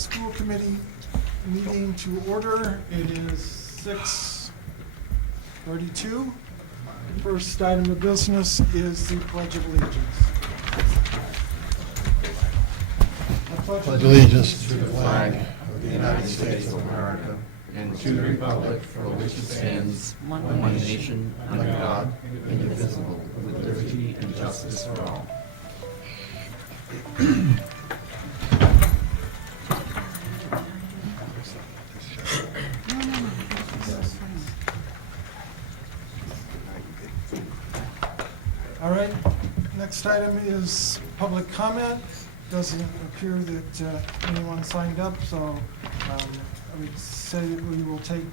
School committee meeting to order. It is 6:32. First item of business is the Pledge of Allegiance. I Pledge allegiance to the flag of the United States of America and to the republic for which it stands, one nation, under God, indivisible, with liberty and justice for all. All right, next item is public comment. Doesn't appear that anyone signed up, so I would say that we will take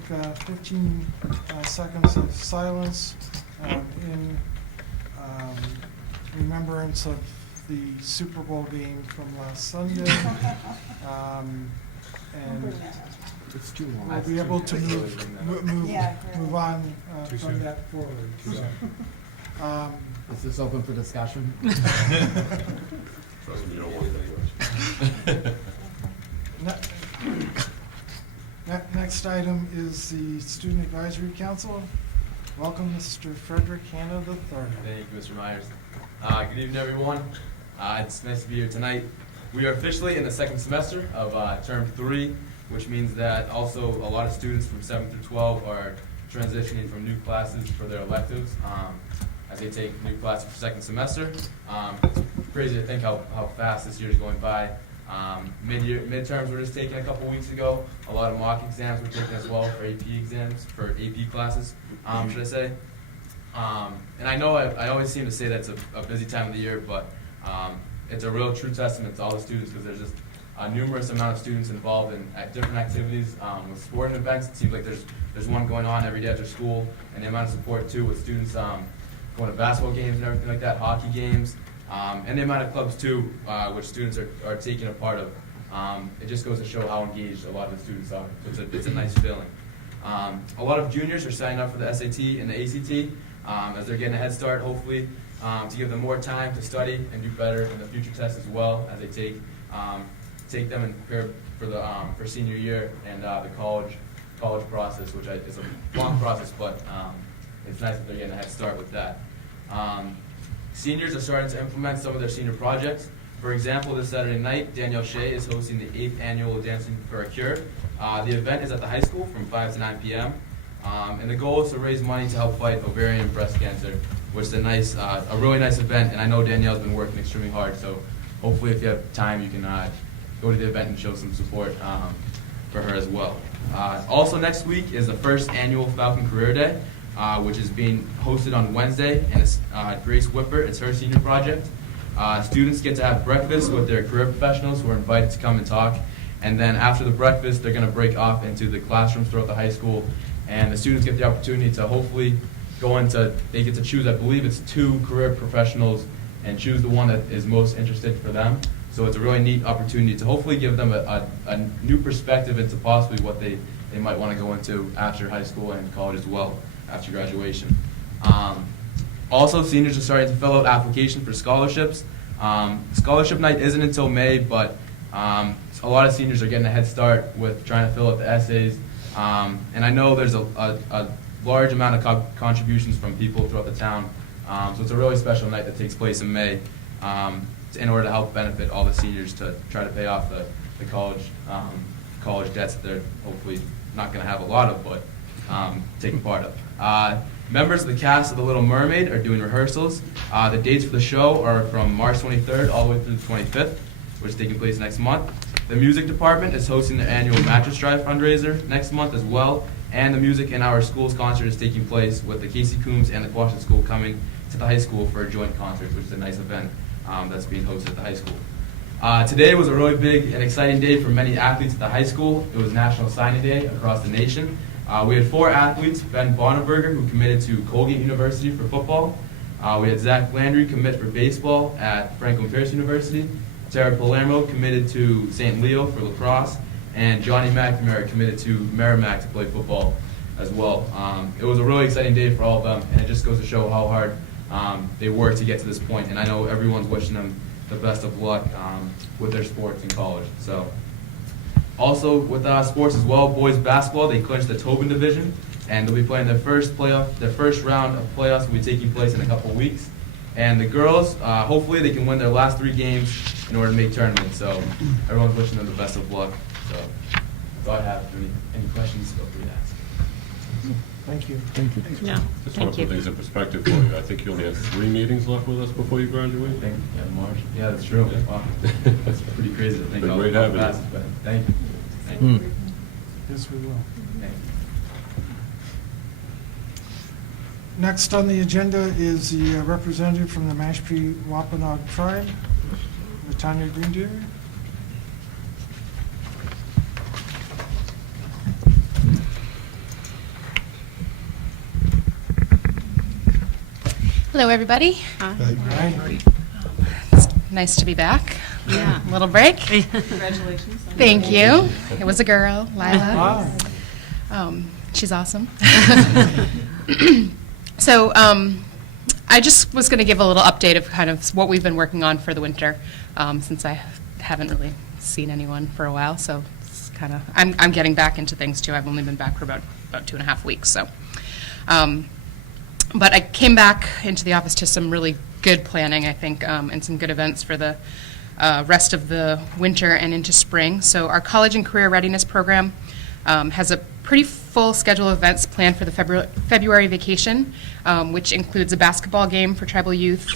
15 seconds of silence in remembrance of the Super Bowl game from last Sunday. And It's too long. we'll be able to move on from that forward. So, Is this open for discussion? Next item is the Student Advisory Council. Welcome, Mr. Frederick Hanna III. Thank you, Mr. Myers. Good evening, everyone. It's nice to be here tonight. We are officially in the second semester of term 3, which means that also a lot of students from 7 through 12 are transitioning from new classes for their electives as they take new classes for second semester. It's crazy to think how fast this year is going by. Midterms were just taken a couple weeks ago. A lot of mock exams were taken as well for AP exams, for AP classes, should I say. And I know I always seem to say that's a busy time of the year, but it's a real true testament to all the students because there's just a numerous amount of students involved in different activities. With sporting events, it seems like there's one going on every day after school, and the amount of support too with students going to basketball games and everything like that, hockey games, and the amount of clubs too, which students are taking a part of. It just goes to show how engaged a lot of the students are. So it's a nice feeling. A lot of juniors are signing up for the SAT and the ACT as they're getting a head start, hopefully, to give them more time to study and do better in the future tests as well as they take them and prepare for senior year and the college process, which is a long process, but it's nice that they're getting a head start with that. Seniors are starting to implement some of their senior projects. For example, this Saturday night, Danielle Shea is hosting the 8th annual Dancing for a Cure. The event is at the high school from 5 to 9 p.m. And the goal is to raise money to help fight ovarian and breast cancer, which is a really nice event. And I know Danielle's been working extremely hard, so hopefully if you have time, you can go to the event and show some support for her as well. Also next week is the first annual Falcon Career Day, which is being hosted on Wednesday, and it's Grace Whipper. It's her senior project. Students get to have breakfast with their career professionals who are invited to come and talk, and then after the breakfast, they're going to break off into the classrooms throughout the high school, and the students get the opportunity to hopefully they get to choose, I believe it's 2 career professionals, and choose the one that is most interested for them. So it's a really neat opportunity to hopefully give them a new perspective into possibly what they might want to go into after high school and college as well, after graduation. Also, seniors are starting to fill out applications for scholarships. Scholarship night isn't until May, but a lot of seniors are getting a head start with trying to fill out the essays. And I know there's a large amount of contributions from people throughout the town. So it's a really special night that takes place in May in order to help benefit all the seniors to try to pay off the college debts that they're hopefully not going to have a lot of, but taking part of. Members of the cast of The Little Mermaid are doing rehearsals. The dates for the show are from March 23rd all the way through the 25th, which is taking place next month. The music department is hosting their annual Mattress Drive fundraiser next month as well, and the Music in Our Schools concert is taking place with the Casey Coombs and the Quashnet School coming to the high school for a joint concert, which is a nice event that's being hosted at the high school. Today was a really big and exciting day for many athletes at the high school. It was National Signing Day across the nation. We had 4 athletes: Ben Bonneberger, who committed to Colgate University for football. We had Zach Landry commit for baseball at Franklin Pierce University. Tara Palermo committed to St. Leo for lacrosse. And Johnny McNamara committed to Merrimack to play football as well. It was a really exciting day for all of them, and it just goes to show how hard they worked to get to this point. And I know everyone's wishing them the best of luck with their sports in college. So Also, with sports as well, boys basketball, they clinched the Tobin division, and they'll be playing their first round of playoffs will be taking place in a couple weeks. And the girls, hopefully they can win their last 3 games in order to make tournaments. So everyone's wishing them the best of luck. So that's all I have. Any questions, feel free to ask. Thank you. Thank you. Yeah, Just want thank to put you. things in perspective for you. I think you only have 3 meetings left with us before you graduate. Yeah, March. Yeah, that's true. Yeah. Wow. That's pretty crazy to think Been how great having you. fast it's been. Thank you. Thank you. Yes, we will. Thank you. Next on the agenda is the representative from the Mashpee Wampanoag tribe, Latanya Greendeer. Hello, everybody. Hi. It's nice to be back. Yeah. Little break. Congratulations. Thank you. It was a girl, Lila. Wow. She's awesome. So I just was going to give a little update of kind of what we've been working on for the winter, since I haven't really seen anyone for a while. So it's kind of I'm getting back into things too. I've only been back for about 2.5 weeks. So. But I came back into the office to some really good planning, I think, and some good events for the rest of the winter and into spring. So our college and career readiness program has a pretty full schedule of events planned for the February vacation, which includes a basketball game for tribal youth,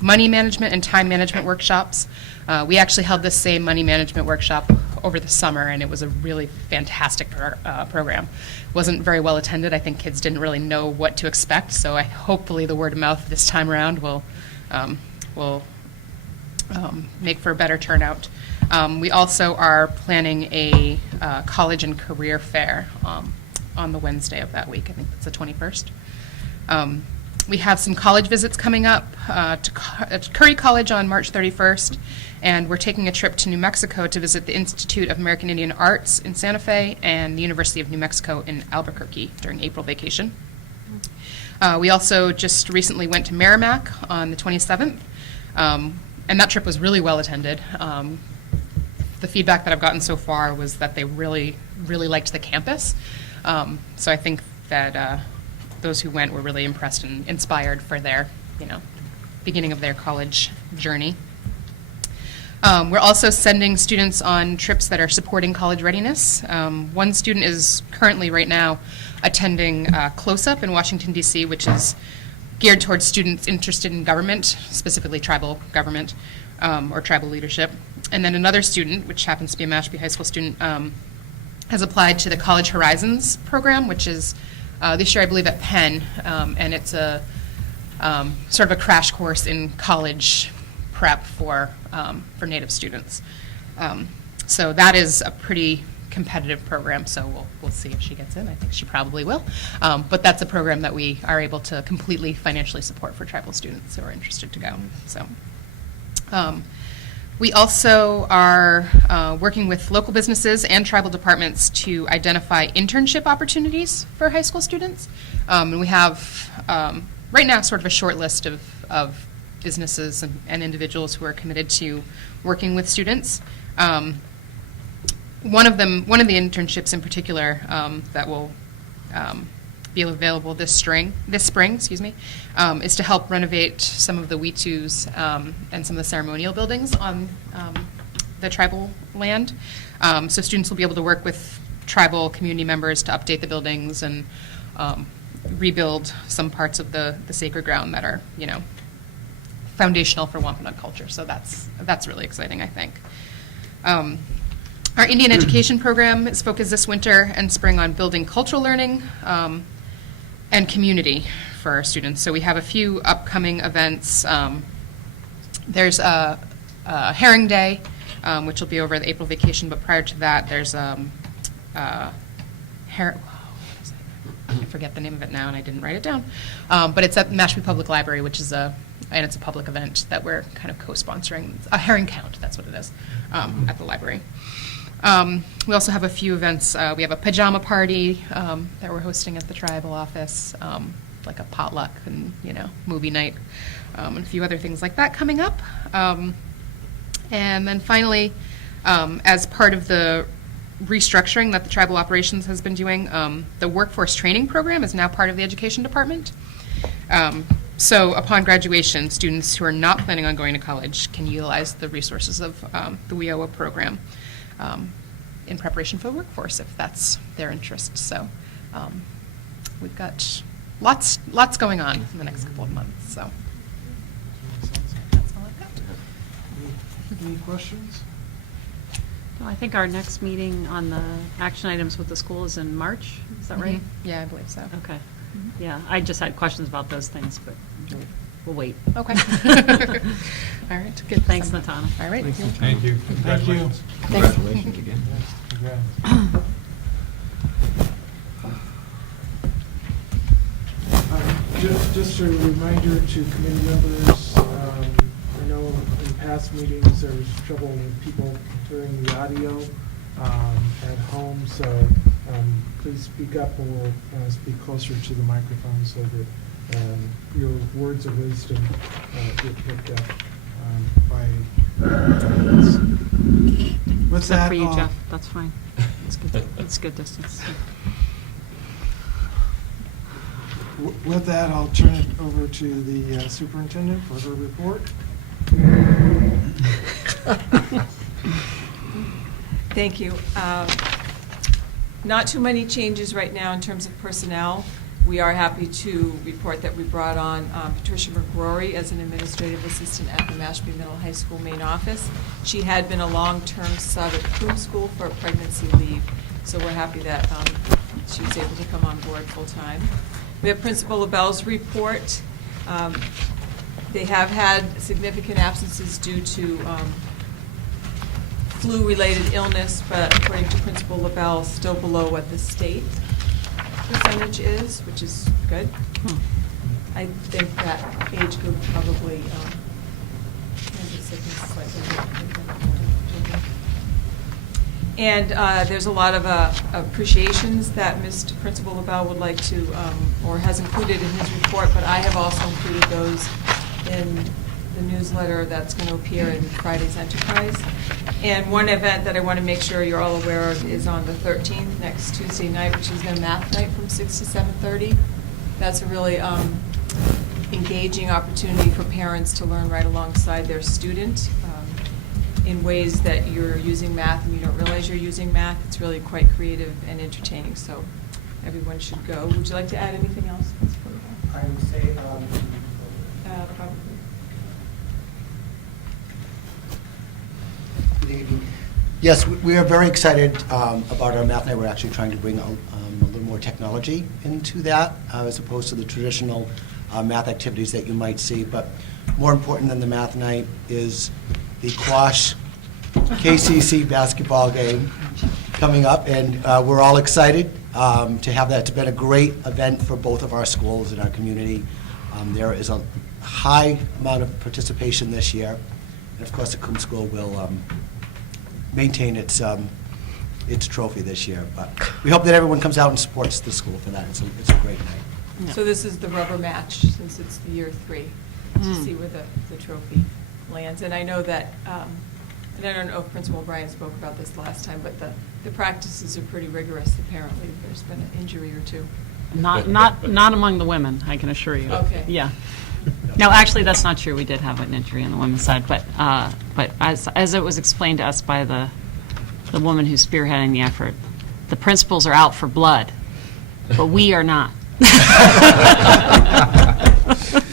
money management and time management workshops. We actually held this same money management workshop over the summer, and it was a really fantastic program. It wasn't very well attended. I think kids didn't really know what to expect, so hopefully the word of mouth this time around will make for a better turnout. We also are planning a college and career fair on the Wednesday of that week. I think that's the 21st. We have some college visits coming up to Curry College on March 31st, and we're taking a trip to New Mexico to visit the Institute of American Indian Arts in Santa Fe and the University of New Mexico in Albuquerque during April vacation. We also just recently went to Merrimack on the 27th, and that trip was really well attended. The feedback that I've gotten so far was that they really, really liked the campus. So I think that those who went were really impressed and inspired for their, beginning of their college journey. We're also sending students on trips that are supporting college readiness. One student is currently right now attending Close Up in Washington, D.C., which is geared towards students interested in government, specifically tribal government or tribal leadership. And then another student, which happens to be a Mashpee High School student, has applied to the College Horizons program, which is this year, I believe, at Penn, and it's a sort of a crash course in college prep for Native students. So that is a pretty competitive program, so we'll see if she gets in. I think she probably will. But that's a program that we are able to completely financially support for tribal students who are interested to go. So. We also are working with local businesses and tribal departments to identify internship opportunities for high school students. And we have, right now, sort of a short list of businesses and individuals who are committed to working with students. One of the internships in particular that will be available this spring, is to help renovate some of the Weetus and some of the ceremonial buildings on the tribal land. So students will be able to work with tribal community members to update the buildings and rebuild some parts of the sacred ground that are, foundational for Wampanoag culture. So that's really exciting, I think. Our Indian education program is focused this winter and spring on building cultural learning and community for our students. So we have a few upcoming events. There's a Herring Day, which will be over the April vacation, but prior to that, there's I forget the name of it now, and I didn't write it down. But it's at Mashpee Public Library, which is and it's a public event that we're kind of co-sponsoring. A herring count, that's what it is, at the library. We also have a few events. We have a pajama party that we're hosting at the tribal office, like a potluck and, movie night, and a few other things like that coming up. And then finally, as part of the restructuring that the tribal operations has been doing. The workforce training program is now part of the education department. So upon graduation, students who are not planning on going to college can utilize the resources of the WIOA program in preparation for the workforce, if that's their interest. So we've got lots going on in the next couple of months. So that's all I've got. Any questions? No, I think our next meeting on the action items with the school is in March. Is that right? Yeah, I believe so. Okay. Yeah, I just had questions about those things, but we'll wait. Okay. All right. Good. Thanks, Natana. All right. Thank you. Thank you. Congratulations again. Just a reminder to committee members, I know in past meetings, there's trouble with people hearing the audio at home, so please speak up or we'll speak closer to the microphone so that your words of wisdom get picked up by with Except that, for you, I'll- Jeff. That's fine. It's good. It's good distance. With that, I'll turn it over to the superintendent for her report. Thank you. Not too many changes right now in terms of personnel. We are happy to report that we brought on Patricia McGrory as an administrative assistant at the Mashpee Middle High School main office. She had been a long-term sub at Coombe School for a pregnancy leave, so we're happy that she was able to come on board full-time. We have Principal LaBelle's report. They have had significant absences due to flu-related illness, but according to Principal LaBelle, still below what the state percentage is, which is good. I think that age group probably has a sickness slightly different. And there's a lot of appreciations that Mr. Principal LaBelle would like to, or has included in his report, but I have also included those in the newsletter that's going to appear in Friday's Enterprise. And one event that I want to make sure you're all aware of is on the 13th, next Tuesday night, which is their math night from 6 to 7:30. That's a really engaging opportunity for parents to learn right alongside their student in ways that you're using math and you don't realize you're using math. It's really quite creative and entertaining, so everyone should go. Would you like to add anything else? I would say, Probably. good evening. Yes, we are very excited about our math night. We're actually trying to bring a little more technology into that as opposed to the traditional math activities that you might see. But more important than the math night is the Quash KCC basketball game coming up, and we're all excited to have that. It's been a great event for both of our schools and our community. There is a high amount of participation this year, and of course the Coombe School will maintain its trophy this year. But we hope that everyone comes out and supports the school for that. It's a great night. So this is the rubber match, since it's the year 3, to see where the trophy lands. And I know that, and I don't know if Principal O'Brien spoke about this last time, but the practices are pretty rigorous, apparently. There's been an injury or two. Not among the women, I can assure you. Okay. Yeah. No, actually, that's not true. We did have an injury on the women's side, but as it was explained to us by the woman who's spearheading the effort, the principals are out for blood, but we are not.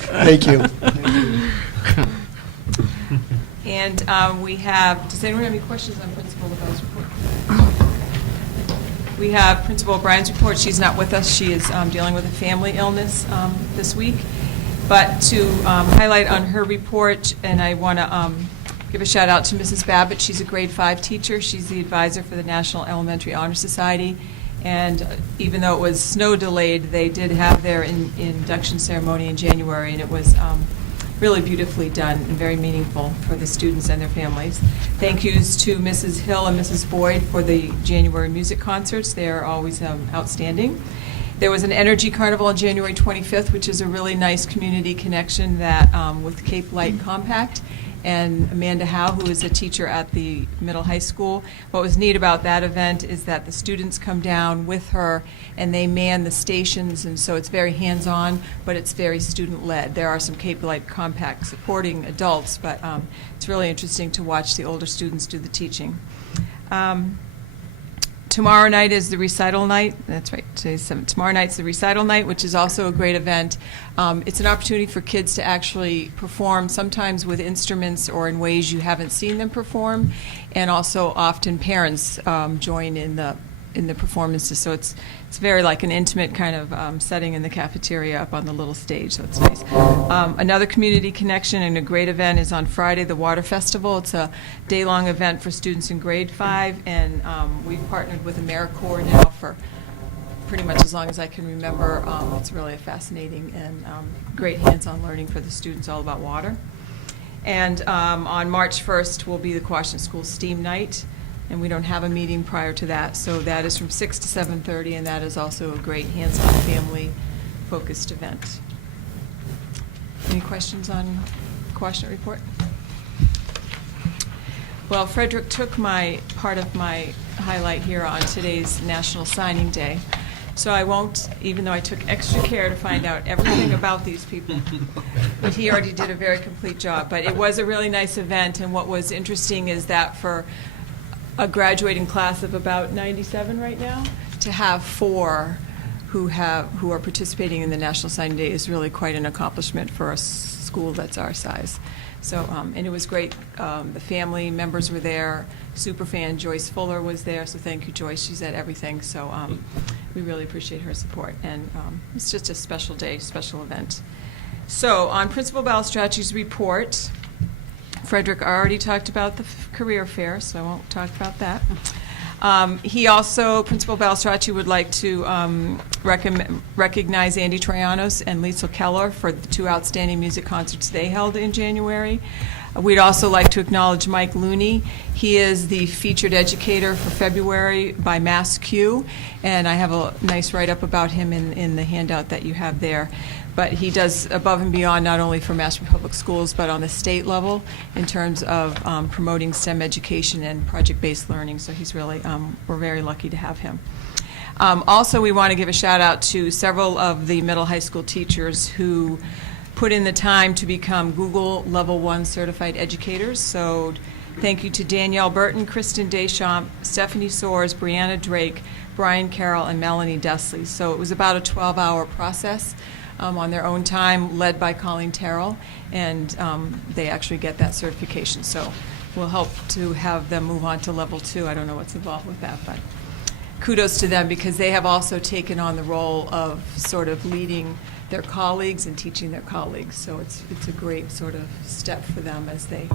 Thank you. And we have, does anyone have any questions on Principal LaBelle's report? We have Principal O'Brien's report. She's not with us. She is dealing with a family illness this week. But to highlight on her report, and I want to give a shout out to Mrs. Babbitt. She's a grade 5 teacher. She's the advisor for the National Elementary Honor Society. And even though it was snow delayed, they did have their induction ceremony in January, and it was really beautifully done and very meaningful for the students and their families. Thank yous to Mrs. Hill and Mrs. Boyd for the January music concerts. They are always outstanding. There was an energy carnival on January 25th, which is a really nice community connection that with Cape Light Compact. and Amanda Howe, who is a teacher at the middle high school. What was neat about that event is that the students come down with her and they man the stations, and so it's very hands-on, but it's very student-led. There are some Cape Light Compact supporting adults, but it's really interesting to watch the older students do the teaching. Tomorrow night is the recital night. That's right, today's 7th. Tomorrow night's the recital night, which is also a great event. It's an opportunity for kids to actually perform, sometimes with instruments or in ways you haven't seen them perform, and also often parents join in the performances. So it's very like an intimate kind of setting in the cafeteria up on the little stage, so it's nice. Another community connection and a great event is on Friday, the Water Festival. It's a day-long event for students in grade 5, and we've partnered with AmeriCorps now for pretty much as long as I can remember. It's really a fascinating and great hands-on learning for the students all about water. And on March 1st will be the Quashnet School STEAM Night, and we don't have a meeting prior to that, so that is from 6 to 7:30, and that is also a great hands-on family-focused event. Any questions on Quashnet report? Well, Frederick took part of my highlight here on today's National Signing Day, so I won't, even though I took extra care to find out everything about these people. But he already did a very complete job. But it was a really nice event, and what was interesting is that for a graduating class of about 97 right now, to have 4 who are participating in the National Signing Day is really quite an accomplishment for a school that's our size. So, and it was great. The family members were there. Superfan Joyce Fuller was there, so thank you, Joyce. She's at everything, so we really appreciate her support. And it's just a special day, special event. So, on Principal Balistracci's report, Frederick already talked about the career fair, so I won't talk about that. He also, Principal Balistracci would like to recognize Andy Troyanos and Liesl Keller for the 2 outstanding music concerts they held in January. We'd also like to acknowledge Mike Looney. He is the featured educator for February by MassQ, and I have a nice write-up about him in the handout that you have there. But he does above and beyond, not only for Mashpee Public Schools, but on the state level in terms of promoting STEM education and project-based learning. So he's really, we're very lucky to have him. Also, we want to give a shout out to several of the middle high school teachers who put in the time to become Google Level 1 certified educators. So thank you to Danielle Burton, Kristen Deschamps, Stephanie Soares, Brianna Drake, Brian Carroll, and Melanie Desley. So it was about a 12-hour process on their own time, led by Colleen Terrell, and they actually get that certification. So we'll help to have them move on to Level 2. I don't know what's involved with that, but kudos to them because they have also taken on the role of sort of leading their colleagues and teaching their colleagues. So it's a great sort of step for them as they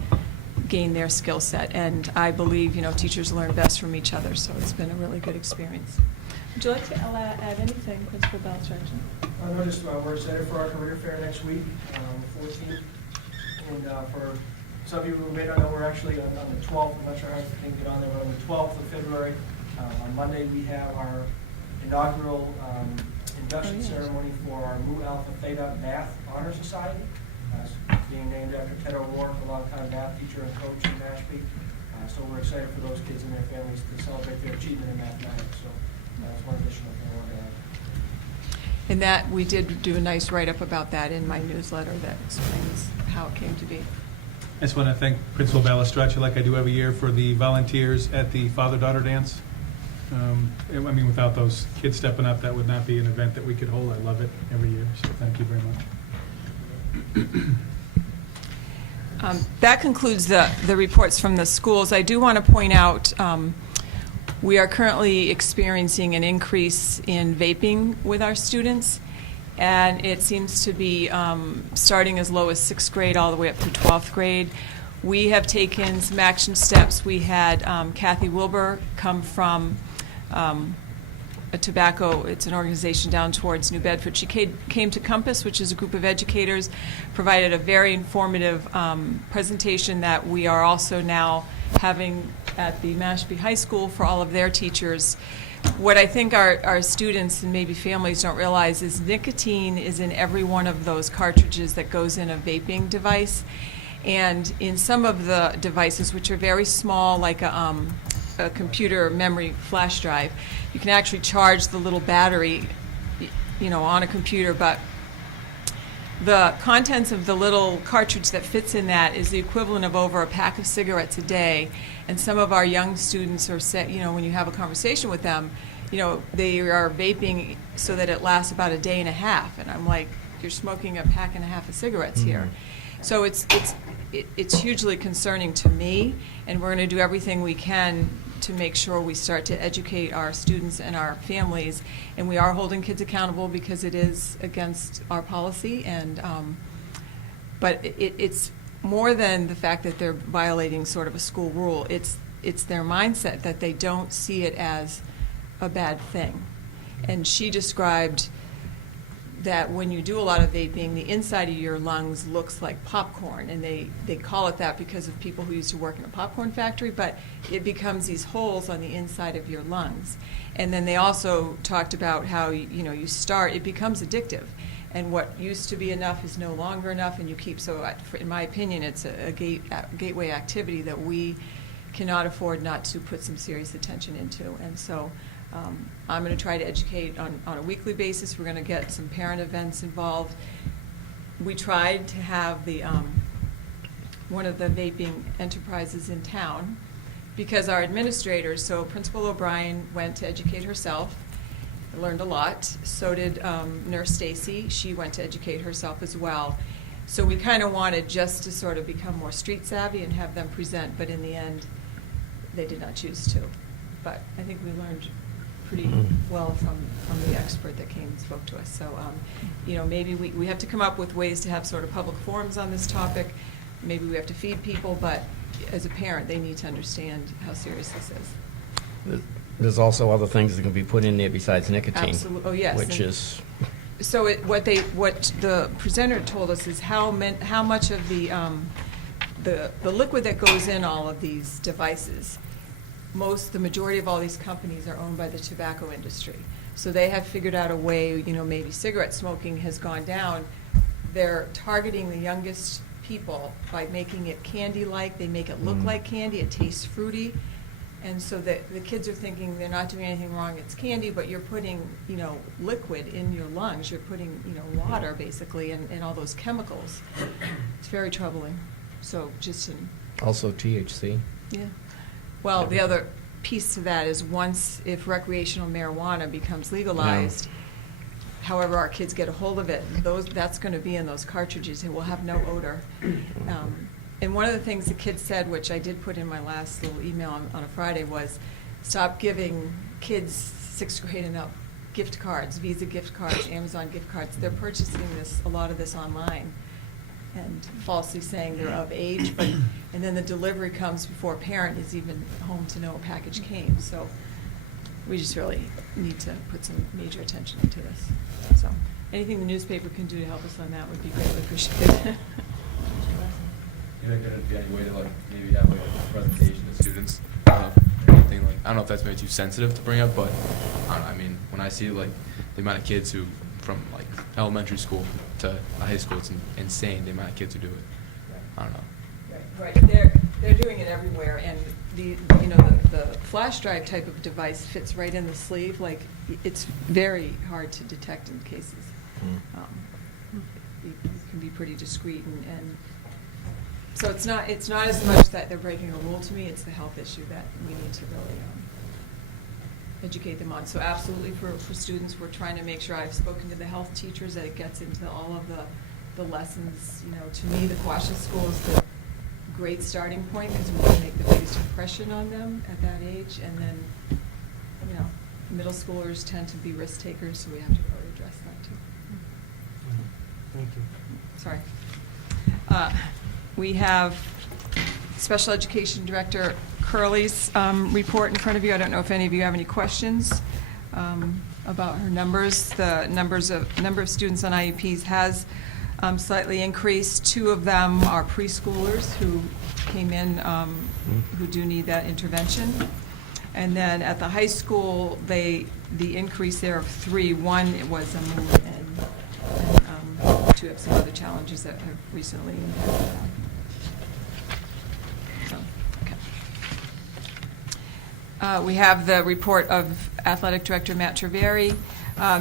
gain their skill set. And I believe, teachers learn best from each other, so it's been a really good experience. Would you like to add anything, Principal Balistracci? No, just we're excited for our career fair next week, the 14th. And for some of you who may not know, we're actually on the 12th. I'm not sure how you can get on there, but on the 12th of February, on Monday, we have our inaugural induction ceremony for our Mu Alpha Theta Math Honor Society. Being named after Ted O'Rourke, a longtime math teacher and coach in Mashpee. So we're excited for those kids and their families to celebrate their achievement in mathematics. So that's one additional thing I wanted to add. And that, we did do a nice write-up about that in my newsletter that explains how it came to be. I just want to thank Principal Balistracci, like I do every year, for the volunteers at the father-daughter dance. Without those kids stepping up, that would not be an event that we could hold. I love it every year, so thank you very much. That concludes the reports from the schools. I do want to point out we are currently experiencing an increase in vaping with our students, and it seems to be starting as low as 6th grade all the way up to 12th grade. We have taken some action steps. We had Kathy Wilbur come from a tobacco, it's an organization down towards New Bedford. She came to Compass, which is a group of educators, provided a very informative presentation that we are also now having at the Mashpee High School for all of their teachers. What I think our students and maybe families don't realize is nicotine is in every one of those cartridges that goes in a vaping device. And in some of the devices, which are very small, like a computer memory flash drive, you can actually charge the little battery, on a computer, but the contents of the little cartridge that fits in that is the equivalent of over a pack of cigarettes a day. And some of our young students are when you have a conversation with them, they are vaping so that it lasts about a day and a half. And I'm like, you're smoking a pack and a half of cigarettes here. So it's hugely concerning to me, and we're going to do everything we can to make sure we start to educate our students and our families. And we are holding kids accountable because it is against our policy. And but it's more than the fact that they're violating sort of a school rule. It's their mindset that they don't see it as a bad thing. And she described that when you do a lot of vaping, the inside of your lungs looks like popcorn, and they call it that because of people who used to work in a popcorn factory, but it becomes these holes on the inside of your lungs. And then they also talked about how it becomes addictive, and what used to be enough is no longer enough, and you keep, so in my opinion, it's a gateway activity that we cannot afford not to put some serious attention into. And so I'm going to try to educate on a weekly basis. We're going to get some parent events involved. We tried to have one of the vaping enterprises in town because our administrators, so Principal O'Brien went to educate herself, learned a lot. So did Nurse Stacy. She went to educate herself as well. So we kind of wanted just to sort of become more street savvy and have them present, but in the end, they did not choose to. But I think we learned pretty well from the expert that came and spoke to us. So, maybe we have to come up with ways to have sort of public forums on this topic. Maybe we have to feed people, but as a parent, they need to understand how serious this is. There's also other things that can be put in there besides nicotine. Absolutely. Oh, yes. Which is... So what the presenter told us is how much of the liquid that goes in all of these devices, the majority of all these companies are owned by the tobacco industry. So they have figured out a way, maybe cigarette smoking has gone down. They're targeting the youngest people by making it candy-like. They make it look like candy. It tastes fruity. And so the kids are thinking they're not doing anything wrong, it's candy, but you're putting, liquid in your lungs. You're putting, water, basically, and all those chemicals. It's very troubling. So just also THC. Yeah. Well, the other piece to that is if recreational marijuana becomes legalized, however our kids get a hold of it, that's going to be in those cartridges. It will have no odor. And one of the things the kids said, which I did put in my last little email on a Friday, was stop giving kids 6th grade and up gift cards, Visa gift cards, Amazon gift cards. They're purchasing a lot of this online and falsely saying they're of age, and then the delivery comes before a parent is even home to know a package came. So we just really need to put some major attention into this. So anything the newspaper can do to help us on that would be greatly appreciated. Could it be any way to maybe have a presentation to students? Anything I don't know if that's maybe too sensitive to bring up, but I mean, when I see the amount of kids who from elementary school to high school, it's insane the amount of kids who do it. I don't know. Right. They're doing it everywhere, and the flash drive type of device fits right in the sleeve. It's very hard to detect in cases. It can be pretty discreet, and so it's not as much that they're breaking a rule to me. It's the health issue that we need to really educate them on. So absolutely for students, we're trying to make sure, I've spoken to the health teachers, that it gets into all of the lessons. To me, the Quashnet School is the great starting point because we want to make the biggest impression on them at that age. And then, middle schoolers tend to be risk takers, so we have to really address that too. Thank you. Sorry. We have Special Education Director Curley's report in front of you. I don't know if any of you have any questions about her numbers. The number of students on IEPs has slightly increased. 2 of them are preschoolers who came in who do need that intervention. And then at the high school, the increase there of 3, 1 was a move, and 2 have some other challenges that have recently impacted them. We have the report of Athletic Director Matt Treveri.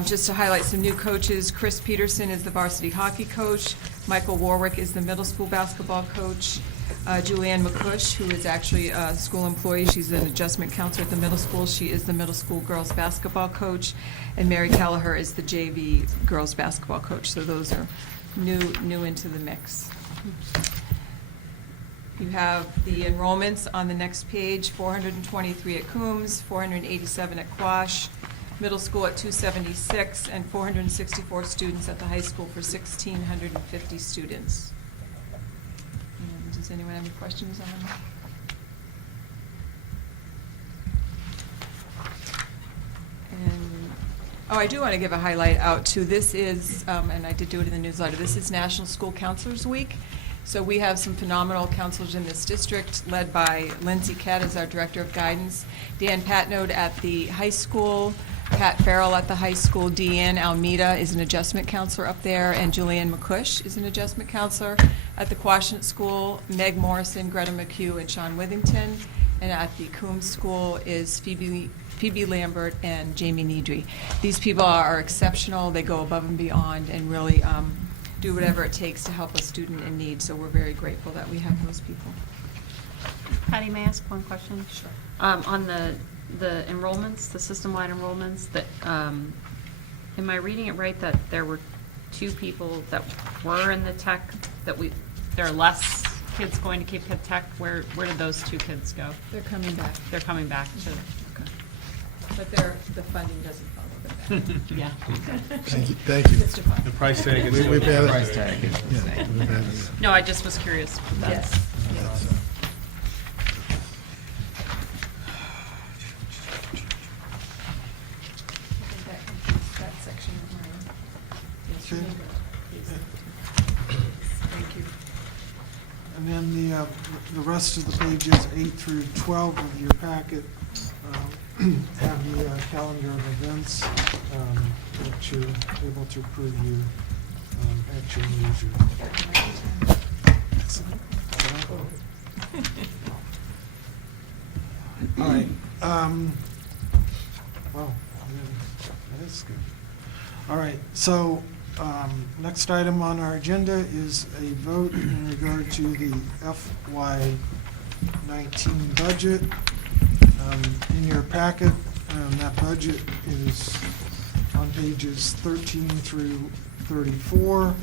Just to highlight some new coaches, Chris Peterson is the varsity hockey coach. Michael Warwick is the middle school basketball coach. Julianne McCush, who is actually a school employee, she's an adjustment counselor at the middle school. She is the middle school girls basketball coach. And Mary Kelleher is the JV girls basketball coach. So those are new into the mix. You have the enrollments on the next page, 423 at Coombs, 487 at Quash, middle school at 276, and 464 students at the high school for 1,650 students. And does anyone have any questions on that? And, I do want to give a highlight out to, this is, and I did do it in the newsletter, this is National School Counselors Week. So we have some phenomenal counselors in this district, led by Lindsay Kett as our Director of Guidance, Dan Patnode at the high school, Pat Farrell at the high school, Deanne Almeida is an adjustment counselor up there, and Julianne McCush is an adjustment counselor at the Quashnet School, Meg Morrison, Greta McHugh, and Sean Withington, and at the Coombs School is Phoebe Lambert and Jamie Needry. These people are exceptional. They go above and beyond and really do whatever it takes to help a student in need. So we're very grateful that we have those people. Patty, may I ask one question? Sure. On the enrollments, the system-wide enrollments, that, am I reading it right that there were 2 people that were in the tech, that there are less kids going to Cape Cod Tech? Where did those 2 kids go? They're coming back. They're coming back to, But the funding doesn't follow them back. yeah. Thank you. It's defined. The price tag is. We've had Price it. tag is the Yeah, same. we've had it. No, I just was curious. Yes. I think that completes that section of mine. Yes, you Okay. may go, please. Thank you. And then the rest of the pages, 8 through 12 of your packet, have the calendar of events that you're able to preview at your leisure. All right. Well, that is good. All right, so next item on our agenda is a vote in regard to the FY19 budget. In your packet, that budget is on pages 13 through 34.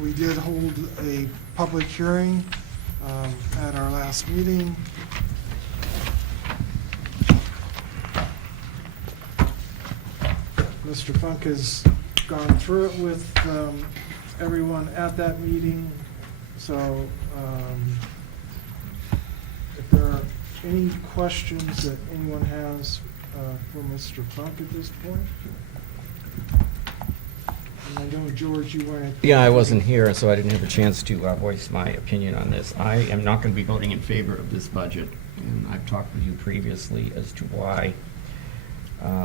We did hold a public hearing at our last meeting. Mr. Funk has gone through it with everyone at that meeting, so if there are any questions that anyone has for Mr. Funk at this point? And I know, George, you weren't. Yeah, I wasn't here, so I didn't have a chance to voice my opinion on this. I am not going to be voting in favor of this budget, and I've talked with you previously as to why.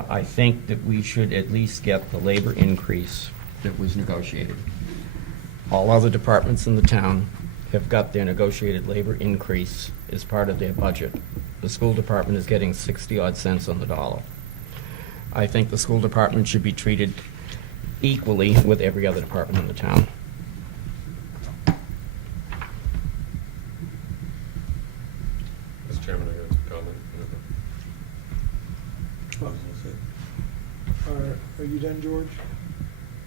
I think that we should at least get the labor increase that was negotiated. All other departments in the town have got their negotiated labor increase as part of their budget. The school department is getting 60-odd cents on the dollar. I think the school department should be treated equally with every other department in the town. Mr. Chairman, I got a comment. Are you done, George?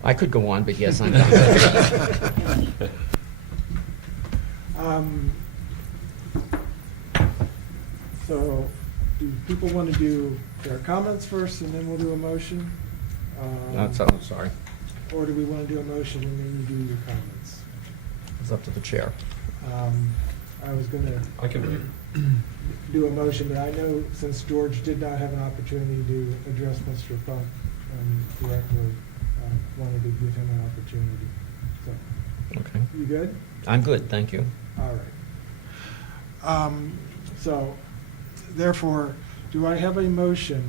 I could go on, but yes, I'm done. So, do people want to do their comments first and then we'll do a motion? I'm sorry. Or do we want to do a motion and then you do your comments? It's up to the chair. I was going to I can wait. do a motion, but I know since George did not have an opportunity to address Mr. Funk directly, wanted to give him an opportunity. So, Okay. you good? I'm good, thank you. All right. So, therefore, do I have a motion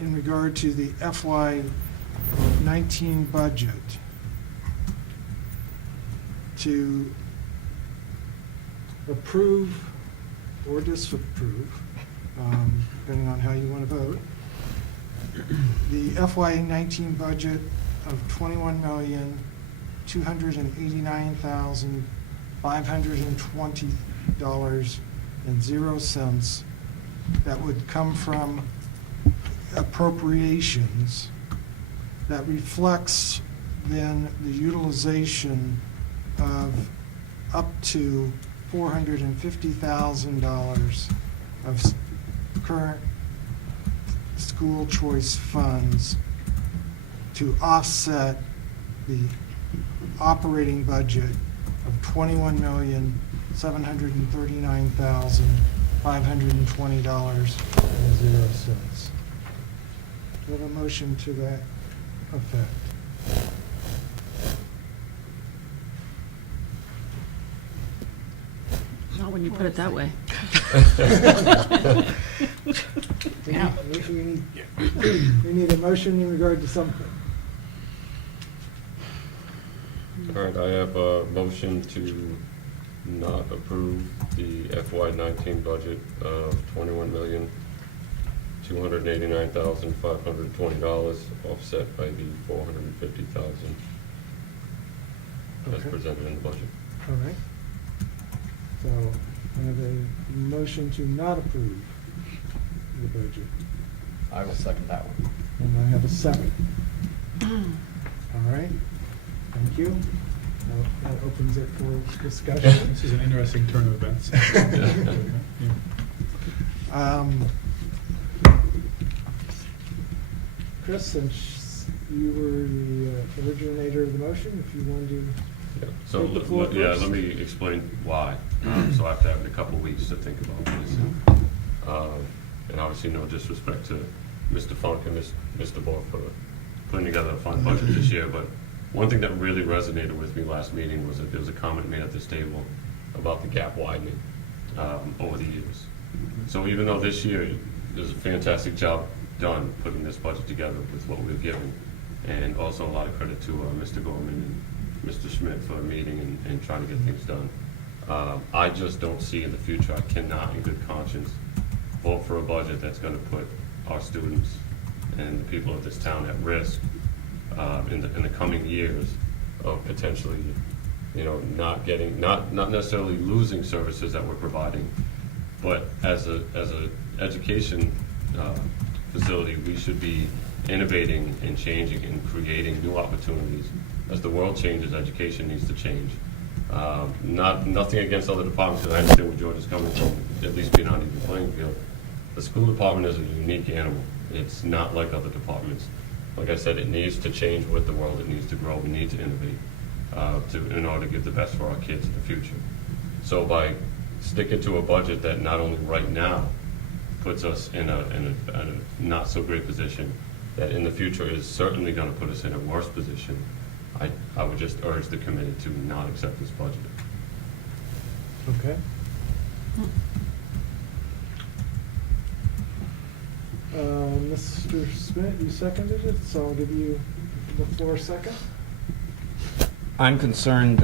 in regard to the FY19 budget to approve or disapprove, depending on how you want to vote, the FY19 budget of $21,289,520.00 that would come from appropriations that reflects then the utilization of up to $450,000 of current school choice funds to offset the operating budget of $21,739,520.00. Do I have a motion to that effect? Not when you put it that way. We need a motion in regard to something. All right, I have a motion to not approve the FY19 budget of $21,289,520, offset by the $450,000 as Okay. presented in the budget. All right. So I have a motion to not approve the budget. I will second that one. And I have a second. All right. Thank you. Now, that opens it for discussion. This is an interesting turn of events. Chris, since you were the originator of the motion, if you wanted to Yeah, so, take the floor first. let me explain why. So after having a couple weeks to think about this, and obviously no disrespect to Mr. Funk and Mr. Bork for putting together a fun budget this year, but one thing that really resonated with me last meeting was that there was a comment made at this table about the gap widening over the years. So even though this year there's a fantastic job done putting this budget together with what we've given, and also a lot of credit to Mr. Gorman and Mr. Schmidt for meeting and trying to get things done. I just don't see in the future, I cannot in good conscience vote for a budget that's going to put our students and the people of this town at risk in the coming years of potentially, not necessarily losing services that we're providing, but as a education facility, we should be innovating and changing and creating new opportunities. As the world changes, education needs to change. Nothing against other departments, because I understand where George is coming from, at least being on the playing field. The school department is a unique animal. It's not like other departments. Like I said, it needs to change with the world. It needs to grow. We need to innovate in order to give the best for our kids in the future. So by sticking to a budget that not only right now puts us in a not so great position, that in the future is certainly going to put us in a worse position, I would just urge the committee to not accept this budget. Okay. Mr. Smith, you seconded it, so I'll give you the floor second. I'm concerned,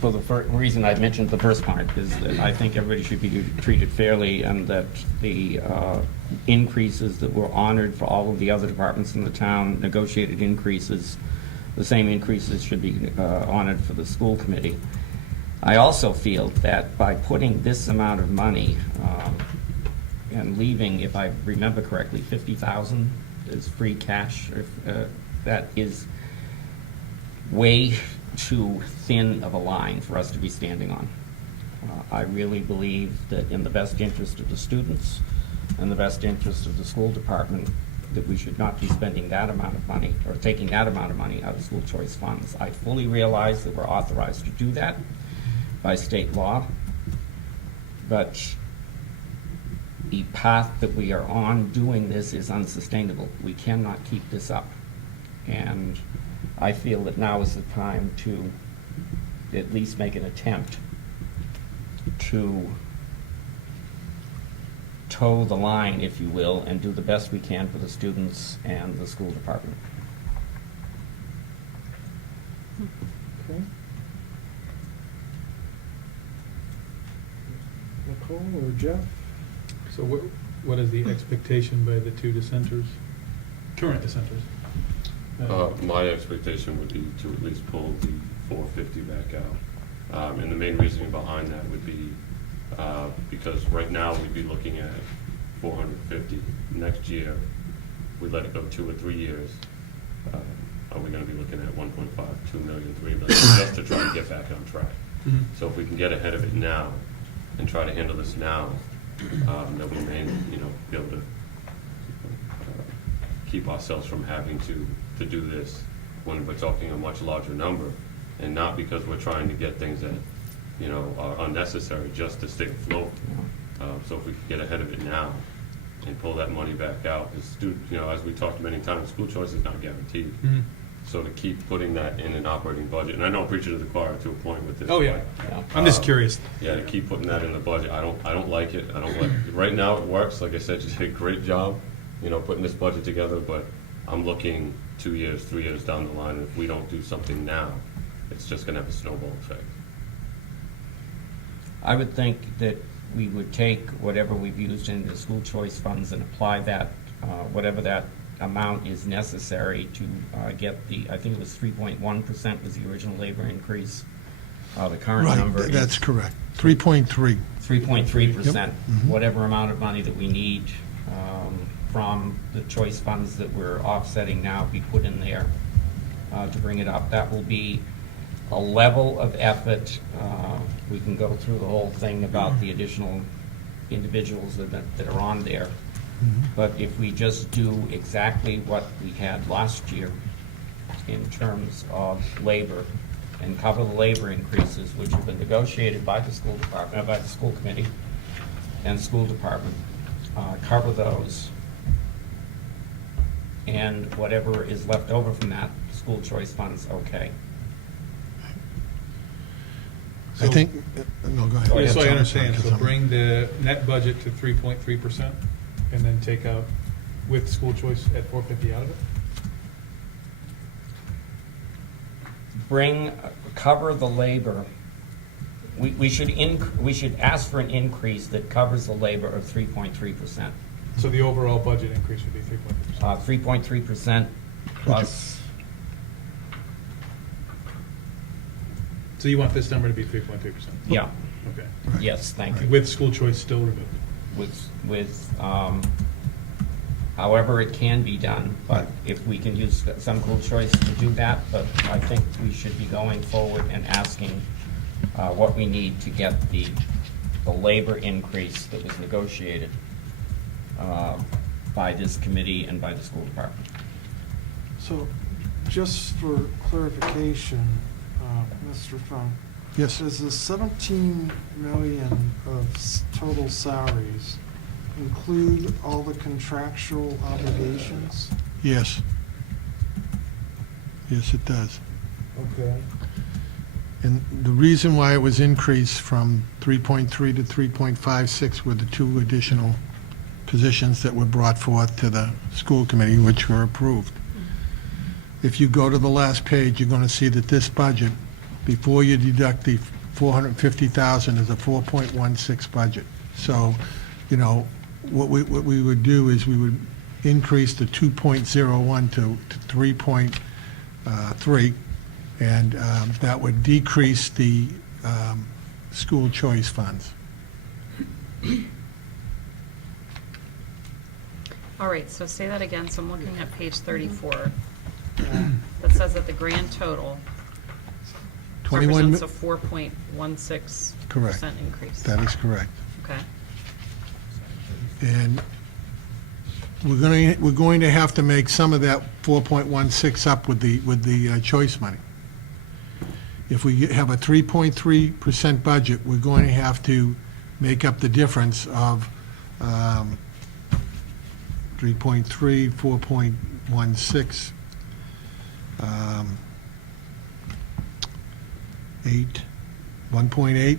for the reason I mentioned the first part, is that I think everybody should be treated fairly, and that the increases that were honored for all of the other departments in the town, negotiated increases, the same increases should be honored for the school committee. I also feel that by putting this amount of money and leaving, if I remember correctly, 50,000 is free cash, that is way too thin of a line for us to be standing on. I really believe that in the best interest of the students and the best interest of the school department, that we should not be spending that amount of money or taking that amount of money out of school choice funds. I fully realize that we're authorized to do that by state law, but the path that we are on doing this is unsustainable. We cannot keep this up. And I feel that now is the time to at least make an attempt to toe the line, if you will, and do the best we can for the students and the school department. Okay. Cole or Jeff? So what is the expectation by the two dissenters, current dissenters? My expectation would be to at least pull the 450 back out. And the main reasoning behind that would be because right now we'd be looking at 450. Next year, we let it go 2 or 3 years. Are we going to be looking at 1.5, 2 million, 3 million, just to try to get back on track? Mhm. So if we can get ahead of it now and try to handle this now, then we may, be able to keep ourselves from having to do this when we're talking a much larger number, and not because we're trying to get things that, are unnecessary just to stay afloat. So if we could get ahead of it now and pull that money back out, as we talked many times, school choice is not guaranteed. Mhm. So to keep putting that in an operating budget, and I know I'm preaching to the choir to a point with this. Oh, yeah. but, I'm just curious. Yeah, to keep putting that in the budget, I don't like it. I don't like it. Right now it works. Like I said, you did a great job, putting this budget together. But I'm looking 2 years, 3 years down the line. And if we don't do something now, it's just going to have a snowball effect. I would think that we would take whatever we've used in the school choice funds and apply that, whatever that amount is necessary to get the, I think it was 3.1% was the original labor increase. The current number Right, is that's correct. 3.3. 3.3%. Yep. Mhm. Whatever amount of money that we need from the choice funds that we're offsetting now be put in there to bring it up. That will be a level of effort. We can go through the whole thing about the additional individuals that are on there. But if we just do exactly what we had last year in terms of labor and cover the labor increases, which have been negotiated by the school department, by the school committee and school department, cover those, and whatever is left over from that, school choice funds, okay. I think, no, go ahead. Oh, yeah, Just so I Sorry, understand, because so I'm- bring the net budget to 3.3% and then take out with school choice at 450 out of it? Cover the labor. We should ask for an increase that covers the labor of 3.3%. So the overall budget increase would be 3.3%? 3.3% plus, So you want this number to be 3.3%? yeah, Okay. yes, thank you. With school choice still removed? With however it can be done, but if we can use some school choice to do that, but I think we should be going forward and asking what we need to get the labor increase that was negotiated by this committee and by the school department. So, just for clarification, Mr. Funk. Yes. Does the 17 million of total salaries include all the contractual obligations? Yes. Yes, it does. Okay. And the reason why it was increased from 3.3 to 3.56 were the 2 additional positions that were brought forth to the school committee, which were approved. If you go to the last page, you're going to see that this budget, before you deduct the 450,000, is a 4.16 budget. So, what we would do is we would increase the 2.01 to 3.3, and that would decrease the school choice funds. All right, so say that again. So I'm looking at page 34. That says that the grand total 21 represents a 4.16% Correct. increase. That is correct. Okay. And we're going to have to make some of that 4.16 up with the choice money. If we have a 3.3% budget, we're going to have to make up the difference of 3.3, 4.16, 1.8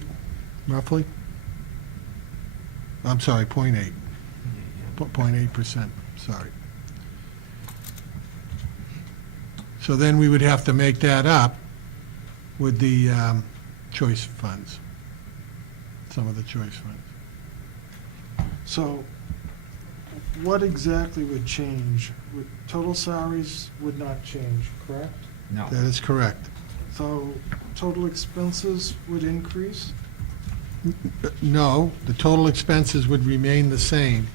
roughly. I'm sorry, 0.8. 0.8%, sorry. So then we would have to make that up with the choice funds, some of the choice funds. So what exactly would change? Total salaries would not change, correct? No. That is correct. So total expenses would increase? No, the total expenses would remain the same,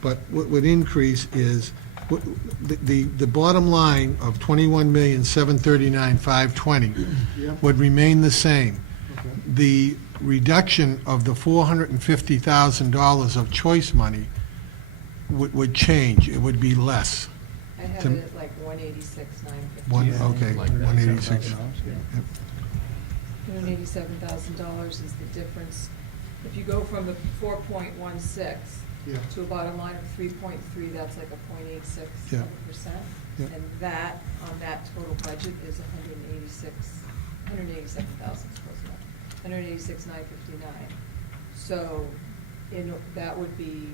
but what would increase is, the bottom line of $21,739,520 Yep. would remain the same. Okay. The reduction of the $450,000 of choice money would change. It would be less. I have To- it at like 186,950. Okay, Like 186. $7,000. $187,000 is the difference. If you go from the 4.16 Yeah. to a bottom line of 3.3, that's like a 0.86%. Yeah. And that, on that total budget, is 187,000, close enough, 186,959. So, that would be,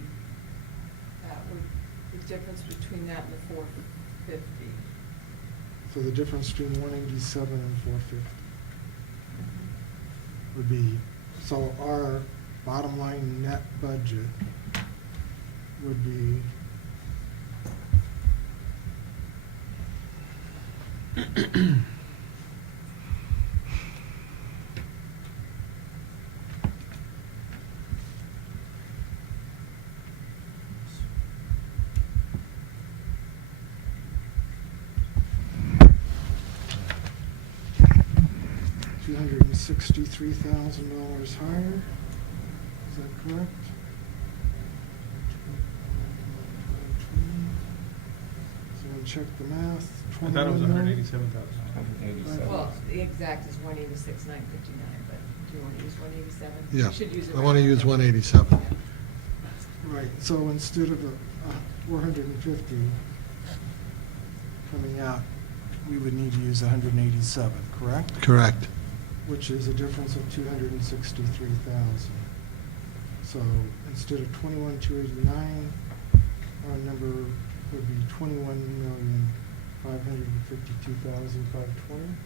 the difference between that and the 450. So the difference between 187 and 450 would be, so our bottom line net budget would be $263,000 higher. Is that correct? So I'll check the math. I thought it was 21 million. 187,000. 187. Well, the exact is 186,959, but do you want to use 187? Yeah, You should use it I want to right use now. 187. Right, so instead of 450 coming out, we would need to use 187, correct? Correct. Which is a difference of 263,000. So instead of 21,289, our number would be 21,552,520.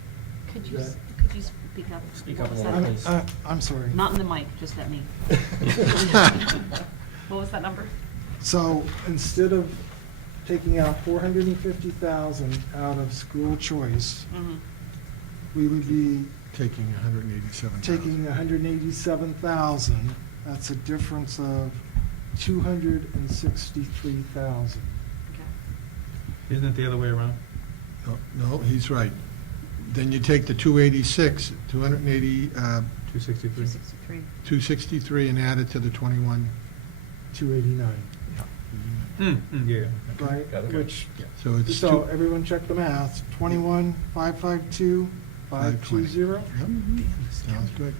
Could you s- could you speak up? Speak up a little, I'm, please. I'm sorry. Not in the mic, just at me. What was that number? So instead of taking out 450,000 out of school choice, we would be Taking 187,000. taking 187,000. That's a difference of 263,000. Okay. Isn't it the other way around? No, he's right. Then you take the 286, 280, 263? 263. 263 and add it to the 21. 289, Yeah. right? Okay. Which, So it's so everyone check the math. 21,552,520. 520. Yep, sounds good.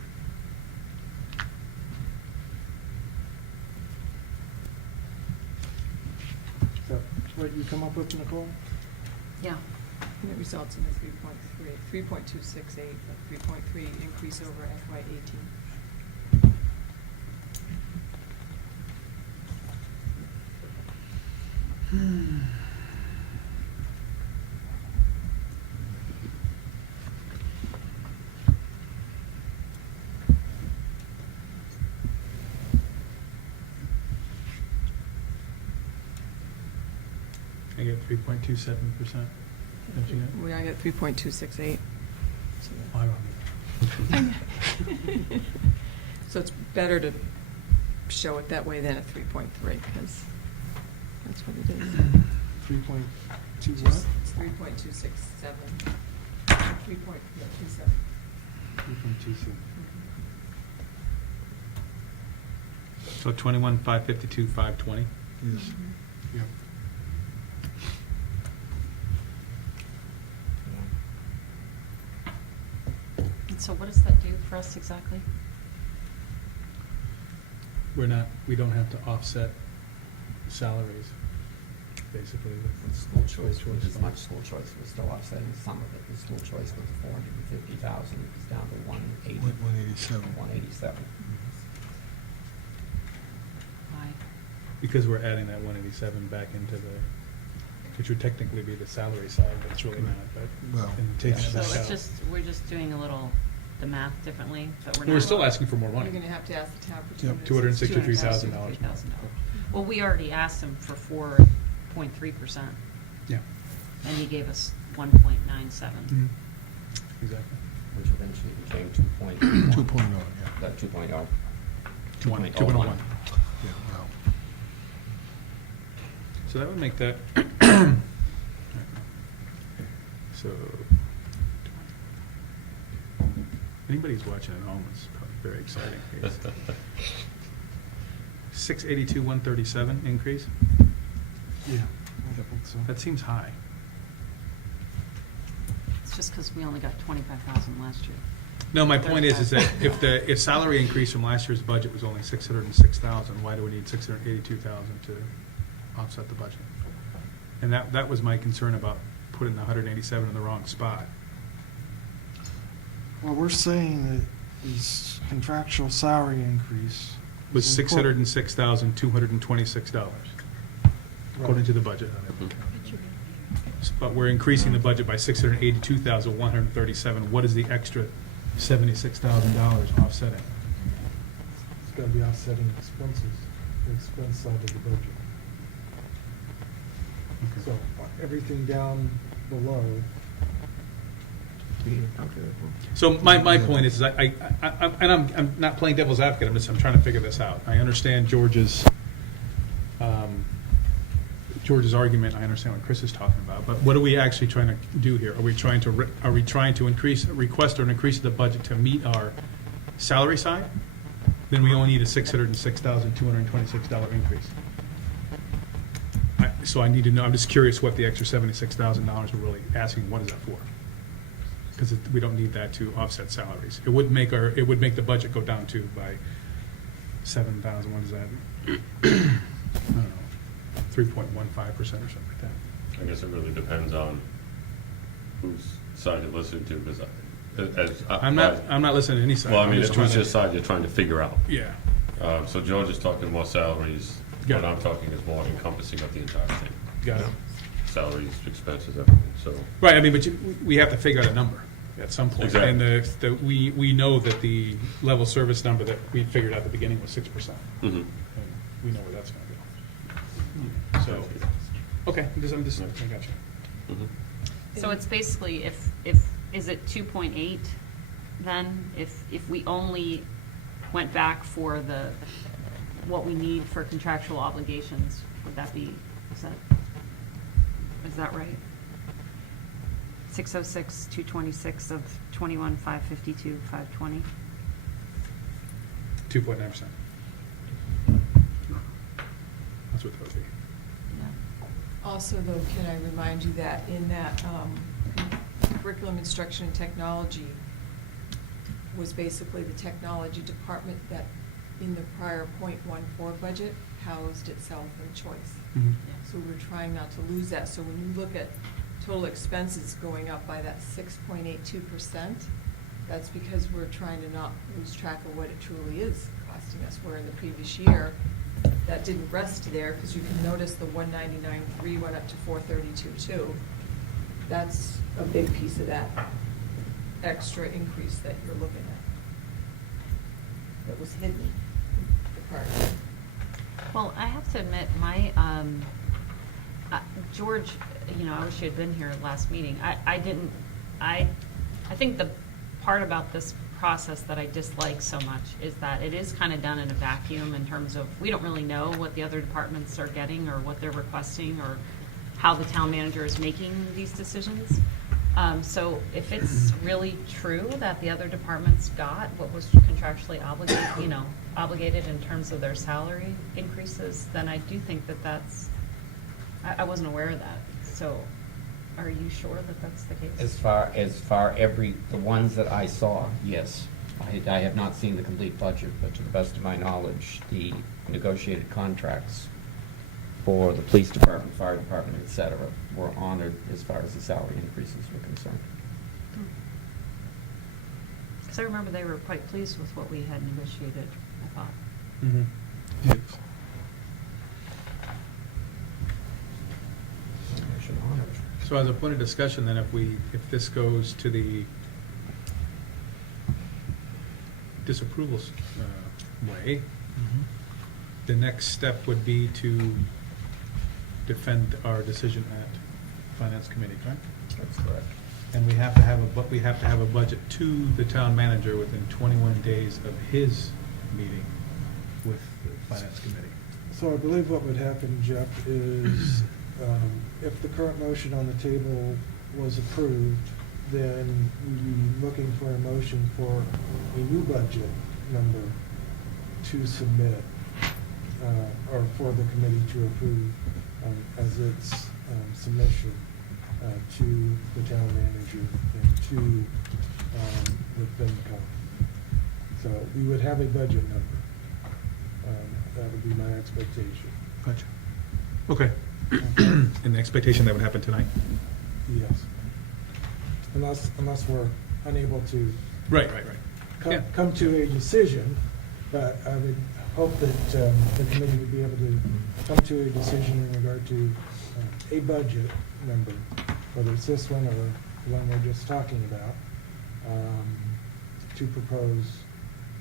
Is that what you come up with, Nicole? Yeah. And it results in a 3.268, but 3.3 increase over FY18. I get 3.27%. Don't you get? I got 3.268. Oh, I don't know. So it's better to show it that way than at 3.3, because that's what it is. 3.2 what? It's 3.267. 3.27. 3.26. So 21,552, 520? Yes. Yep. And so what does that do for us exactly? We don't have to offset salaries, basically. With school choice, School with as choice. much school choice, we're still offsetting some of it. The school choice with the 450,000 is down to 180, 187. 187. Why? Because we're adding that 187 back into the, which would technically be the salary side, but it's really not, but. Well, and taking yeah. it So back it's out. just, we're just doing a little, the math differently, but we're not. We're still asking for more money. You're going to have to ask the town for Yep. $263,000. $263,000. Well, we already asked him for 4.3%, Yeah. and he gave us 1.97. Exactly. Which eventually became 2.1. 2.0, yeah. 2.0. 2.01. 2.01. Yeah, well, So that would make that, so, anybody who's watching at home, it's probably very exciting. 682, 137 increase? Yeah, I think so. That seems high. It's just because we only got 25,000 last year. No, my point is that if salary increase from last year's budget was only 606,000, why do we need 682,000 to offset the budget? And that was my concern about putting the 187 in the wrong spot. Well, we're saying that this contractual salary increase Was is important. $606,226, according to the budget. But we're increasing the budget by $682,137. What is the extra $76,000 offsetting? It's got to be offsetting expenses, the expense side of the budget. So everything down below. So my point is, and I'm not playing devil's advocate, I'm trying to figure this out. I understand George's argument, I understand what Chris is talking about, but what are we actually trying to do here? Are we trying to request an increase of the budget to meet our salary side? Then we only need a $606,226 increase. So I need to know, I'm just curious what the extra $76,000 we're really asking, what is that for? Because we don't need that to offset salaries. It would make the budget go down too by 7,000, what is that? I don't know, 3.15% or something like that. I guess it really depends on whose side you're listening to, because I'm not listening to any side. Well, I I'm mean, just it's trying who's to- your side you're trying to figure out. Yeah. So George is talking more salaries, Got what it. I'm talking is more encompassing of the entire thing. Got it. Salaries, expenses, everything, so. Right, I mean, but we have to figure out a number at some point. Exactly. And we know that the level service number that we figured out at the beginning was 6%. Mhm. And we know where that's going to go. So, okay, I got you. Mhm. So it's basically is it 2.8 then? If we only went back for what we need for contractual obligations, would that be, is that right? 606, 226 of 21,552, 520? 2.9%. That's what that would be. Also, though, can I remind you that in that curriculum instruction and technology was basically the technology department that in the prior .14 budget housed itself in choice. Mhm. So we're trying not to lose that. So when you look at total expenses going up by that 6.82%, that's because we're trying to not lose track of what it truly is costing us, where in the previous year, that didn't rest there, because you can notice the 199.3 went up to 432.2. That's a big piece of that extra increase that you're looking at. That was hidden, the prior year. Well, I have to admit, George, I wish you had been here last meeting. I think the part about this process that I dislike so much is that it is kind of done in a vacuum in terms of, we don't really know what the other departments are getting or what they're requesting or how the town manager is making these decisions. So if it's really true that the other departments got what was contractually obligated in terms of their salary increases, then I do think that's, I wasn't aware of that. So are you sure that that's the case? As far the ones that I saw, yes. I have not seen the complete budget, but to the best of my knowledge, the negotiated contracts for the police department, fire department, et cetera, were honored as far as the salary increases were concerned. Because I remember they were quite pleased with what we had negotiated, I thought. Mhm. yes. They should honor it. So as a point of discussion, then, if this goes to the disapproval way, the next step would be to defend our decision at Finance Committee, correct? That's correct. And we have to have a budget to the town manager within 21 days of his meeting with the Finance Committee. So I believe what would happen, Jeff, is if the current motion on the table was approved, then we'd be looking for a motion for a new budget number to submit, or for the committee to approve as its submission to the town manager and to the FinCom. So we would have a budget number. That would be my expectation. Gotcha. Okay. And the expectation that would happen tonight? Yes. Unless we're unable to Right. Yeah. come to a decision, but I would hope that the committee would be able to come to a decision in regard to a budget number, whether it's this one or the one we're just talking about, to propose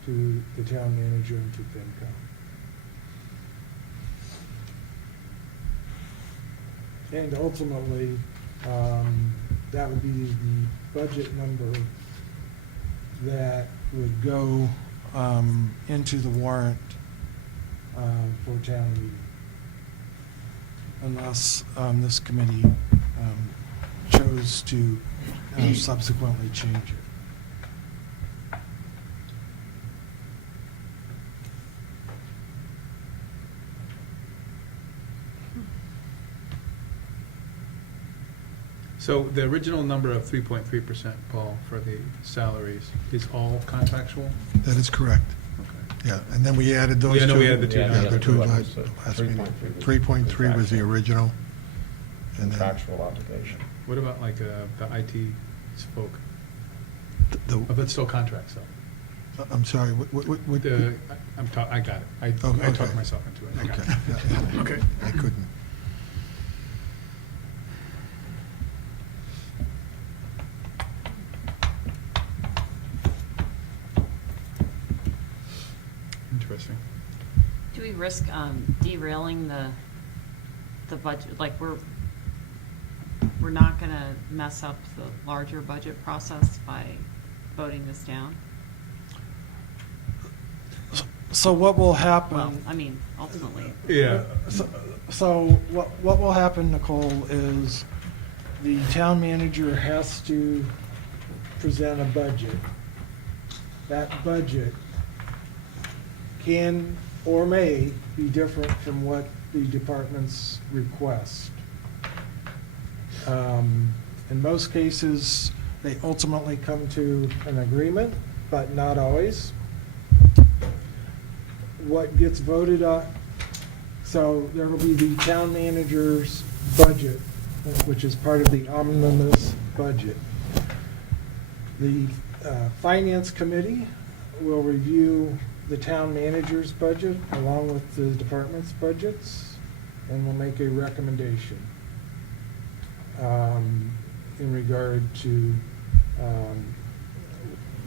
to the town manager and to FinCom. And ultimately, that would be the budget number that would go into the warrant for town meeting, unless this committee chose to subsequently change it. So the original number of 3.3%, Paul, for the salaries is all contractual? That is correct. Okay. Yeah, and then we added those two. Yeah, I know we added the two Yeah, numbers. the two Yeah, last so meeting. 3.3 3.3 was the original. And then Contractual obligation. What about like the IT folk? the- Oh, that's still contracts, though. I'm sorry, what? I got it. I okay. talked myself into it. I got Okay, it. yeah. Okay. I couldn't. Interesting. Do we risk derailing the budget? Like, we're not going to mess up the larger budget process by voting this down? So what will happen? Well, I mean, ultimately. Yeah. So what will happen, Nicole, is the town manager has to present a budget. That budget can or may be different from what the departments request. In most cases, they ultimately come to an agreement, but not always. What gets voted on, so there will be the town manager's budget, which is part of the omnibus budget. The finance committee will review the town manager's budget along with the department's budgets, and will make a recommendation in regard to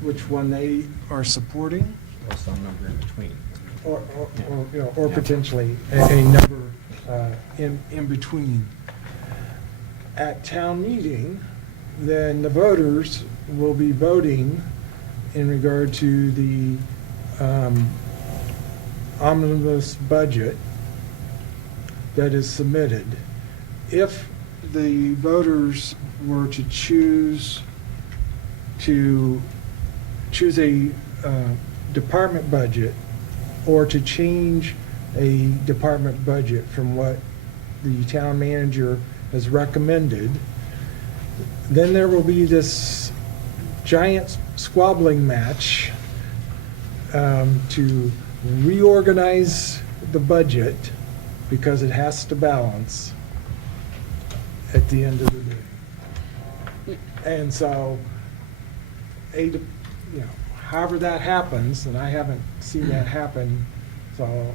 which one they are supporting. Or some number in between. Or, you know, or Yeah. potentially a number in between. At town meeting, then the voters will be voting in regard to the omnibus budget that is submitted. If the voters were to choose a department budget, or to change a department budget from what the town manager has recommended, then there will be this giant squabbling match to reorganize the budget, because it has to balance at the end of the day. And so, however that happens, and I haven't seen that happen, so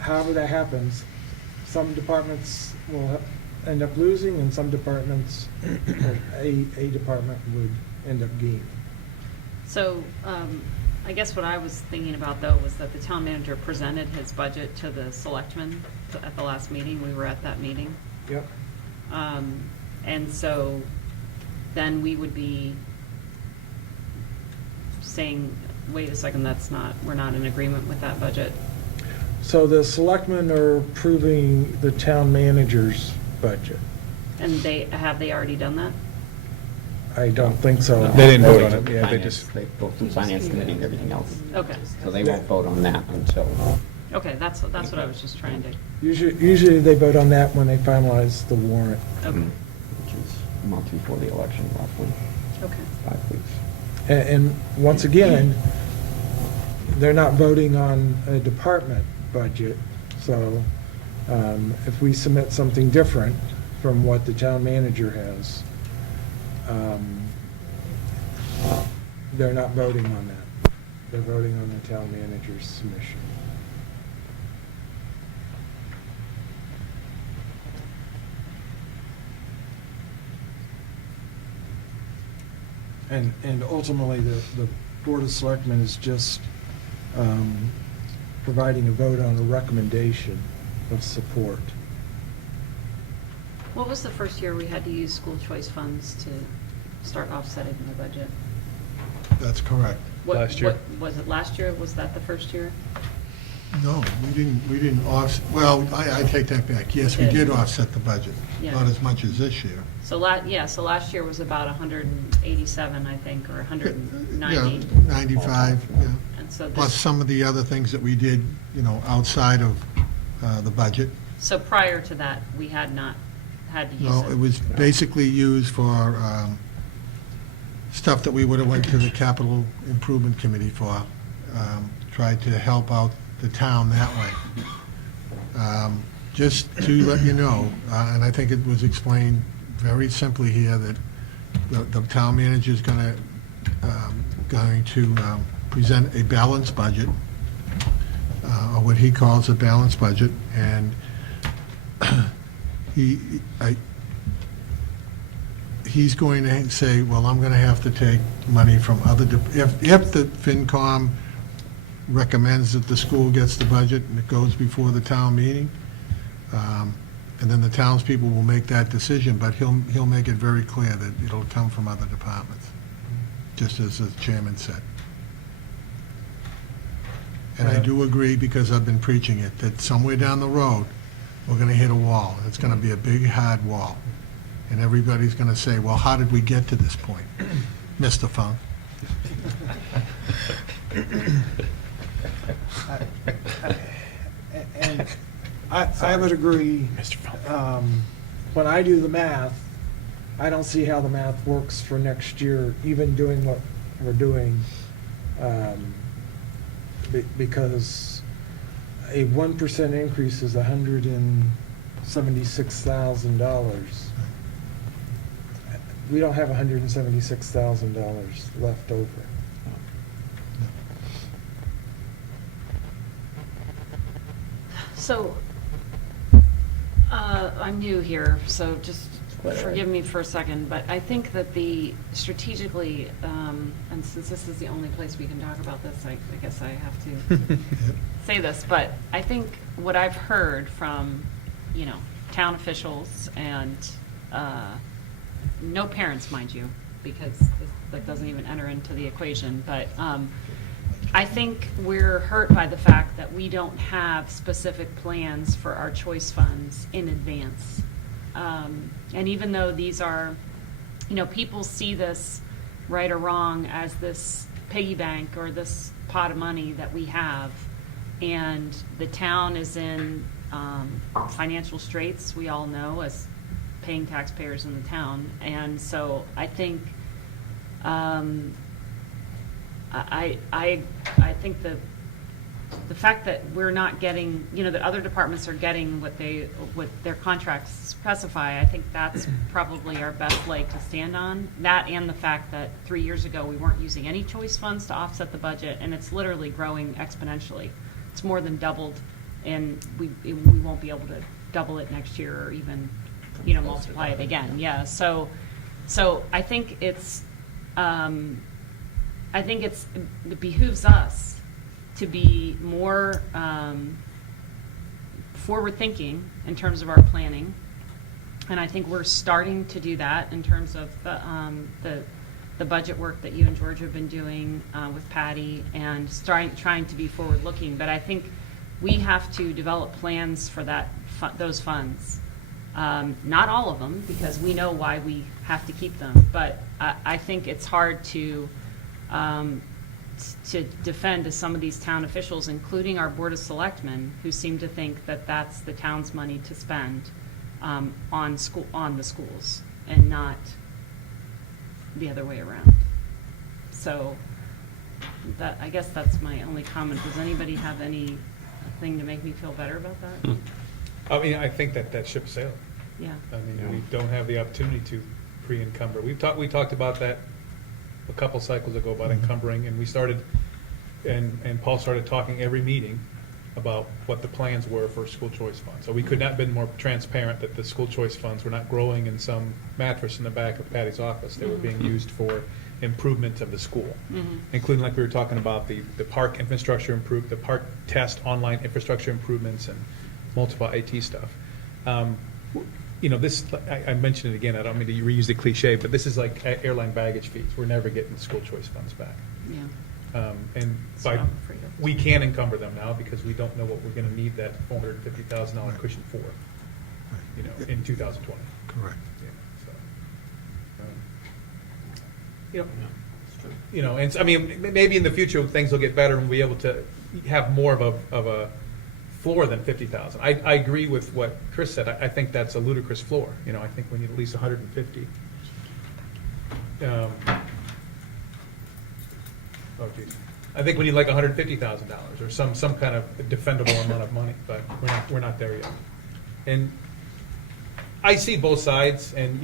however that happens, some departments will end up losing, and some departments, a department would end up gaining. So, I guess what I was thinking about, though, was that the town manager presented his budget to the selectmen at the last meeting. We were at that meeting. Yep. And so then we would be saying, wait a second, we're not in agreement with that budget. So the selectmen are approving the town manager's budget. And have they already done that? I don't think so. They didn't vote on it, Finance- yeah, they finance. just, They go through finance committee and everything else. Okay. So they won't vote on that until, Okay, that's what I was just trying to, Usually they vote on that when they finalize the warrant. okay, which is a month before the election, roughly, okay. 5 weeks. And once again, they're not voting on a department budget, so if we submit something different from what the town manager has, they're not voting on that. They're voting on the town manager's submission. And ultimately, the Board of Selectmen is just providing a vote on a recommendation of support. What was the first year we had to use school choice funds to start offsetting the budget? That's correct. Last year. Was it last year? Was that the first year? No, we didn't offset, well, I take that back. Yes, we did offset the budget, Yeah. not as much as this year. So so last year was about 187, I think, or 190. Yeah, 95, yeah. And so Plus this, some of the other things that we did, outside of the budget. so prior to that, we had not had to use No, it was basically used for stuff that we would have went to the capital improvement committee for, tried to help out the town that way. Just to let you know, and I think it was explained very simply here, that the town manager is going to present a balanced budget, or what he calls a balanced budget, and he's going to say, well, I'm going to have to take money from other, if the FinCom recommends that the school gets the budget and it goes before the town meeting, and then the townspeople will make that decision, but he'll make it very clear that it'll come from other departments, just as the chairman said. And I do agree, because I've been preaching it, that somewhere down the road, we're going to hit a wall. It's going to be a big, hard wall. And everybody's going to say, well, how did we get to this point, Mr. Funk? And I would agree. When I do the math, I don't see how the math works for next year, even doing what we're doing, because a 1% increase is $176,000. We don't have $176,000 left over. So, I'm new here, so just forgive me for a second, but I think that strategically, and since this is the only place we can talk about this, I guess I have to say this, but I think what I've heard from, town officials and, no parents, mind you, because that doesn't even enter into the equation, but I think we're hurt by the fact that we don't have specific plans for our choice funds in advance. And even though these are, people see this, right or wrong, as this piggy bank or this pot of money that we have, and the town is in financial straits, we all know, as paying taxpayers in the town. And so I think I think the fact that we're not getting, that other departments are getting what their contracts specify, I think that's probably our best leg to stand on. That, and the fact that 3 years ago we weren't using any choice funds to offset the budget, and it's literally growing exponentially. It's more than doubled, and we won't be able to double it next year, or even multiply it again. Yeah. So I think it's I think it behooves us to be more forward-thinking in terms of our planning. And I think we're starting to do that in terms of the budget work that you and George have been doing with Patty and trying to be forward-looking. But I think we have to develop plans for those funds. Not all of them, because we know why we have to keep them. But I think it's hard to defend to some of these town officials, including our Board of Selectmen, who seem to think that that's the town's money to spend on the schools and not the other way around. So I guess that's my only comment. Does anybody have anything to make me feel better about that? I mean, I think that ship sailed. Yeah. I mean, we don't have the opportunity to pre-encumber. We talked about that a couple cycles ago about encumbering, and we started, and Paul started talking every meeting about what the plans were for school choice funds. So we could not have been more transparent that the school choice funds were not growing in some mattress in the back of Patty's office. They were being used for improvement of the school, including, like we were talking about, the park infrastructure the park test online infrastructure improvements and multiple IT stuff. This, I mentioned it again, I don't mean to reuse the cliche, but this is like airline baggage fees. We're never getting school choice funds back. Yeah. And we can encumber them now because we don't know what we're going to need that $450,000 cushion for, in 2020. Correct. And I mean, maybe in the future things will get better and we'll be able to have more of a floor than 50,000. I agree with what Chris said. I think that's a ludicrous floor. I think we need at least 150. I think we need like $150,000 or some kind of defendable amount of money, but we're not there yet. And I see both sides, and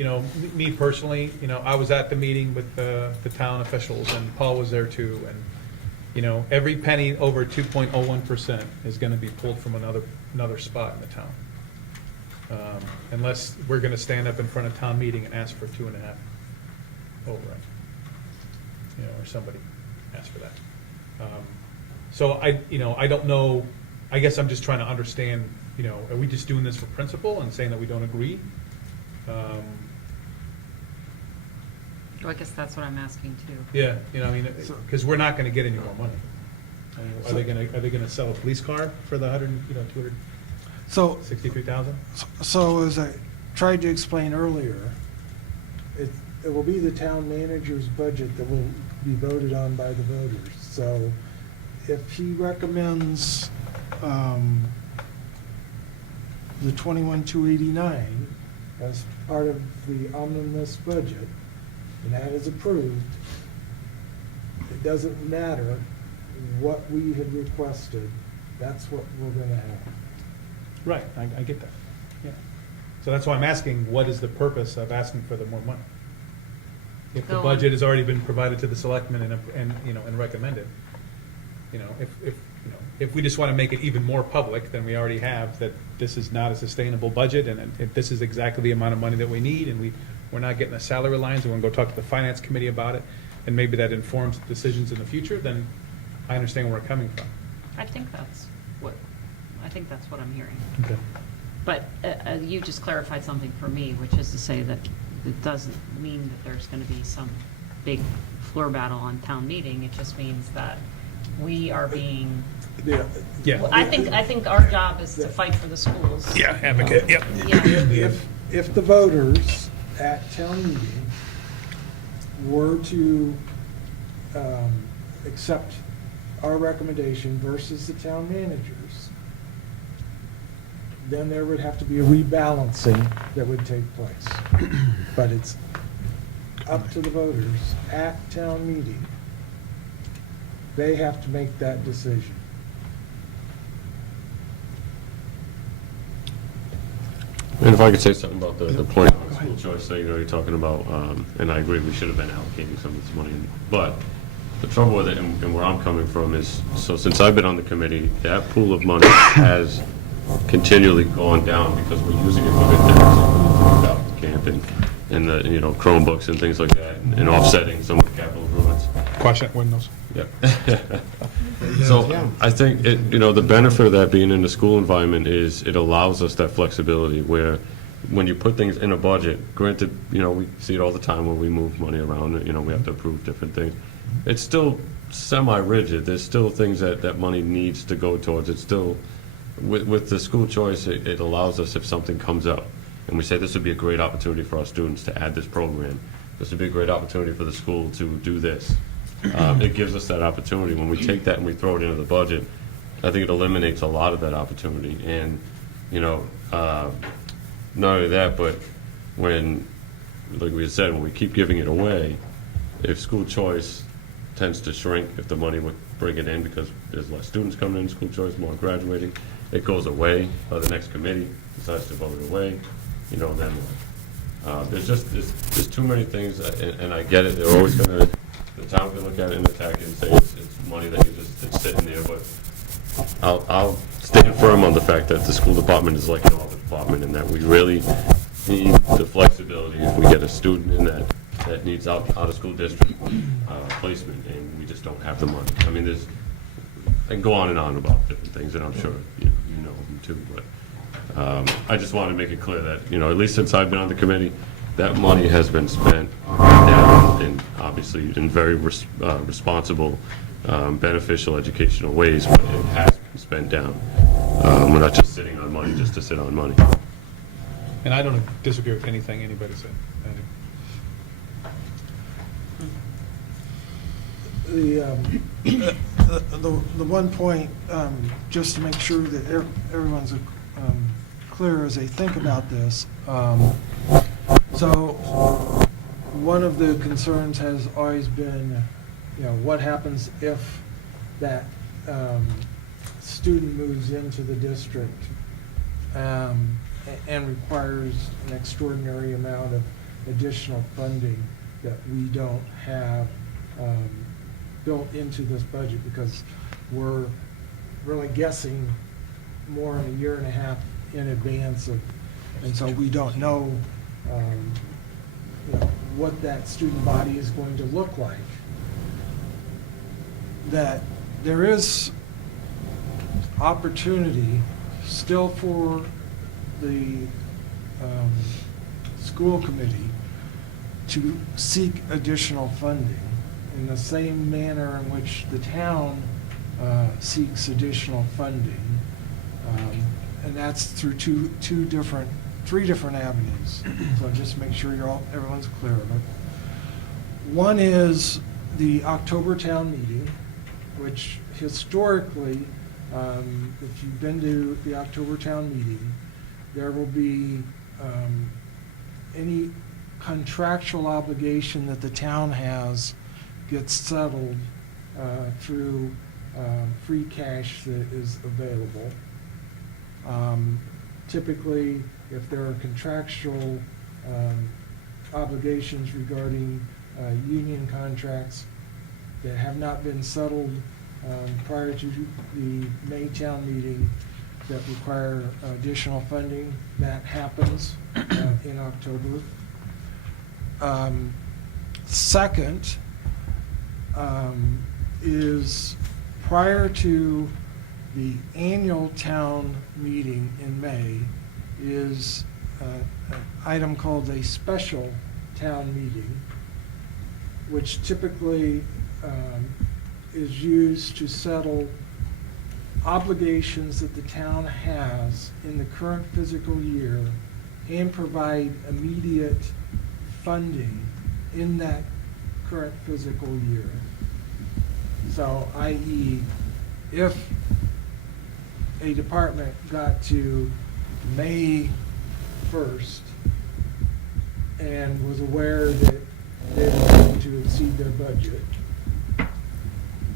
me personally, I was at the meeting with the town officials, and Paul was there too, and every penny over 2.01% is going to be pulled from another spot in the town, unless we're going to stand up in front of town meeting and ask for 2.5 override, or somebody ask for that. So I don't know. I guess I'm just trying to understand. Are we just doing this for principle and saying that we don't agree? Well, I guess that's what I'm asking too. Yeah, because we're not going to get any more money. Are they going to sell a police car for the 263,000? So as I tried to explain earlier, it will be the town manager's budget that will be voted on by the voters. So if he recommends the 21,289 as part of the omnibus budget, and that is approved, it doesn't matter what we had requested, that's what we're going to have. Right, I get that. Yeah. So that's why I'm asking, what is the purpose of asking for the more money? If the budget has already been provided to the selectmen and recommended, if we just want to make it even more public than we already have, that this is not a sustainable budget, and if this is exactly the amount of money that we need, and we're not getting the salary lines, and we're going to go talk to the finance committee about it, and maybe that informs decisions in the future, then I understand where we're coming from. I think that's what I'm hearing. Okay. But you just clarified something for me, which is to say that it doesn't mean that there's going to be some big floor battle on town meeting. It just means that we are being. Yeah. Well, I think our job is to fight for the schools. Yeah, advocate. Yep. Yeah. If the voters at town meeting were to accept our recommendation versus the town managers, then there would have to be a rebalancing that would take place. But it's up to the voters at town meeting. They have to make that decision. And if I could say something about the point of school choice, that you're talking about, and I agree, we should have been allocating some of this money. But the trouble with it, and where I'm coming from, is, so since I've been on the committee, that pool of money has continually gone down because we're using it for good things, like camp and the Chromebooks and things like that, and offsetting some of the capital improvements. Quashnet windows. Yeah. So I think the benefit of that being in the school environment is it allows us that flexibility where when you put things in a budget, granted, we see it all the time when we move money around, we have to approve different things. It's still semi-rigid. There's still things that money needs to go towards. It's still, with the school choice, it allows us, if something comes up, and we say this would be a great opportunity for our students to add this program, this would be a great opportunity for the school to do this. It gives us that opportunity. When we take that and we throw it into the budget, I think it eliminates a lot of that opportunity. And, not only that, but when, like we said, when we keep giving it away, if school choice tends to shrink, if the money would bring it in because there's less students coming in school choice, more graduating, it goes away, or the next committee decides to vote it away, then there's too many things, and I get it, they're always going to, the town can look at it and attack it and say it's money that it's sitting there, but I'll stand firm on the fact that the school department is like no other department, and that we really need the flexibility if we get a student in that needs out of school district placement, and we just don't have the money. I mean, I can go on and on about different things, and I'm sure you know them too, but I just want to make it clear that, at least since I've been on the committee, that money has been spent down in, obviously, in very responsible, beneficial educational ways, but it has been spent down. We're not just sitting on money just to sit on money. And I don't disagree with anything anybody said. The one point, just to make sure that everyone's clear as they think about this. So one of the concerns has always been, what happens if that student moves into the district and requires an extraordinary amount of additional funding that we don't have built into this budget, because we're really guessing more than a year and a half in advance of, and so we don't know, what that student body is going to look like. That there is opportunity still for the school committee to seek additional funding in the same manner in which the town seeks additional funding. And that's through three different avenues. So just make sure everyone's clear of it. One is the October town meeting, which historically, if you've been to the October town meeting, there will be any contractual obligation that the town has gets settled through free cash that is available. Typically, if there are contractual obligations regarding union contracts that have not been settled prior to the May town meeting that require additional funding, that happens in October. Second is prior to the annual town meeting in May is an item called a special town meeting, which typically is used to settle obligations that the town has in the current fiscal year and provide immediate funding in that current fiscal year. So, i.e., if a department got to May 1st and was aware that they were going to exceed their budget,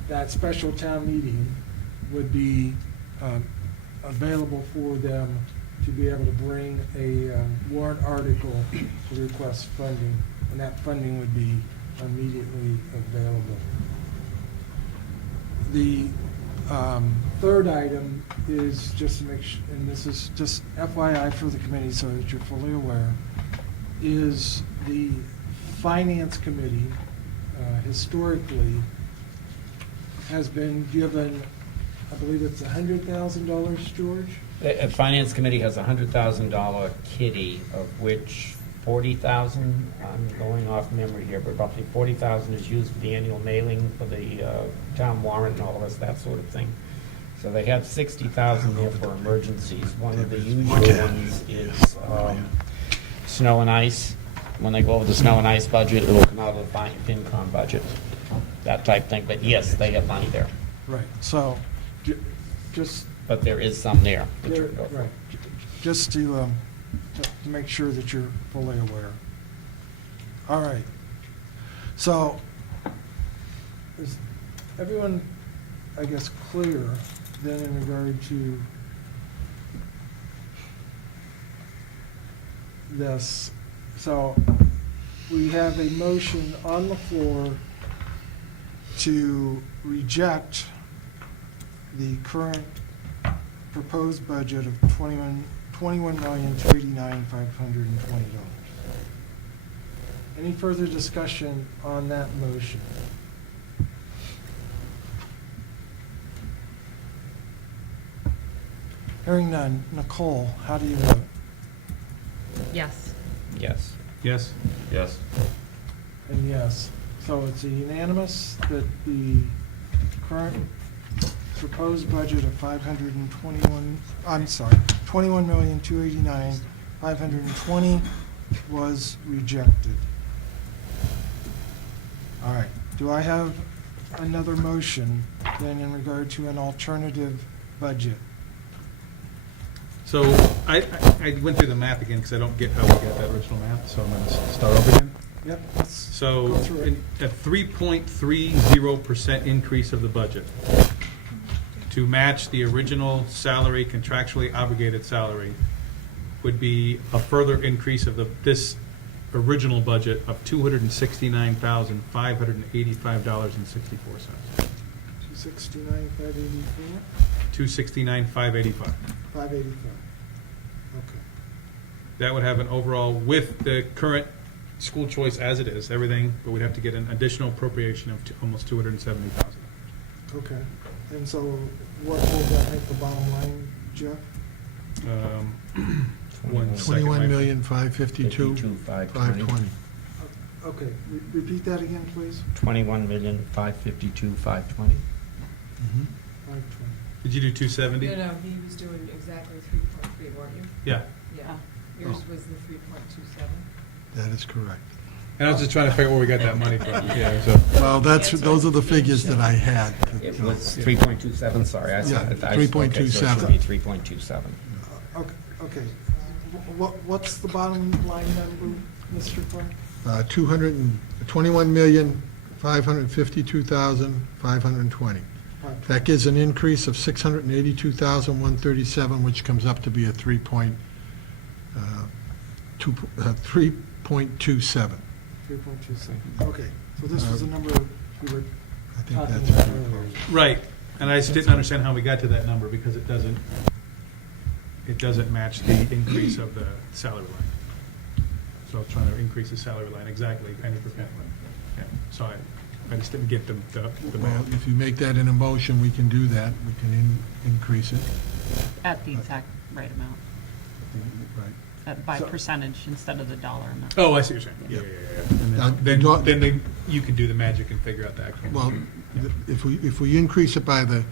that special town meeting would be available for them to be able to bring a warrant article to request funding, and that funding would be immediately available. The third item is just to make sure, and this is just FYI for the committee so that you're fully aware, is the Finance Committee historically has been given, I believe it's $100,000, George? The Finance Committee has a $100,000 kitty, of which 40,000, I'm going off memory here, but roughly 40,000 is used for the annual mailing for the town warrant and all of this, that sort of thing. So they have 60,000 there for emergencies. One of the usual ones is snow and ice. When they go over the snow and ice budget, it'll come out of the FinCom budget, that type thing. But yes, they have money there. Right, so, just, But there is some there. that you there- can go for. right, just to make sure that you're fully aware. All right. So, is everyone, I guess, clear then in regard to this? So, we have a motion on the floor to reject the current proposed budget of $21,289,520. Any further discussion on that motion? Hearing none. Nicole, how do you vote? Yes. Yes. Yes? Yes. And yes. So it's a unanimous that the current proposed budget of 21,289,520 was rejected. All right. Do I have another motion then in regard to an alternative budget? So I went through the math again because I don't get how we got that original math, so I'm going to start over again. Yep. Let's So go through it. a 3.30% increase of the budget to match the original salary, contractually obligated salary, would be a further increase of this original budget of $269,585.64. 269,584, $269,585. 585. Okay. That would have an overall, with the current school choice as it is, everything, but we'd have to get an additional appropriation of almost $270,000. Okay. And so what will that make the bottom line, Jeff? 1 second. $21,552,520. Okay, repeat that again, please. $21,552,520. 520. Did you do 270? No, he was doing exactly 3.3, weren't you? Yeah. Yeah. Yours was the 3.27. That is correct. And I was just trying to figure out where we got that money from. Yeah, so. Well, those are the figures that I had. It was 3.27, sorry. I said Yeah, it. 3.27. Okay, so it should be 3.27. Okay. What's the bottom line number, Mr. Clark? $21,552,520. That gives an increase of $682,137, which comes up to be a 3.27. 3.27. Okay, so this was the number we were I think talking that's about pretty earlier. close. Right, and I just didn't understand how we got to that number because it doesn't match the increase of the salary line. So I was trying to increase the salary line exactly penny for penny. Yeah, so I just didn't get the Well, math. if you make that in a motion, we can do that. We can increase it. At the exact right amount, Right. by So- percentage instead of the dollar amount. Oh, I see what you're saying. Yeah. And Now, then you can do the magic and figure out the actual. Well, if we increase it by the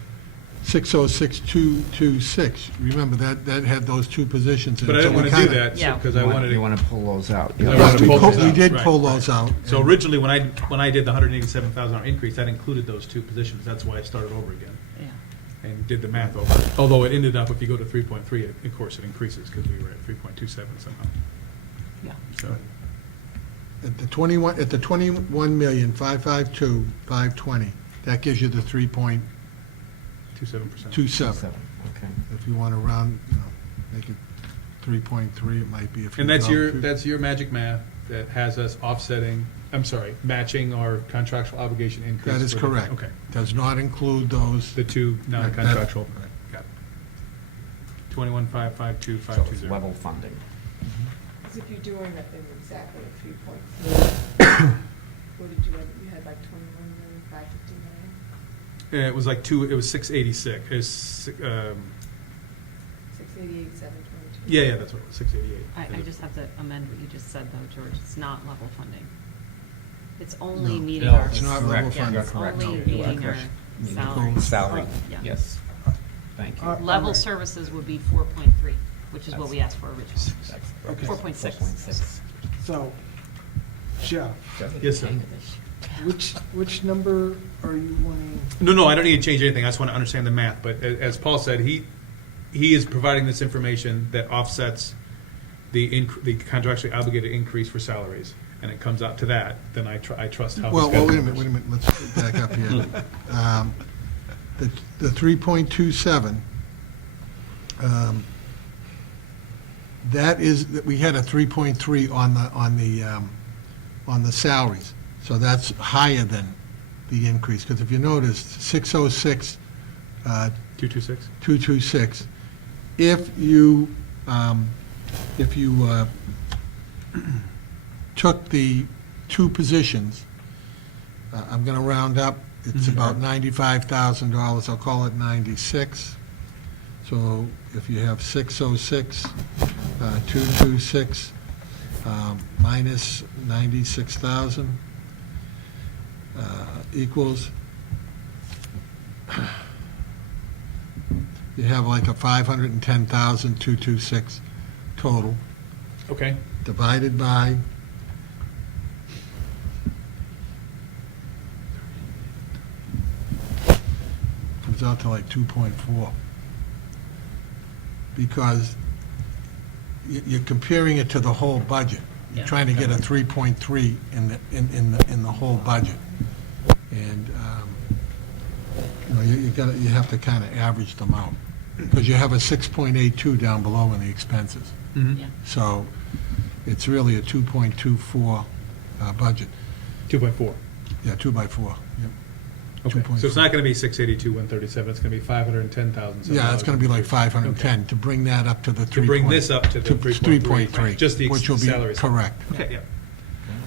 606,226, remember, that had those two positions in it. But I So didn't we want to do kinda- that Yeah. because I wanted You to. want to pull those out. I Yeah. wanted Yes, to pull those we out, did right, pull right. those out. So originally, when I did the $187,000 increase, that included those two positions. That's why I started over again Yeah. and did the math over. Although it ended up, if you go to 3.3, of course, it increases because we were at 3.27 somehow. Yeah. So, At the 21,552,520, that gives you the 3.27. 2.7%. Okay. If you want to round, make it 3.3, it might be if you. And go to- that's your magic math that has us matching our contractual obligation increase. That is for the- correct. Okay. Does not include those. The two non-contractual. Right. Got it. 21,552,520. So it's level funding. As if you're doing it in exactly 3.3. What did you have? You had like 21,559. It was like it was 686. It was, 688, 722. yeah, that's what it was, 688. I just have to amend what you just said, though, George. It's not level funding. It's only No. meeting No, our. it's not level Yeah, funding. it's Correct. only No, you are meeting our correct. salaries. Salary, Yeah. yes. Thank you. Level services would be 4.3, which is what we asked for originally. That's- Okay. 4.6. 4.6. So, Jeff, Yes, sir. which number are you wanting? No, I don't need to change anything. I just want to understand the math. But as Paul said, he is providing this information that offsets the contractually obligated increase for salaries, and it comes out to that. Then I trust how. Well, he's got wait it. a minute, let's back up here. The 3.27, that is, we had a 3.3 on the salaries, so that's higher than the increase, because if you notice, 606, 226. 226, if you took the two positions, I'm going to round up, it's about $95,000, I'll call it 96. So if you have 606, 226, minus 96,000, equals, you have like a 510,226 total, Okay. divided by comes out to like 2.4. Because you're comparing it to the whole budget. You're trying to get a 3.3 in the whole budget. And, you have to kind of average them out. Because you have a 6.82 down below in the expenses. Mm-hmm. Yeah. So it's really a 2.24 budget. 2.4. Yeah, 2 by 4. Yep. Okay. 2.4. So it's not going to be 682, 137. It's going to be 510,000. Yeah, it's going to be like 510 to bring that up to the 3. To bring this up to the 3.3. Just the which will be salaries. correct. Okay, yeah.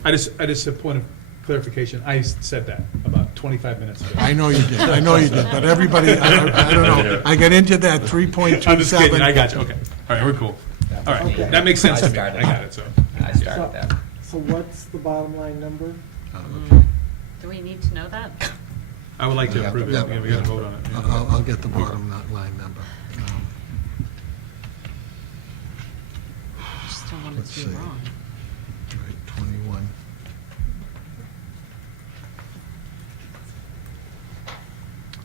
I just a point of clarification. I said that about 25 minutes ago. I know you did. I know you did. But everybody, I don't know. I got into that 3.27. I'm just kidding. I got you. Okay. All right, we're cool. All right, Okay. that makes sense to me. started. I got it. So I started that. So what's the bottom line number? Do we need to know that? I would like to Yeah. approve it. Yeah. Yeah, we got to vote on it. Yeah. I'll get the bottom line number. Just don't want it Let's to be see. wrong. Right, 21.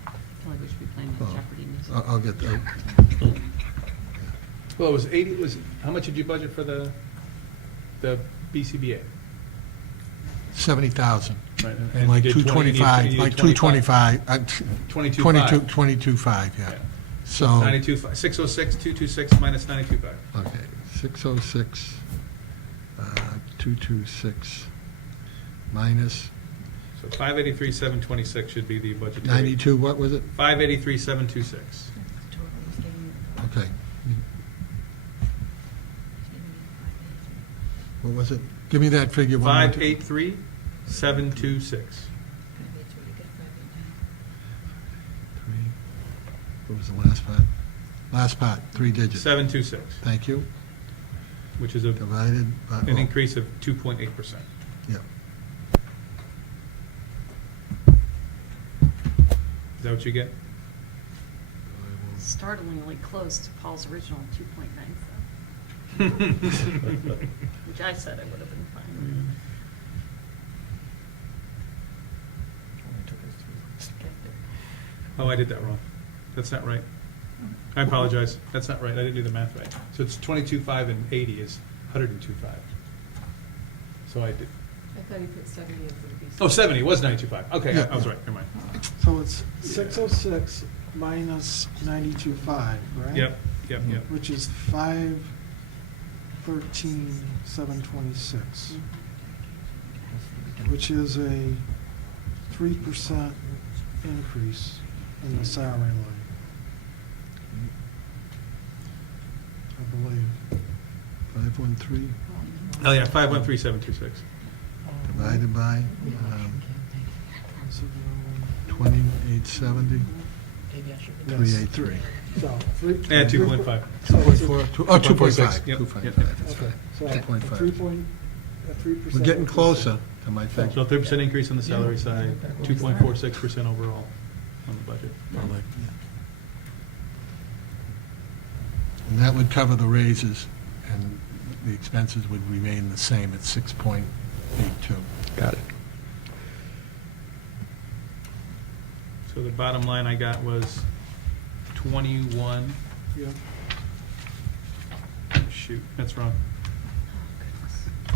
I feel like we should be playing that Oh, Jeopardy music. I'll get that. Well, it was 80. How much did you budget for the BCBA? 70,000. Right, And like you did 225, you did like 225, 22.5. 22.5, yeah. Yeah. So, 606, 226 minus 92.5. okay, 606, 226, minus So 583, 726 should be the budget. 92, what was it? 583, 726. Okay. What was it? Give me that figure one more time. 583, 726. What was the last part? Last part, 3 digits. 726, Thank you. which is Divided by, an increase of 2.8%. yeah. Is that what you get? Startlingly close to Paul's original 2.97, which I said it would have been fine. Oh, I did that wrong. That's not right. I apologize. That's not right. I didn't do the math right. So it's 22.5 and 80 is 102.5. So I did. I thought he put 70 in for the BC. Oh, 70 was 92.5. Okay, Yeah. I was right. Never mind. So it's 606 minus 92.5, right? Yep. Which is 513,726, which is a 3% increase in the salary line, I believe. 513 Oh, yeah, 513,726. divided by 2870, 383. So, three. Yeah, 2.5. 2.4, oh, 2.5. Yep, 2.5. yep. Okay, so 2.5. 3%. We're getting closer to my thing. So 3% increase on the salary side, 2.46% overall on the budget. And that would cover the raises, and the expenses would remain the same at 6.82. Got it. So the bottom line I got was 21, Yeah. shoot, that's wrong.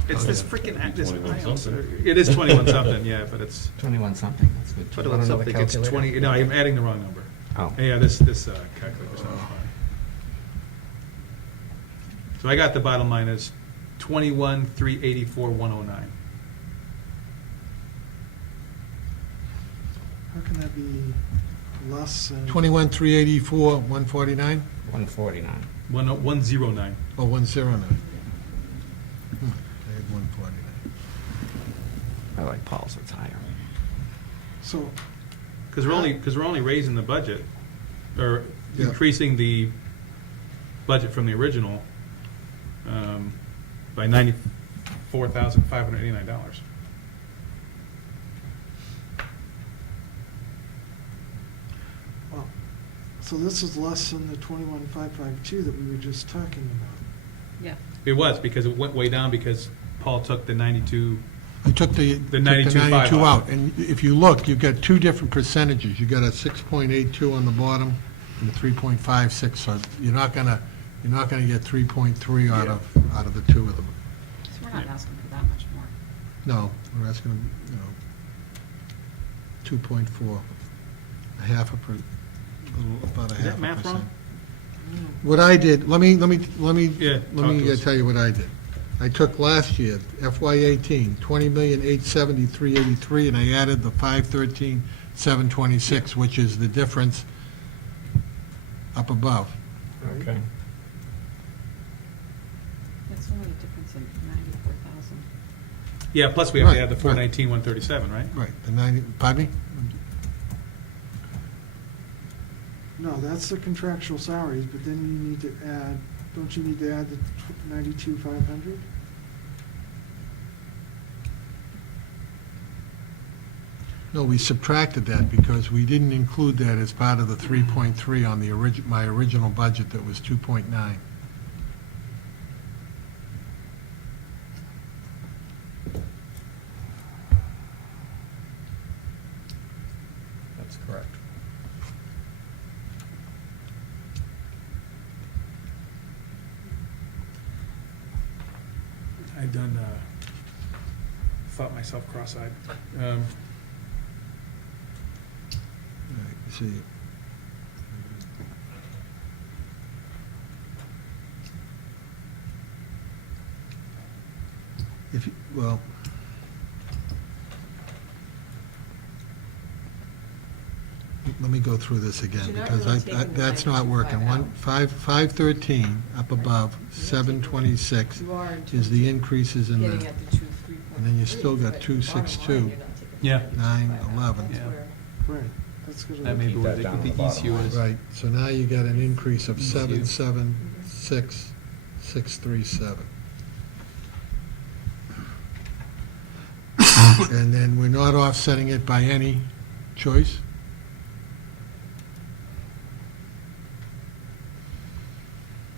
It's this freaking, this, 21 something. it is 21 something, yeah, but it's 21 something, that's good. Do you want 21 another something, it's calculator? 20, no, I'm adding the wrong number. Oh. Yeah, this calculator's not fine. So I got the bottom line as 21,384,109. How can that be less than? 21,384, 149, 149. 109. or 109? I had 149. I like Paul's, it's higher. So, Because we're only raising the budget, or Yeah. increasing the budget from the original by $94,589. well, so this is less than the 21,552 that we were just talking about. Yeah. It was, because it went way down because Paul took the 92, I took the 92.5 92 out. out, and if you look, you've got two different percentages. You got a 6.82 on the bottom and a 3.56, so you're not gonna get 3.3 out of the two of them. So we're not asking for that much more. No, we're asking, 2.4, a half a per, about a Is that half a math percent. wrong? What I did, let me Yeah, talk to us. tell you what I did. I took last year, FY18, 20,873,383, and I added the 513,726, which is the difference up above. Okay. That's only a difference of 94,000. Yeah, plus we have to Right, add the right. 419,137, right? Right, the 90, pardon me? No, that's the contractual salaries, but then you need to add, don't you need to add the 92,500? No, we subtracted that because we didn't include that as part of the 3.3 on the my original budget that was 2.9. That's correct. I done thought myself cross-eyed. Right, see. If, well, let me go through this again, But you're not because really taking the that's not working. 92.5 513 up above, 726 You are in is the increases in getting the, at the 2, 3.3. and then you still got but the bottom 262. line, you're not taking the Yeah. 911. That's Yeah. where- Right, that's good. That may be Keep what that down on the the bottom ECU line. is. Right, so now you got an increase of ECU. 776,637. And then we're not offsetting it by any choice?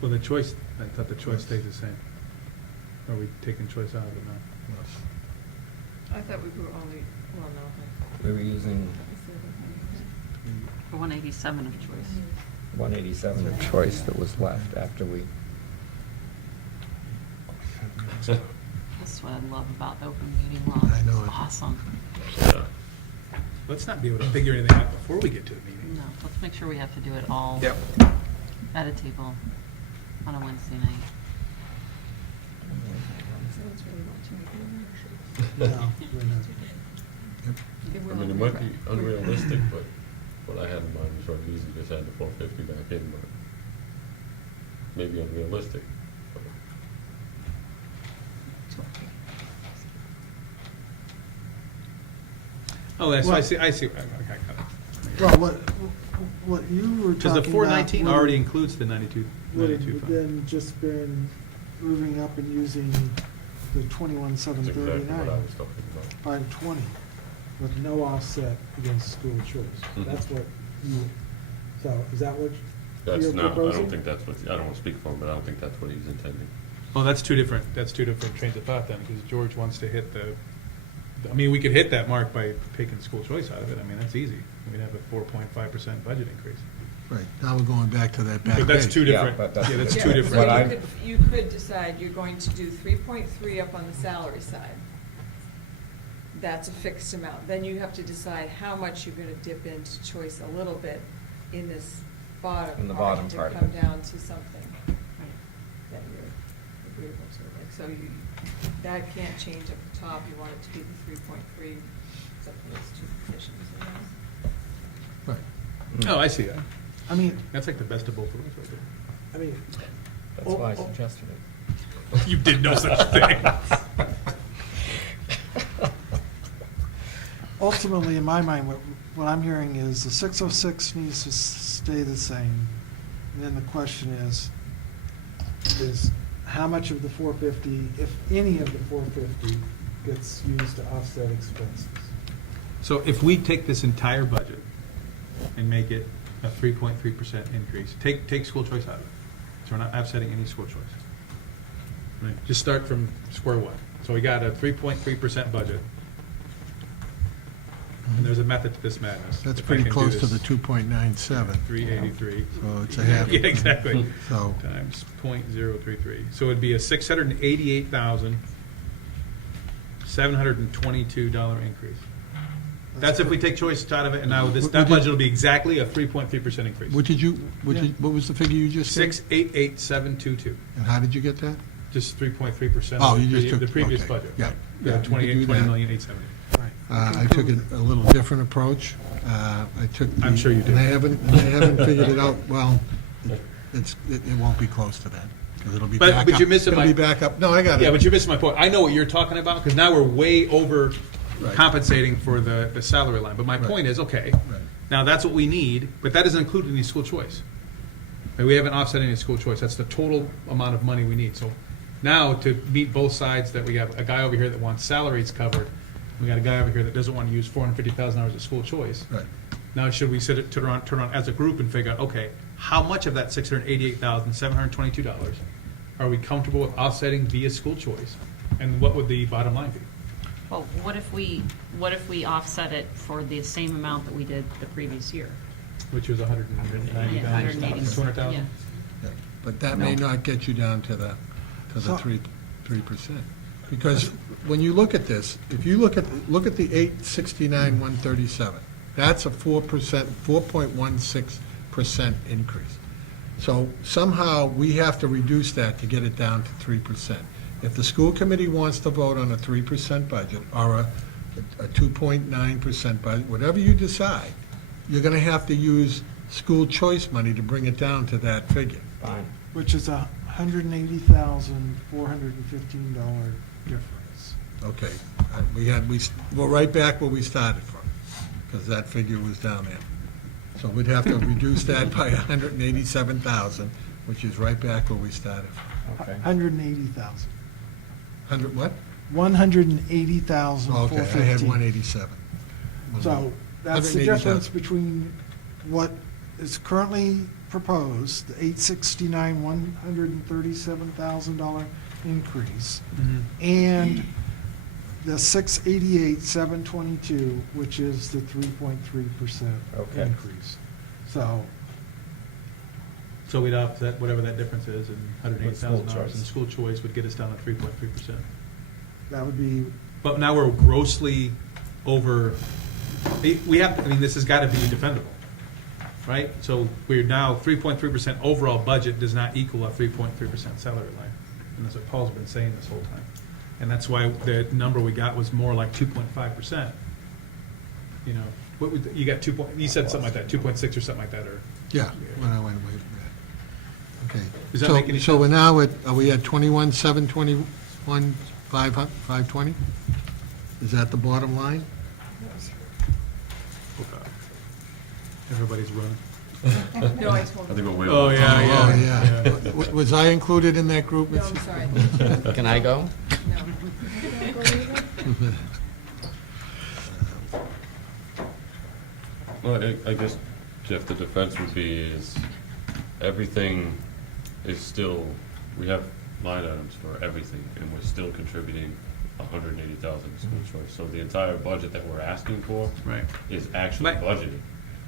Well, the choice, I thought the choice stays the same. Are we taking choice out of it now? I thought we were only, well, no. We were using 187 of choice. 187 of choice that was left after we, That's what I love about open meeting law. I know It's it. awesome. Yeah. Let's not be able to figure anything out before we get to the meeting. No, let's make sure we have to do it all Yep. at a table on a Wednesday night. No, we're not. It I will mean, it be might right. be unrealistic, but what I had in mind was really easy, just add the 450 back in, but maybe unrealistic. Oh, that's, I Well- see, okay, got it. Well, what you were talking about. Because the 419 would- already includes the 92 Would have fund. then just been moving up and using the That's exactly what I 21,739, was talking about. 520, with no offset against school choice. Mhm. That's what you, so is that what That's you're not, I proposing? don't think that's what, I don't want to speak for him, but I don't think that's what he's intending. Well, that's two different trains of thought then, because George wants to hit I mean, we could hit that mark by taking school choice out of it. I mean, that's easy. We'd have a 4.5% budget increase. Right, now we're going back to that back But that's page. two Yeah, different, but that's- yeah, that's Yeah, two so different. What I- you could decide you're going to do 3.3 up on the salary side. That's a fixed amount. Then you have to decide how much you're gonna dip into choice a little bit in this bottom In the part bottom to part of come it. down to something that you're agreeable to. Like, so that can't change at the top. You want it to be the 3.3, except for those two positions. you know? Right. Oh, I see that. I mean, That's like the best of both worlds right there. I mean, That's why I suggested it. You did no such thing. ultimately, in my mind, what I'm hearing is the 606 needs to stay the same. And then the question is how much of the 450, if any of the 450, gets used to offset expenses? So if we take this entire budget and make it a 3.3% increase, take school choice out of it. So we're not offsetting any school choice. Right, just start from square one. So we got a 3.3% budget. And there's a method to this madness. That's If I pretty can do close to this, the 2.97. 383. So it's a half. Yeah, exactly. So, Times .033. So it'd be a $688,722 increase. That's if we take choice out of it, and now that Would you- budget will be exactly a 3.3% increase. what was the figure you just said? 688,722, And how did you get that? just 3.3%. Oh, of you just took- the previous okay, budget. yeah. right. Yeah, you could do that. 20,870. Right. I took a little different approach. I took. I'm sure you did. And I haven't figured it out, well, it won't be close to that, because it'll be But- back up. but you're missing It'll my- be back up, no, I got it. Yeah, but you're missing my point. I know what you're talking about, because now we're way over Right. compensating for the salary line. But my Right. point is, okay, Right. now that's what we need, but that doesn't include any school choice. And we haven't offset any school choice. That's the total amount of money we need. So now, to meet both sides, that we have a guy over here that wants salaries covered, we got a guy over here that doesn't want to use 450,000 hours of school choice. Right. Now, should we turn around as a group and figure out, okay, how much of that $688,722 are we comfortable with offsetting via school choice? And what would the bottom line be? Well, what if we offset it for the same amount that we did the previous year? Which was 190,000, 180. 200,000? Yeah. Yeah. But that may not get you down to the So- 3%. Because when you look at this, if you look at the 869,137, that's a 4.16% increase. So somehow, we have to reduce that to get it down to 3%. If the school committee wants to vote on a 3% budget, or a 2.9% budget, whatever you decide, you're going to have to use school choice money to bring it down to that figure. Fine. Which is a $180,415 difference. Okay, we're right back where we started from, because that figure was down there. So we'd have to reduce that by 187,000, which is right back where we started from. Okay. 180,000. 100 what? 180,415. Okay, I had 187. So that's the 187. difference between what is currently proposed, the $137,000 increase, and the $688,722, which is the 3.3% Okay. increase. So, So we'd offset whatever that difference is, and $108,000 choice. in school choice would get us down to 3.3%. that would be, But now we're grossly over, we have, I mean, this has got to be defendable, right? So we're now 3.3% overall budget does not equal a 3.3% salary line. And that's what Paul's been saying this whole time. And that's why the number we got was more like 2.5%. You know, what would, you got you said something like that, 2.6 or something like that, or? Yeah, when I went away from that. Okay. Does that make any So we're sense? now are we at 21,721,520? Is that the bottom line? Everybody's running. No, I told I think him. we're way Oh, over. yeah, yeah. Oh, yeah. Was I included in that group? No, I'm sorry. Can I go? No. Well, I guess, Jeff, the defense would be is everything is still, we have line items for everything, and we're still contributing 180,000 to school choice. So the entire budget that we're asking for Right. is actually But- budgeted.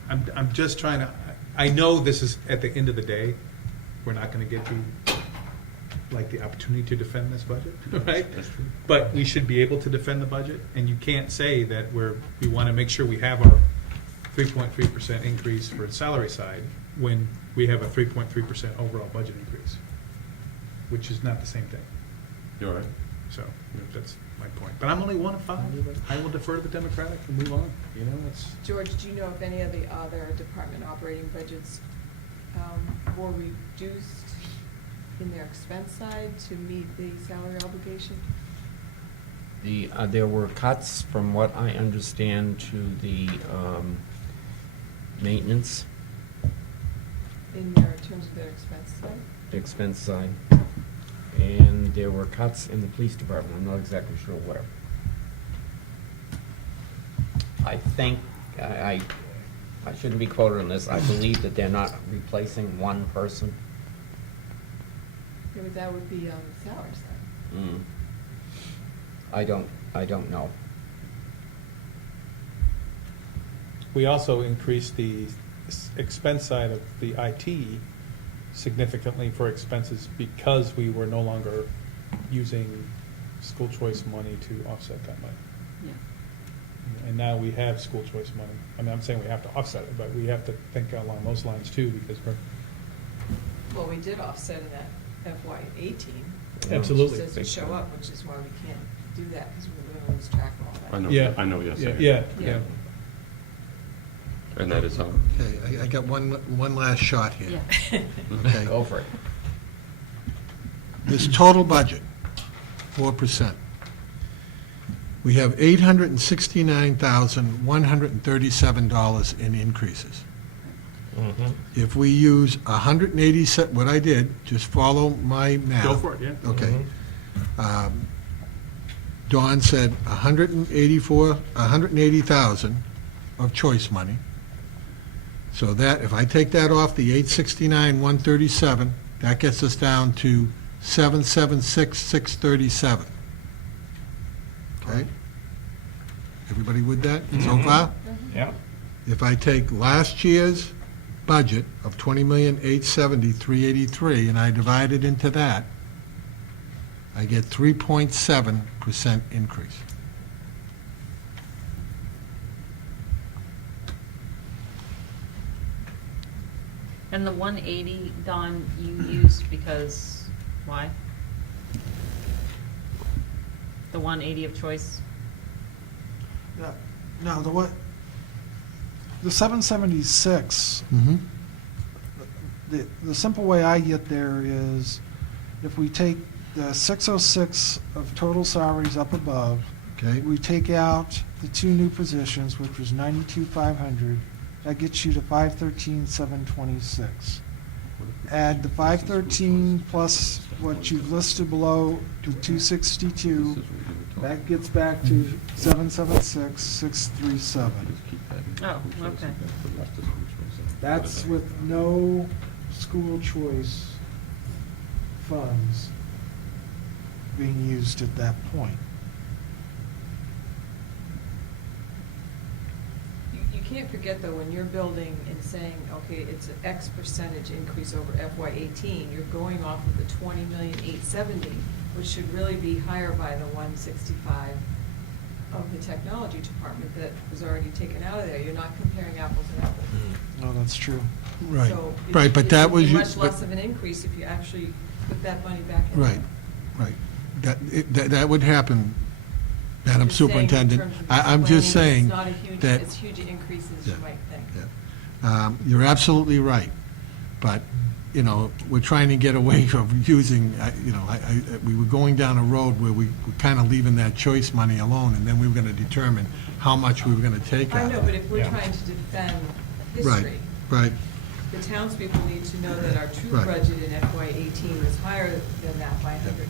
I'm just trying to, I know this is, at the end of the day, we're not gonna get the opportunity to defend this budget, right? That's true. But we should be able to defend the budget, and you can't say that we wanna make sure we have our 3.3% increase for the salary side when we have a 3.3% overall budget increase, which is not the same thing. You're right. So, that's my point. But I'm only one of five. I will defer to the Democratic and move on, you know, it's. George, do you know if any of the other department operating budgets were reduced in their expense side to meet the salary obligation? There were cuts, from what I understand, to the maintenance In terms of their expense side? expense side, and there were cuts in the police department. I'm not exactly sure where. I think, I shouldn't be quoted on this, I believe that they're not replacing one person. Yeah, but that would be on the salary side. Mm. I don't know. We also increased the expense side of the IT significantly for expenses because we were no longer using school choice money to offset that money. Yeah. And now we have school choice money. I mean, I'm saying we have to offset it, but we have to think along those lines too, because we're. Well, we did offset in that FY '18. Absolutely. It doesn't show up, which is why we can't do that, because we're going to lose track of all that. I know. Yeah. I know. Yes. I am. Yeah, Yeah. yeah. And that is how. Okay, I got one last shot here. Yeah. Okay. Go for it. This total budget, 4%. We have $869,137 in increases. Mhm. If we use 187, what I did, just follow my math. Go for it, yeah. Okay. Dawn said 180,000 of choice money. So that, if I take that off the 869,137, that gets us down to 776,637. Okay? Everybody with that so far? Yeah. If I take last year's budget of $20,870,383 and I divide it into that, I get 3.7% increase. And the 180, Don, you used because, why? The 180 of choice? No, the 776, Mm-hmm. the simple way I get there is if we take the 606 of total salaries up above, Okay? we take out the two new positions, which was 92,500, that gets you to 513,726. Add the 513 plus what you've listed below to 262, that gets back to 776,637. Oh, okay. That's with no school choice funds being used at that point. You can't forget, though, when you're building and saying, okay, it's an X percentage increase over FY '18, you're going off of the 20,870,000, which should really be higher by the 165 of the technology department that was already taken out of there. You're not comparing apples and apples. Oh, that's true. Right, So right, but that was. It you- would be much but- less of an increase if you actually put that money back in. Right, right. That would happen, Madam Just saying in Superintendent. terms of I'm just saying explaining, It's not a huge, that. as huge an increase as Yeah, you might think. yeah. You're absolutely right, but, you know, we're trying to get away from using, we were going down a road where we were kind of leaving that choice money alone, and then we were going to determine how much we were going to take out I of know, it. but if we're Yeah. trying to defend history. Right. The townspeople need to know that our true Right. budget in FY '18 was higher than that by 100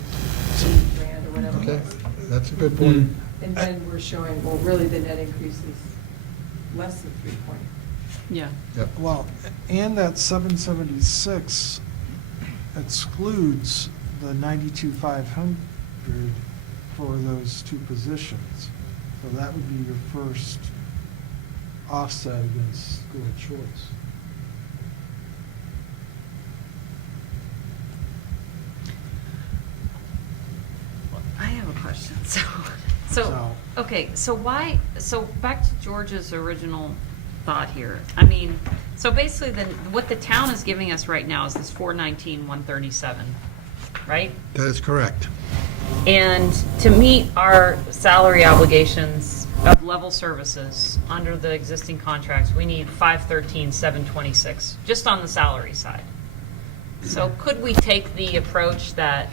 grand or whatever Okay, it was. that's a good point. And then we're showing, well, really the net increase is less than 3 point. Yeah. Well, and that 776 excludes the 92,500 for those two positions. So that would be your first offset against school choice. I have a question, so, So- okay, so back to George's original thought here. I mean, so basically then, what the town is giving us right now is this 419, 137, right? That is correct. And to meet our salary obligations of level services under the existing contracts, we need 513, 726, just on the salary side. So could we take the approach that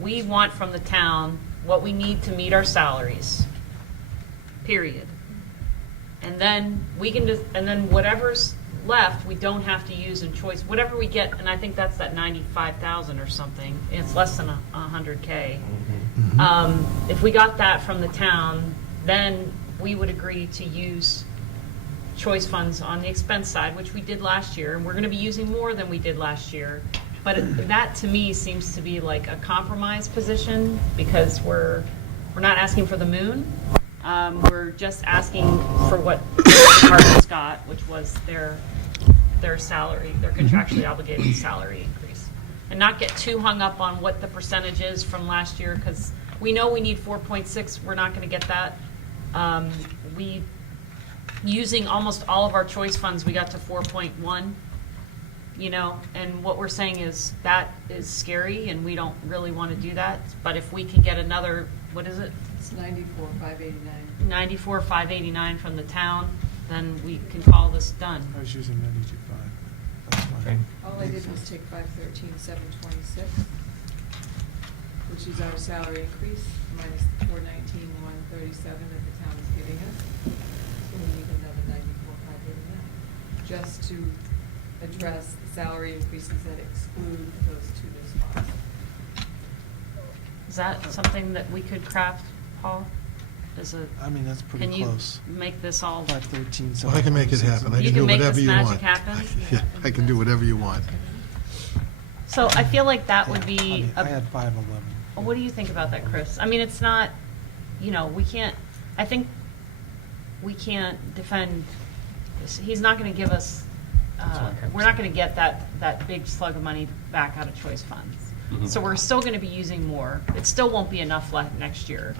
we want from the town what we need to meet our salaries, period? And then we can just, and then whatever's left, we don't have to use in choice, whatever we get, and I think that's that 95,000 or something, it's less than 100K. If we got that from the town, then we would agree to use choice funds on the expense side, which we did last year, and we're gonna be using more than we did last year. But that, to me, seems to be like a compromise position, because we're not asking for the moon. We're just asking for what the department's got, which was their salary, their contractually obligated salary increase. And not get too hung up on what the percentage is from last year, because we know we need 4.6, we're not gonna get that. Using almost all of our choice funds, we got to 4.1. You know, and what we're saying is that is scary, and we don't really want to do that. But if we can get another, what is it? It's 94,589. 94,589 from the town, then we can call this done. I was using 92.5. That's fine. Okay. All I did was take 513, 726, which is our salary increase, minus the 419, 137 that the town is giving us. So we need another 94,589, just to address the salary increases that exclude those two new spots. Is that something that we could craft, Paul? I mean, that's pretty Can you close. make this all? 513, Well, I can make it happen. I You can can do make whatever this you magic want. happen? Yeah, I can do whatever you want. So I feel like that would Yeah, be. I had 511. What do you think about that, Chris? I mean, it's not, we can't, I think we can't defend, he's not going to give us, we're not going to get that big slug of money back out of choice funds. So we're still going to be using more. It still won't be enough left next year,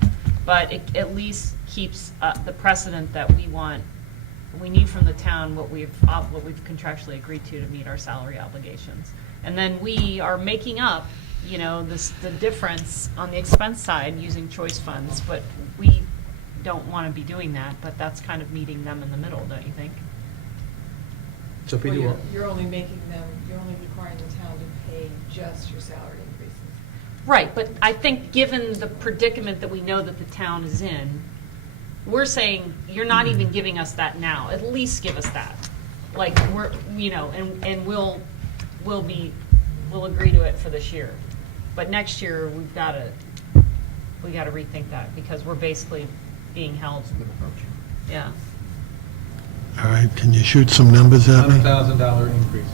but it at least keeps the precedent that we need from the town what we've contractually agreed to meet our salary obligations. And then we are making up, the difference on the expense side using choice funds, but we don't want to be doing that, but that's kind of meeting them in the middle, don't you think? So if we Well, do, you're only you're only requiring the town to pay just your salary increases. Right, but I think given the predicament that we know that the town is in, we're saying, you're not even giving us that now, at least give us that. Like, and we'll agree to it for this year. But next year, we gotta rethink that, because we're basically being held. Yeah. All right, can you shoot some numbers at me? $100,000 increase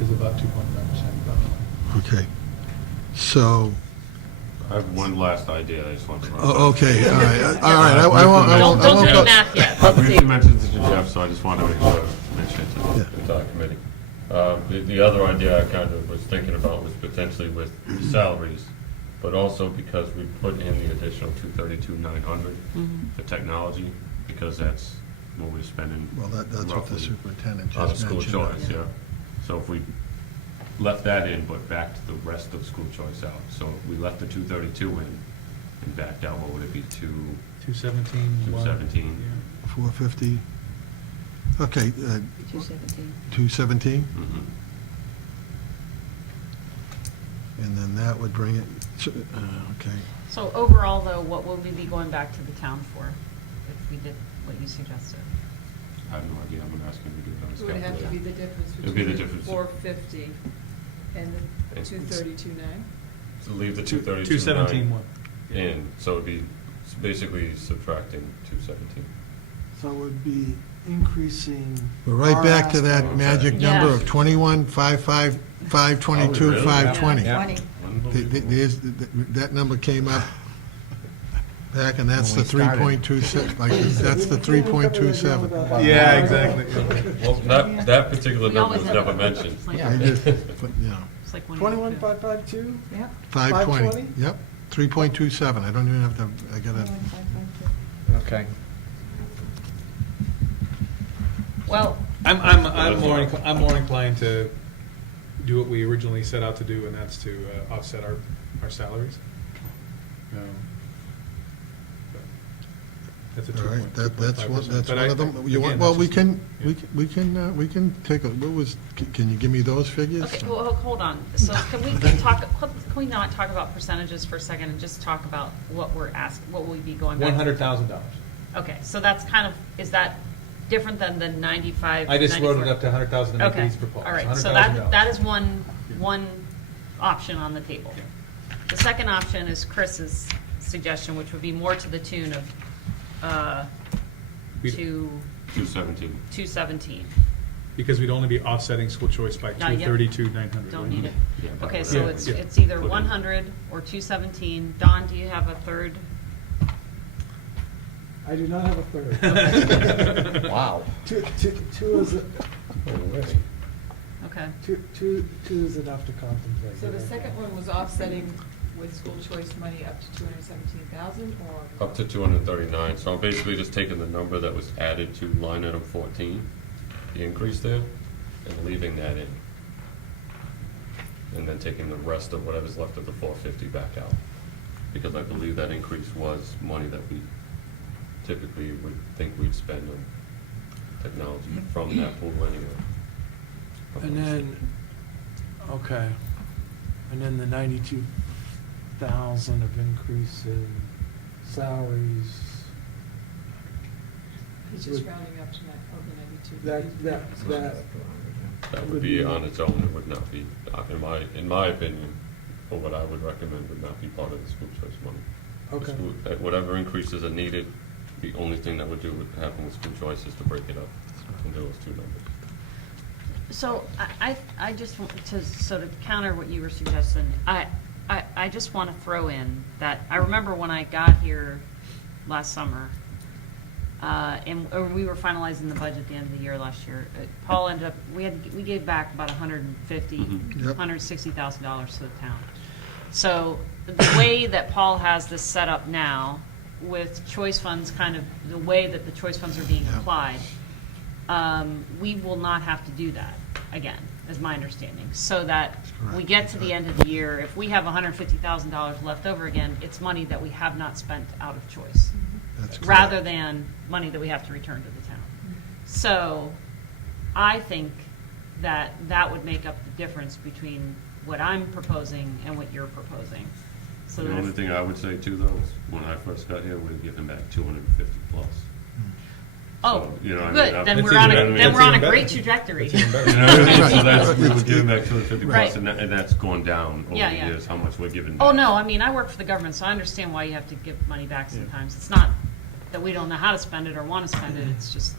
is about 2.5%. Okay. So, I have one last idea I just want to run. okay, all right. I won't Don't do go- the math yet. I Let's briefly see. mentioned it to Jeff, so I just wanted to make sure I mention it to the entire committee. The other idea I kind of was thinking about was potentially with salaries, but also because we put in the additional 232,900 for technology, because that's what we're spending Well, that's what the roughly superintendent on the just school mentioned. choice, yeah. So if we left that in, but backed the rest of school choice out, so if we left the 232 in and backed out, what would it be, 217. 217? 450. Okay, 217. 217, Mhm. and then that would bring it, okay. So overall, though, what will we be going back to the town for if we did what you suggested? I have no idea, I'm asking you to do it on his It would have to be calculator. the difference It'd be the between the difference. 450 and the It's- 232.9. So leave the 232. 217.1. in, so it'd be basically subtracting 217. So it would be increasing. We're right back to our that ask- magic number Yes. of 21, 5, 522, Oh, really? 520. Yeah. That number came up back, and that's When the we started. 3.26, like, that's the 3.27. Yeah, exactly. Well, that particular We number always was have never a- mentioned. it's like- I just, but, you know, It's like when 21,552? Yep. 520, 520? yep, 3.27, I don't even have to, I gotta, Okay. Well, I'm more inclined to do what we originally set out to do, and that's to offset our salaries. But That's a all right, 2.5%. that's But one of them. You want, again, well, that's we just- can, yeah. we can take a, what was, can you give me those figures? okay, well, hold on. So can we not talk about percentages for a second and just talk about what we're asking, what we'd be going back? $100,000. Okay, so that's kind of, is that different than the 95? I just wrote it 94? up to 100,000 to make Okay, these proposals. all right, so that $100,000. is one option on the table. The second option is Chris's suggestion, which would be more to the tune of We'd- 217. Because we'd only be offsetting school choice by Not yet. 232,900. Don't need it. Yeah, but Okay, we're so not- it's yeah. it's either Put in. 100 or 217. Don, do you have a third? I do not have a third. Wow. Two is, Okay. two is enough to contemplate. So the second one was offsetting with school choice money up to 217,000 or? Up to 239, so I'm basically just taking the number that was added to line item 14, the increase there, and leaving that in. And then taking the rest of whatever's left of the 450 back out. Because I believe that increase was money that we typically would think we'd spend on technology from that pool anyway. And then, okay, and then the 92,000 of increase in salaries. He's just rounding up to the 92. That would be on its own, it would not be, in my opinion, or what I would recommend would not be part of the school choice money. The Okay. Whatever increases are needed, the only thing that would happen with school choice is to break it up into those two numbers. So I just want to sort of counter what you were suggesting. I just want to throw in that I remember when I got here last summer, and we were finalizing the budget at the end of the year last year. Paul ended up, we gave back about Yep. $160,000 to the town. So the way that Paul has this set up now, with choice funds, kind of the way that the choice funds are being Yeah. applied, we will not have to do that again, is my understanding. So that we correct. get to the end of the year, if we have $150,000 left over again, it's money that we have not spent out of choice, That's correct. rather than money that we have to return to the town. So I think that that would make up the difference between what I'm proposing and what you're proposing. So The that only if- thing I would say too, though, is when I first got here, we'd given back 250 plus. Oh, So, you know, I mean, good, I'm- then That's we're on even a, better. then we're on a That's great even trajectory. You know what I mean? So that's, we were giving back 250 Right. plus, and that's gone down over Yeah, the yeah. years, how much we're giving back. Oh, no, I mean, I work for the government, so I understand why you have to give money back sometimes. It's not that we don't know how to spend it or want to spend it, it's just.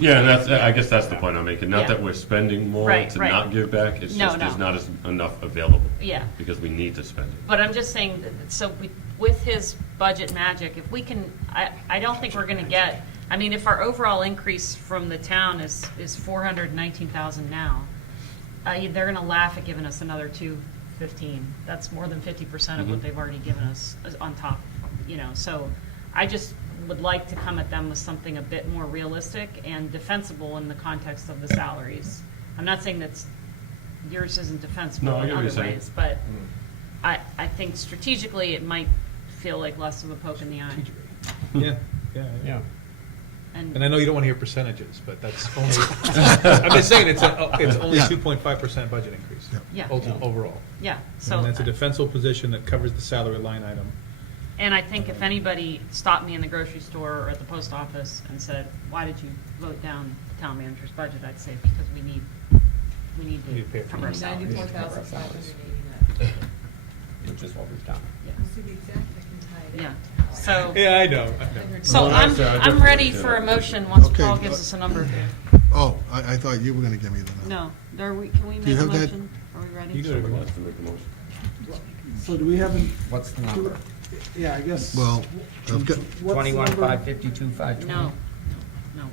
Yeah, and I guess that's the point I'm making, not Yeah. that we're spending more Right, to right. not give back, it's No, just there's no. not enough available. Yeah. Because we need to spend it. But I'm just saying, so with his budget magic, if we can, I don't think we're gonna get, I mean, if our overall increase from the town is 419,000 now, they're gonna laugh at giving us another 215. That's more than 50% of what Mhm. they've already given us on top, you know, so I just would like to come at them with something a bit more realistic and defensible in the context of the salaries. I'm not saying that's, yours isn't defensible No, I in get what other you're saying. ways, but I think strategically, it might feel like less of a poke in the eye. Yeah. And And I know you don't want to hear percentages, but that's only, I'm just saying, it's only Yeah. 2.5% budget increase. Yeah. Overall. yeah, so, And that's a defensible position that covers the salary line item. and I think if anybody stopped me in the grocery store or at the post office and said, why did you vote down town manager's budget, I'd say, because we need need to pay to for cover our it. salaries. 94,589. Which is what we've done. See the exact, I can tie it in. Yeah, so, Yeah, I know. so Well, I'm, actually, I I'm definitely ready did. for a motion once Okay, Paul gives but- us a number. Oh, I thought you were going to give me the number. No, are we, can we you make a have that? motion? Are we ready? You do it if you want. To make a motion. So do we have an? What's the number? Yeah, I guess. Well, I've got, what's the 21, number? 552, 520? No, no.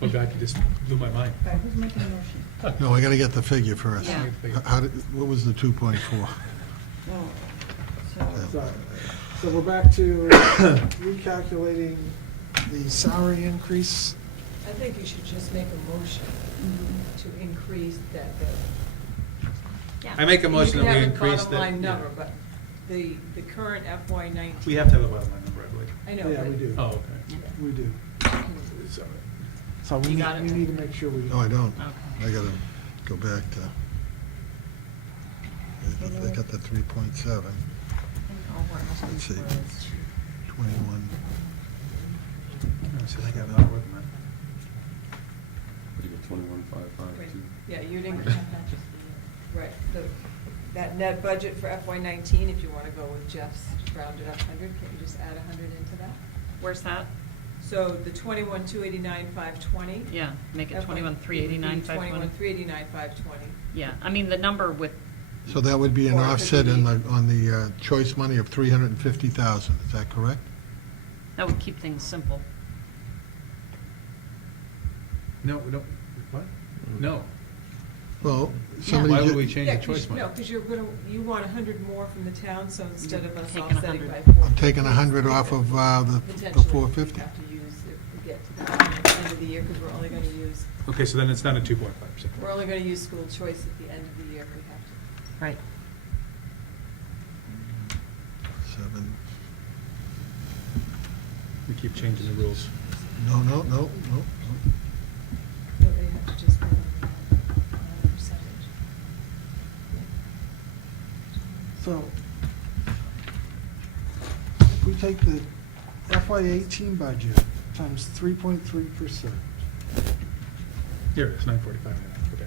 Well, God, you just blew my mind. no, I got to get the figure first. Yeah. What was the 2.4? So we're back to recalculating the salary increase. I think you should just make a motion to increase that bill. I make a motion that we increase You can have a bottom line that. number, but the current FY '19. We have to have a bottom line number, I believe. I know, Yeah, we but do. Oh, okay. We do. So we You need, got it? we need to make sure we. No, I don't. Okay. I got to go back to, I got the 3.7. Let's see, 21. See, I got it all with me. You get 21,552. Yeah, you didn't, right, that net budget for FY '19, if you want to go with Jeff's rounded up 100, can't you just add 100 into that? Where's that? So the 21,289,520. Yeah, make it 21,389, 520. 21,389,520. Yeah, I mean, the number with, So that would be an Or it could offset be- on the choice money of 350,000, is that correct? that would keep things simple. No, we don't, what? No. Well, Why somebody, would we ju- change Yeah, the choice money? No, because you want 100 more from the town, so instead of us Taking offsetting 100. by 4. I'm taking 100 off of the Potentially, 450. we have to use if we get to the end of the year, because we're only going to use, Okay, so then it's not a 2.5%. we're only going to use school choice at the end of the year if we have to. Right. 7, We keep changing the rules. no. No, they have to just put on the percentage. So if we take the FY '18 budget times 3.3%, Here, it's 945. Okay.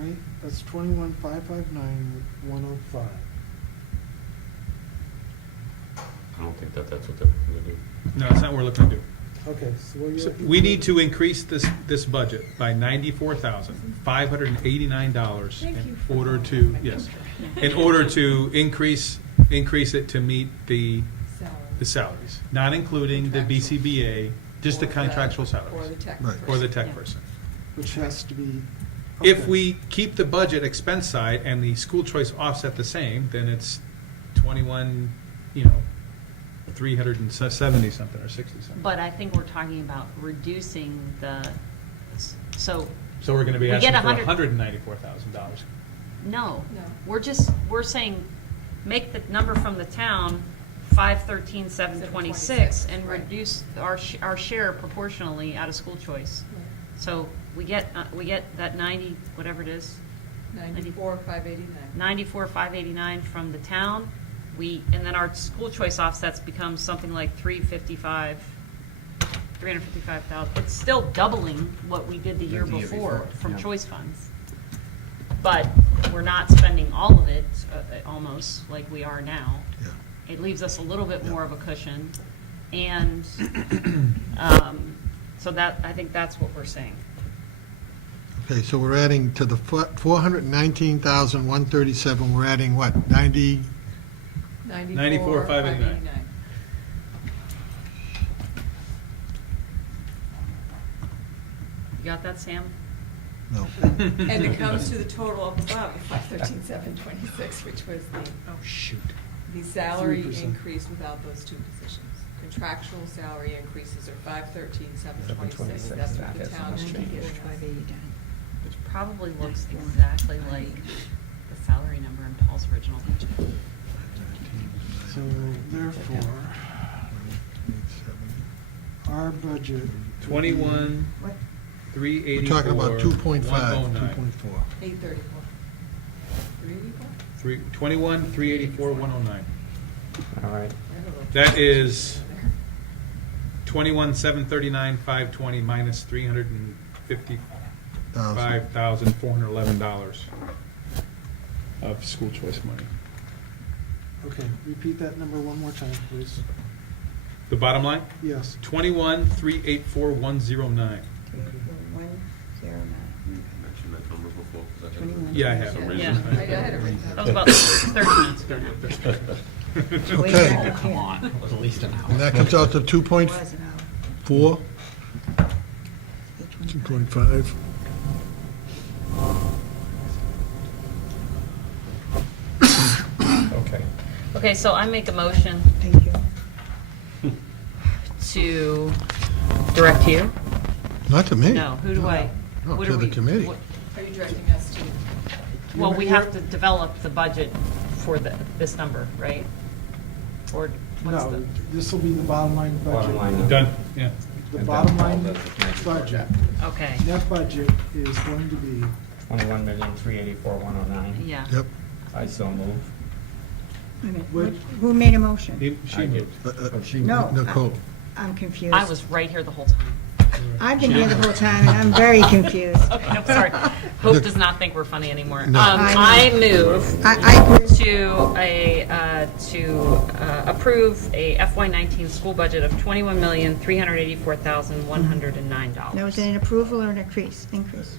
right? That's 21,559,105. I don't think that's what they're going to do. No, that's not what we're looking to do. Okay, so what So you're. we need to increase this budget by $94,589 Thank you in for order that. to, yes, in order to increase it to meet the salaries, not including the Contractual. BCBA, just the Or contractual Or salaries, the tech Right. or the person. tech Yeah. person. Which has to be. If okay. we keep the budget expense side and the school choice offset the same, then it's 21, 370 something or 60 something. But I think we're talking about reducing so, So we're going to be we asking get for 100 $194,000. no. No. We're saying, make the number from the town 513,726 and Right. reduce our share proportionally out of school choice. So we get that 90, whatever it is, 94,589. 94,589 from the town. And then our school choice offsets becomes something like 355,000. It's still doubling what we did the year before from yeah. choice funds. But we're not spending all of it, almost, like we are now. Yeah. It leaves us a little bit more of a cushion. And so I think that's what we're saying. Okay, so we're adding to the 419,137, we're adding what, 90? 94,589. You got that, Sam? No. And it comes to the total up above, 513,726, which was Oh, shoot. the salary 3%. increase without those two positions. Contractual salary increases are 513,726. That's what the town should be giving us. Which probably looks exactly like the salary number in Paul's original budget. So therefore, our budget. 21, What? 384. We're talking about 2.5, 109. 2.4. 834. 384? 21, 384, 109. All right. That is 21, 739, 520 minus 300 and $55,411 of school choice money. Okay, repeat that number one more time, please. The bottom line, Yes. 21,384,109. 109. Mentioned that number before, 'cause I had- 21. Yeah, I have. For some Yeah. reason. I had it written down. That was about 30 minutes ago. Way Okay. back up Come here. on, it was at least an hour. And that comes out to It 2.4, was an hour. 2.5. Okay. Okay, so I make a motion Thank you. to direct you. Not to me. No, who do I? No, what to are the we- committee. what- Are you directing us to? Well, we have to develop the budget for this number, right? Or what's No, the? this will be the bottom line Bottom budget. line. Done, yeah. The And bottom then all line the committee budget, Okay, net budget is going to be, 21,384,109. yeah. Yep. I so move. Wait a minute. What- Who made a motion? She I moved. did. Oh, she No. moved. Nicole. I'm confused. I was right here the whole time. I've been here the whole time, and I'm very confused. Okay, I'm sorry. Hope does not think we're funny anymore. No. I move I agree. to approve a FY19 school budget of $21,384,109. Now, is it an approval or an increase? Increase.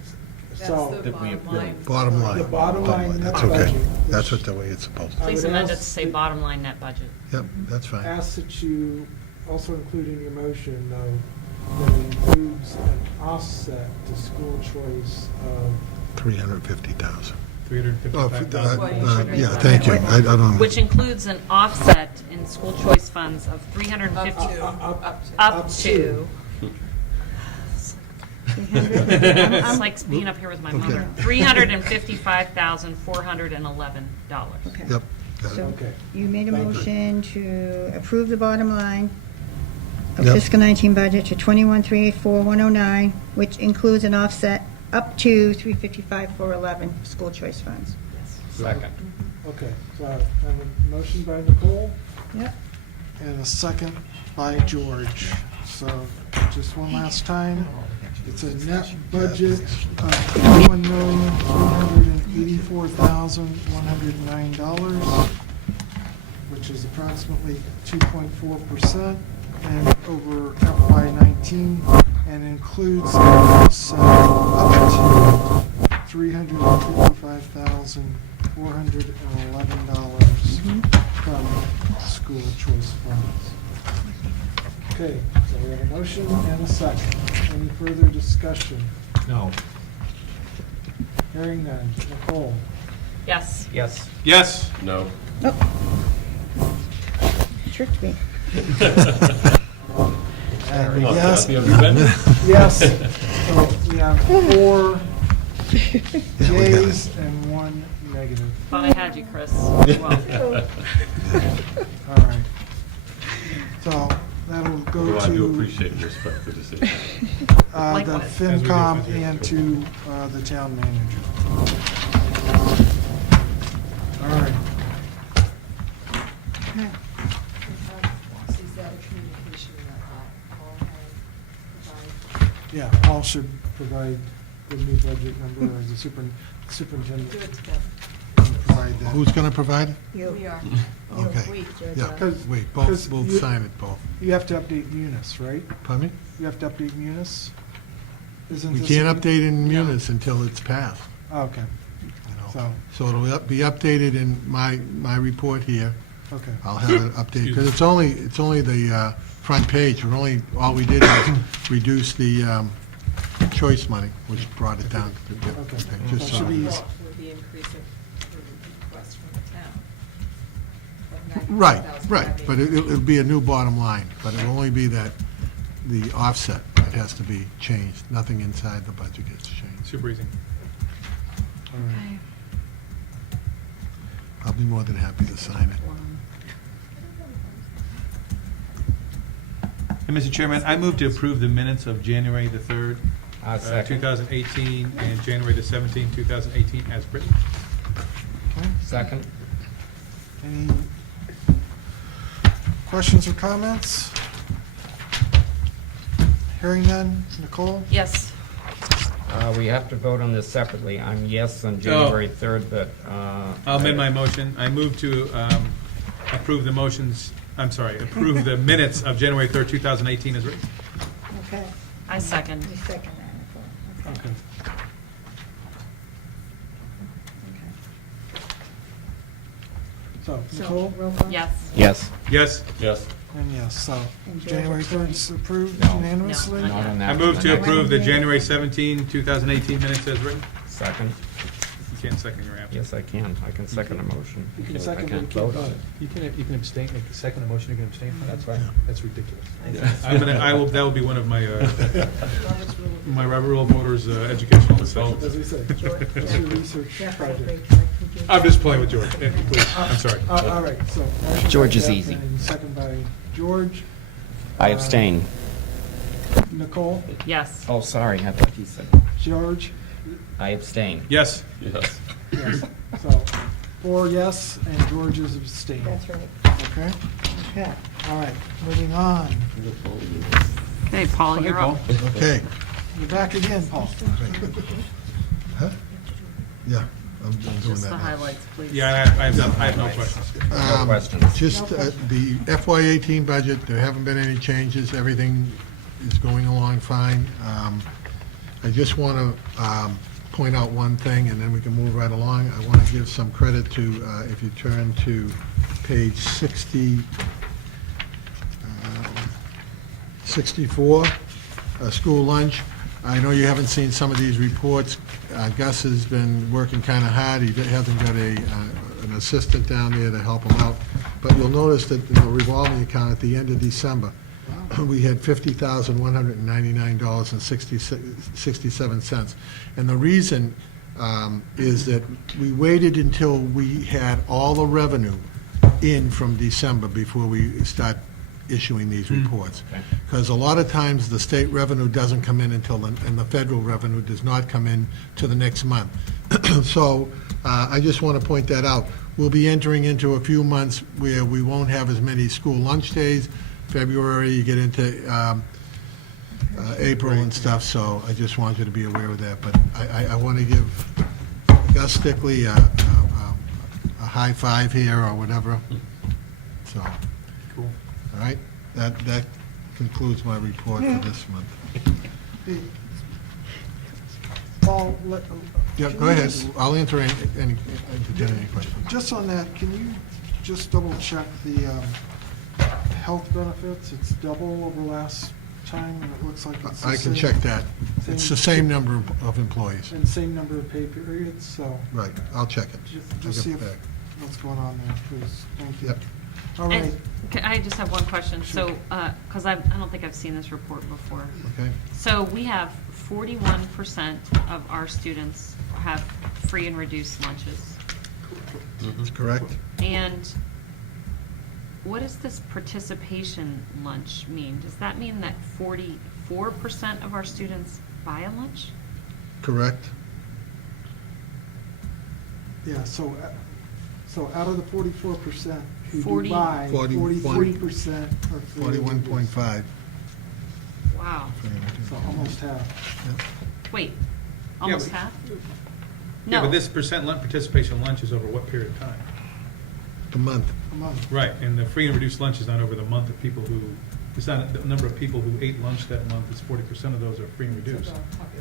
That's so, the Did we bottom approve? line. Bottom line. the bottom line net That's budget. okay. That's which what the way it's supposed to. I Please would amend it ask to say that- bottom line net budget. Yep, that's fine. Ask that you also include in your motion, though, that it includes an offset to school choice of 350,000. 355,000. Yeah, thank you. I don't. Which includes an offset in school choice funds of 350, up to, it's like being up here with my mother, $355,411. Okay. Yep. got it. So Okay. you made a Thank you. motion to approve the bottom line of Yep. fiscal 19 budget to 21,384,109, which includes an offset up to 355,411 school choice funds. Second. Okay, so I have a motion by Nicole Yep. and a second by George. So just one last time, it's a net budget of $21,384,109, which is approximately 2.4% and over FY19, and includes an offset up to $355,411 from school choice funds. Okay, so we have a motion and a second. Any further discussion? No. Hearing none. Nicole? Yes. Yes. Yes. No. Oh. Tricked me. And Oh, yes, Kathy, have you been? yes. So we have 4 Yeah, we got it. yeas and 1 negative. Thought I had you, Chris. Well, All right. So that'll go Well, I do to appreciate and respect the decision. the Likewise. FinCom and to the town manager. All right. Okay. Is that a communication that Paul had provided? Yeah, Paul should provide the new budget number, or the superintendent Do it together. can provide that. Who's going to provide it? You. We are. Okay. We. Yeah, 'Cause- wait, 'cause both, we'll you- sign it both. You have to update Munis, right? Pardon me? You have to update Munis? Isn't We this can't a- update in Munis until it's passed, Oh, okay, you know. so, So it'll be updated in my report here. okay. I'll have it updated, because it's only the front page. All we did was reduce the choice money, which brought it down. Okay. Just That should be so. easy. With the increase of the request from the town. of Right, $95,580. but it'll be a new bottom line, but it'll only be that, the offset that has to be changed. Nothing inside the budget gets changed. Super easy. All right. okay. I'll be more than happy to sign it. And Mr. Chairman, I move to approve the minutes of January the 3rd, Second. 2018, and January the 17th, 2018, as written. Okay. Second. Any questions or comments? Hearing none. Nicole? Yes. We have to vote on this separately. I'm yes on January 3rd, but... I'll amend my motion. I move to approve the motions, approve the minutes of January 3rd, 2018 as written. Okay. I second. You second that, Nicole. Okay. So, So, Nicole? roll call? Yes. Yes. Yes. Yes. And yes, so And George January abstained. 3rd is approved No. unanimously? Not on that. I move to one. approve the January 17, 2018 minutes as written. Second. You can't second your absence. Yes, I can. I can second a motion. You can I second, but can't you can't vote on vote. it. You can abstain, make the second a motion, you can abstain from That's right. That's ridiculous. That will be one of my, my Robert Rule of Voters educational sessions. As we said, George, that's your research Jeff, I project. agree, correct, you did. I'm just playing with George, please, I'm sorry. All right, so. motion by George is Jeff easy. And second by George. I abstain. Nicole, Yes. Oh, sorry, I thought you said. George, I abstain. Yes. Yes. yes. So, 4 yes, and George is abstaining. That's right. Okay, Okay. all right, moving on. Okay, Paul, you're up. Okay. You're back again, Paul. Huh? Yeah, I'm doing Just that the now. highlights, please. Yeah, I have no questions. No questions. Just the FY18 budget, there haven't been any changes, everything is going along fine. I just want to point out one thing, and then we can move right along. I want to give some credit to, if you turn to page 64, school lunch. I know you haven't seen some of these reports. Gus has been working kind of hard. He hasn't got an assistant down there to help him out. But you'll notice that in the revolving account at the end of December, we had $50,199.67. And the reason is that we waited until we had all the revenue in from December before we start issuing these reports. Because a lot of times, the state revenue doesn't come in and the federal revenue does not come in to the next month. So I just want to point that out. We'll be entering into a few months where we won't have as many school lunch days. February, you get into April and stuff, so I just wanted you to be aware of that. But I want to give Gus Stickley a high five here or whatever. So, Cool. all right, that concludes my report for this month. Hey, Paul, Yeah, can go you ahead. just- I'll answer entertain any questions. Just on that, can you just double check the health benefits? It's double over last time, and it looks like it's the I can same- check that. It's the same number of employees. And same number of pay periods, so Right, I'll check it. I'll just see get if, back. what's going on there, please. Thank you. Yep. All right, And I just have one question. Sure. So, because I don't think I've seen this report before. Okay. So we have 41% of our students have free and reduced lunches. That's correct. And what does this participation lunch mean? Does that mean that 44% of our students buy a lunch? Correct. yeah, so out of the 44% who do 40 buy, 41. 43% are free and reduced. 41.5. Wow. So almost half. Wait, almost but- half? Yeah, No. but this participation lunch is over what period of time? The month. A month. Right, and the free and reduced lunch is not over the month of people who, it's not the number of people who ate lunch that month, it's 40% of those are free and reduced.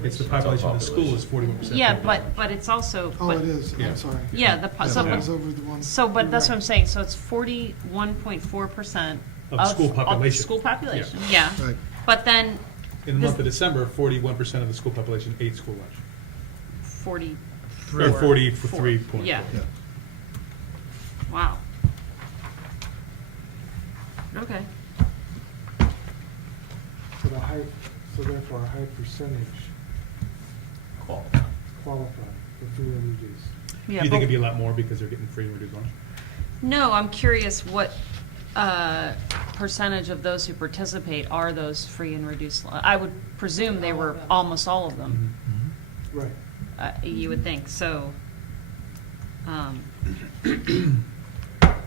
It's the population of the school is 41%. Yeah, people. but it's also. Oh, but- it is, Yeah. I'm sorry. Yeah, I so, thought it was over the one. but you're that's what right. I'm saying, so it's 41.4% Of the school population. School population, yeah. Right. But then In the month of December, 41% of the school population ate school lunch. 40. Or 43 point. Yeah, Yeah. wow. Okay, So therefore a high percentage qualify for free and reduced. Do yeah, you think it'd be but, a lot more because they're getting free and reduced lunch? no, I'm curious what, percentage of those who participate are those free and reduced? I would presume they were almost all of them. Right. You would think, so,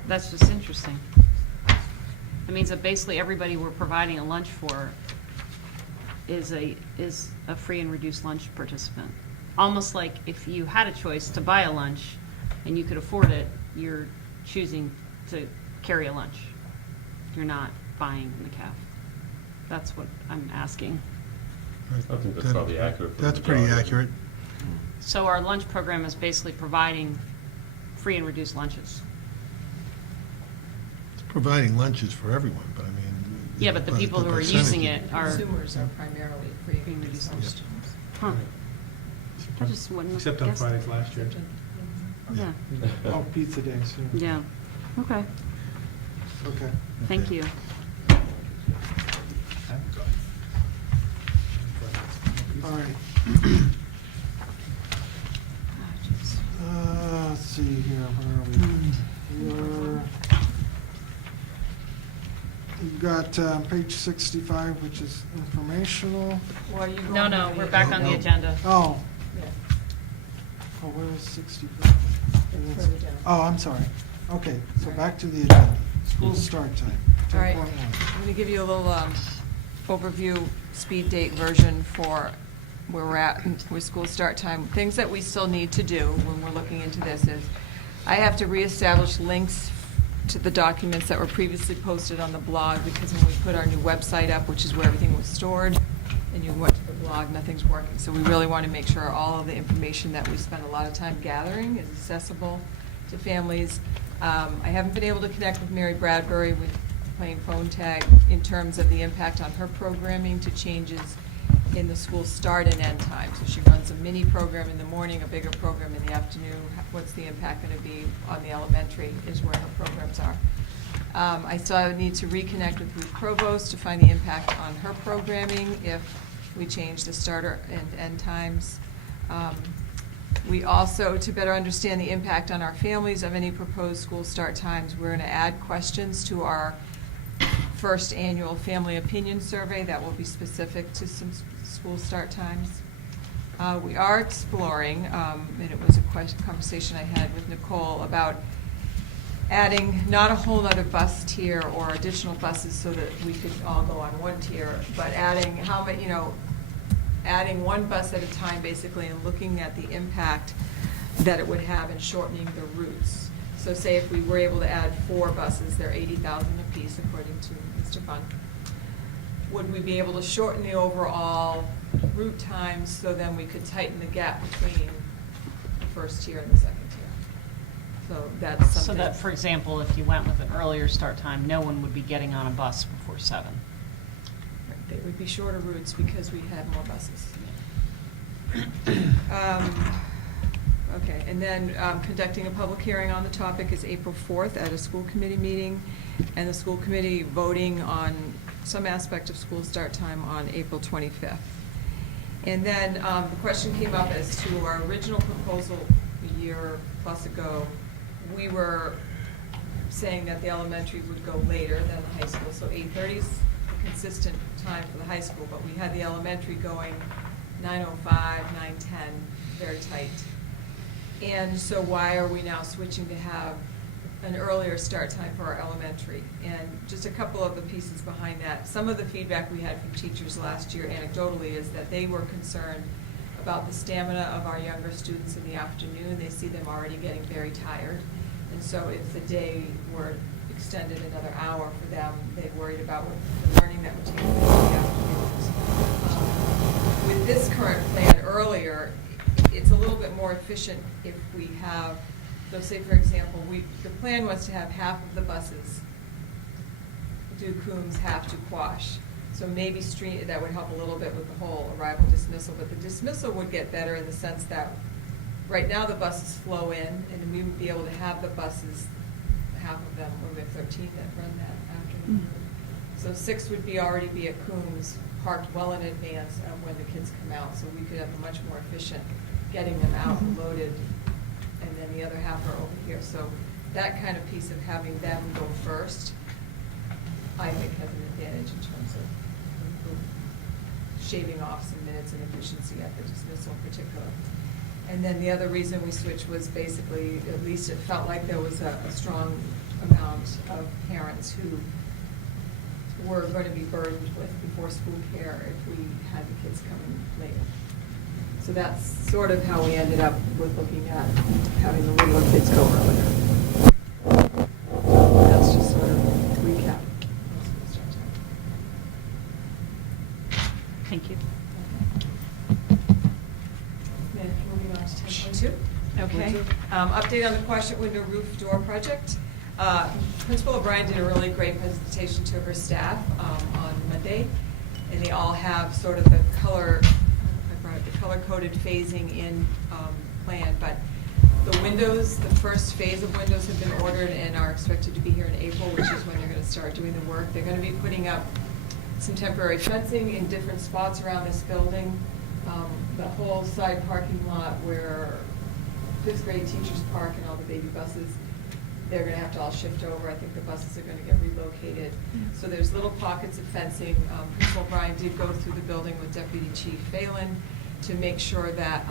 that's just interesting. It means that basically everybody we're providing a lunch for is a free and reduced lunch participant. Almost like if you had a choice to buy a lunch and you could afford it, you're choosing to carry a lunch. You're not buying in the caf. That's what I'm asking. I think that's probably accurate. for the That's pretty majority. accurate. So our lunch program is basically providing free and reduced lunches. It's providing lunches for everyone, but I mean. Yeah, but the people who are using it are. Consumers are primarily free Free and and reduced reduced lunch. Huh. I just wouldn't have Except on guessed Fridays last year. Yeah, Oh, pizza days, yeah. yeah. Okay, Okay. thank you. All right. Let's see here, where are we? You've got page 65, which is informational. Well, you No, no, we're back on the agenda. Oh. Yeah. Oh, where is 65? It's further down. Oh, I'm sorry. Okay, so back to the agenda. School start time, All right, 10.1. I'm going to give you a little overview, speed date version for where we're at with school start time. Things that we still need to do when we're looking into this is, I have to reestablish links to the documents that were previously posted on the blog, because when we put our new website up, which is where everything was stored, and you went to the blog, nothing's working. So we really want to make sure all of the information that we spend a lot of time gathering is accessible to families. I haven't been able to connect with Mary Bradbury with playing phone tag in terms of the impact on her programming to changes in the school start and end time. So she runs a mini program in the morning, a bigger program in the afternoon. What's the impact going to be on the elementary is where her programs are. I still need to reconnect with Ruth Provost to find the impact on her programming if we change the starter and end times. We also, to better understand the impact on our families of any proposed school start times, we're going to add questions to our first annual family opinion survey that will be specific to some school start times. We are exploring, and it was a conversation I had with Nicole about adding not a whole other bus tier or additional buses so that we could all go on one tier, but adding how many, adding one bus at a time basically, and looking at the impact that it would have in shortening the routes. So say if we were able to add 4 buses, they're 80,000 apiece according to Mr. Funk. Would we be able to shorten the overall route times so then we could tighten the gap between the first tier and the second tier? So that's something. So that, for example, if you went with an earlier start time, no one would be getting on a bus before 7. They would be shorter routes because we had more buses. Okay, and then conducting a public hearing on the topic is April 4th at a school committee meeting, and the school committee voting on some aspect of school start time on April 25th. And then the question came up as to our original proposal a year plus ago. We were saying that the elementary would go later than the high school, so 8:30 is a consistent time for the high school, but we had the elementary going 9:05, 9:10, very tight. And so why are we now switching to have an earlier start time for our elementary? And just a couple of the pieces behind that. Some of the feedback we had from teachers last year anecdotally is that they were concerned about the stamina of our younger students in the afternoon. They see them already getting very tired. And so if the day were extended another hour for them, they worried about the learning that would take place in the afternoons. With this current plan earlier, it's a little bit more efficient if we have, so say for example, the plan was to have half of the buses do Coombs, half do Quash. So maybe that would help a little bit with the whole arrival dismissal, but the dismissal would get better in the sense that right now the buses flow in, and we would be able to have the buses, half of them, or we have 13 that run that afternoon. So 6 would already be at Coombs, parked well in advance of when the kids come out, so we could have a much more efficient getting them out and loaded, and then the other half are over here. So that kind of piece of having them go first, I think has an advantage in terms of shaving off some minutes and efficiency at the dismissal in particular. And then the other reason we switched was basically, at least it felt like there was a strong amount of parents who we're going to be burdened with before school care if we had the kids coming later. So that's sort of how we ended up with looking at having the regular kids go earlier. That's just sort of recap. Thank you. Then moving on to 10.2. Okay. Update on the Quashnet window roof door project. Principal O'Brien did a really great presentation to her staff on Monday, and they all have sort of the color-coded phasing in plan. But the windows, the first phase of windows have been ordered and are expected to be here in April, which is when they're going to start doing the work. They're going to be putting up some temporary fencing in different spots around this building. The whole side parking lot where fifth grade teachers park and all the baby buses, they're going to have to all shift over. I think the buses are going to get relocated. So there's little pockets of fencing. Principal O'Brien did go through the building with Deputy Chief Phelan to make sure that,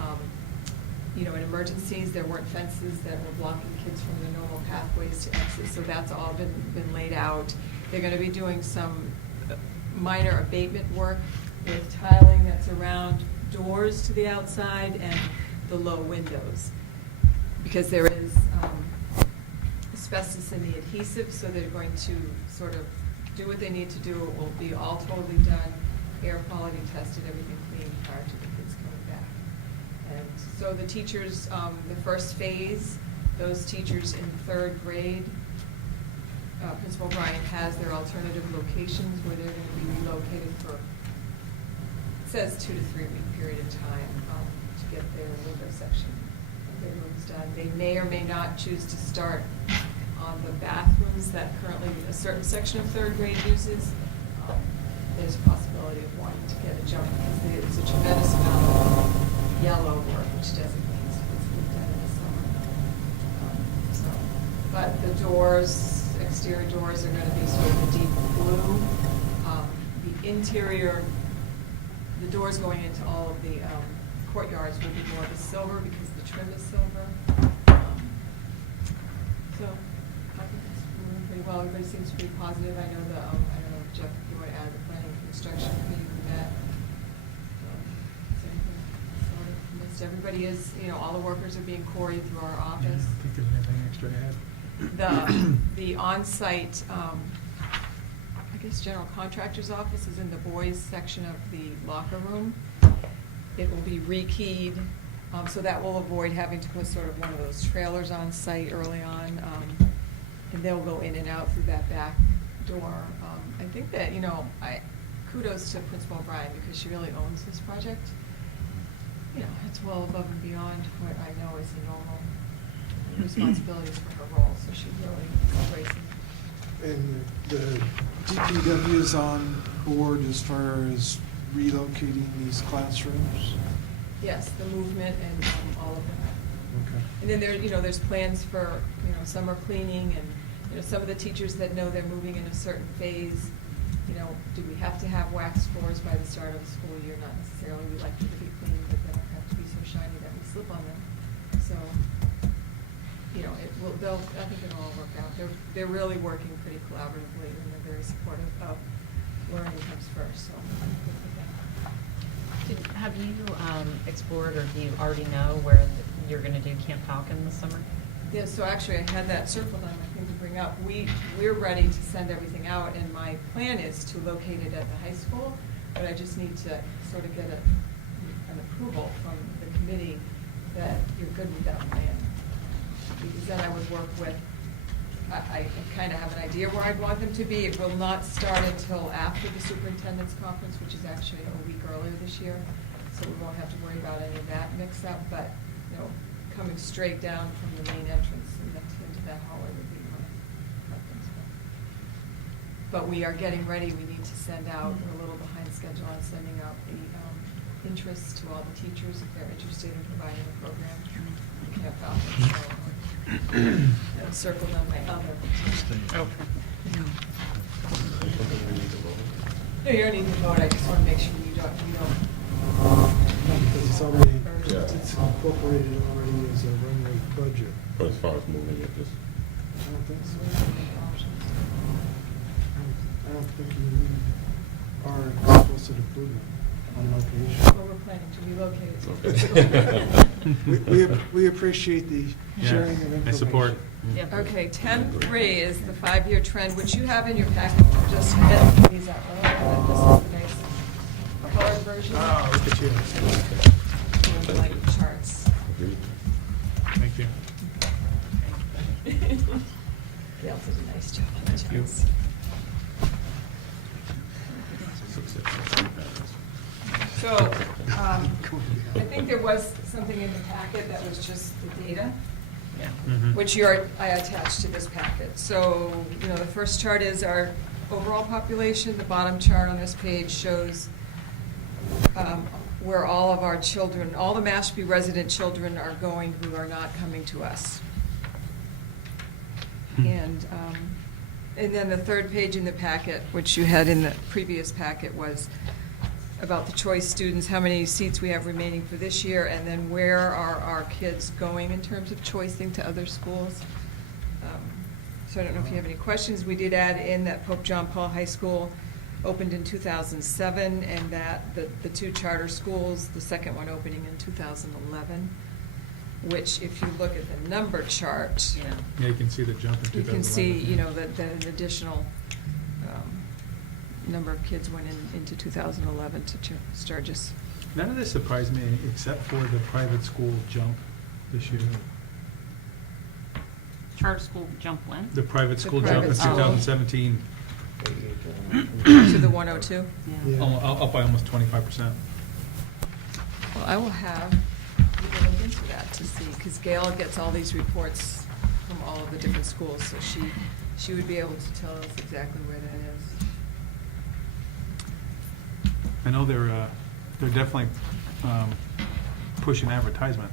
in emergencies, there weren't fences that were blocking kids from the normal pathways to exit. So that's all been laid out. They're going to be doing some minor abatement work with tiling that's around doors to the outside and the low windows, because there is asbestos in the adhesive, so they're going to sort of do what they need to do. It will be all totally done, air quality tested, everything clean prior to the kids coming back. And so the teachers, the first phase, those teachers in third grade, Principal O'Brien has their alternative locations where they're going to be relocated for, it says 2 to 3 week period of time to get their window section of their rooms done. They may or may not choose to start on the bathrooms that currently a certain section of third grade uses. There's a possibility of wanting to get a jump because there's a tremendous amount of yellow work, which designates what's been done in the summer. But the doors, exterior doors, are going to be sort of a deep blue. The interior, the doors going into all of the courtyards will be more of a silver because the trim is silver. So I think it's moving pretty well. Everybody seems pretty positive. I know I don't know, Jeff, if you want to add the planning and construction committee we met. Is there anything sort of missed? Everybody is, all the workers are being quarried through our Yeah, office. I think there's anything extra to add. The on-site, I guess, general contractor's office is in the boys' section of the locker room. It will be rekeyed, so that will avoid having to put sort of one of those trailers on site early on, and they'll go in and out through that back door. I think that, kudos to Principal O'Brien because she really owns this project. It's well above and beyond what I know is the normal responsibilities for her role, so she's really embracing it. And the DPW is on board as far as relocating these classrooms? Yes, the movement and all of that. Okay. And then there's plans for, summer cleaning and, some of the teachers that know they're moving in a certain phase, do we have to have wax floors by the start of the school year? Not necessarily. We like them to be clean, but they don't have to be so shiny that we slip on them. So, I think it'll all work out. They're really working pretty collaboratively and they're very supportive of learning comes first, so I'm good with that. Have you explored or do you already know where you're going to do Camp Falcon this summer? Yeah, so actually I had that circled on my thing to bring up. We're ready to send everything out and my plan is to locate it at the high school, but I just need to sort of get an approval from the committee that you're good with that plan. Because then I would work with, I kind of have an idea where I'd want them to be. It will not start until after the superintendent's conference, which is actually a week earlier this year. So we won't have to worry about any of that mix-up, but, coming straight down from the main entrance into that hallway would be my preference. But we are getting ready. We need to send out, we're a little behind schedule on sending out the interest to all the teachers if they're interested in providing a program. We can't circled on my other. Okay. No, you don't need to vote, I just want to make sure you don't. Because it's already, Yeah. it's incorporated already as a run rate budget. But as far as moving it, just I don't think so. I don't think you need opposite approval on location. Well, we're planning to relocate it. We appreciate the sharing of information. I support. Okay, 10.3 is the 5-year trend, which you have in your packet. Just hit these out. Oh, this is a nice colored version. Oh, look at you. And like charts. Thank you. Gail did a nice job on the you. charts. So, I think there was something in the packet that was just the data, which I attached to this packet. So, the first chart is our overall population. The bottom chart on this page shows where all of our children, all the Mashpee resident children are going who are not coming to us. And then the third page in the packet, which you had in the previous packet, was about the choice students, how many seats we have remaining for this year, and then where are our kids going in terms of choicing to other schools. So I don't know if you have any questions. We did add in that Pope John Paul High School opened in 2007, and that the 2 charter schools, the second one opening in 2011, which if you look at the number chart, Yeah, you can see the jump in 2011. you can see, that an additional number of kids went into 2011 to Sturgis. None of this surprised me except for the private school jump this year. Charter school jump when? The private school jump in private school. 2017, To the 102? Yeah. up by almost 25%. Well, I will have you look into that to see, because Gail gets all these reports from all of the different schools, so she would be able to tell us exactly where that is. I know they're definitely pushing advertisement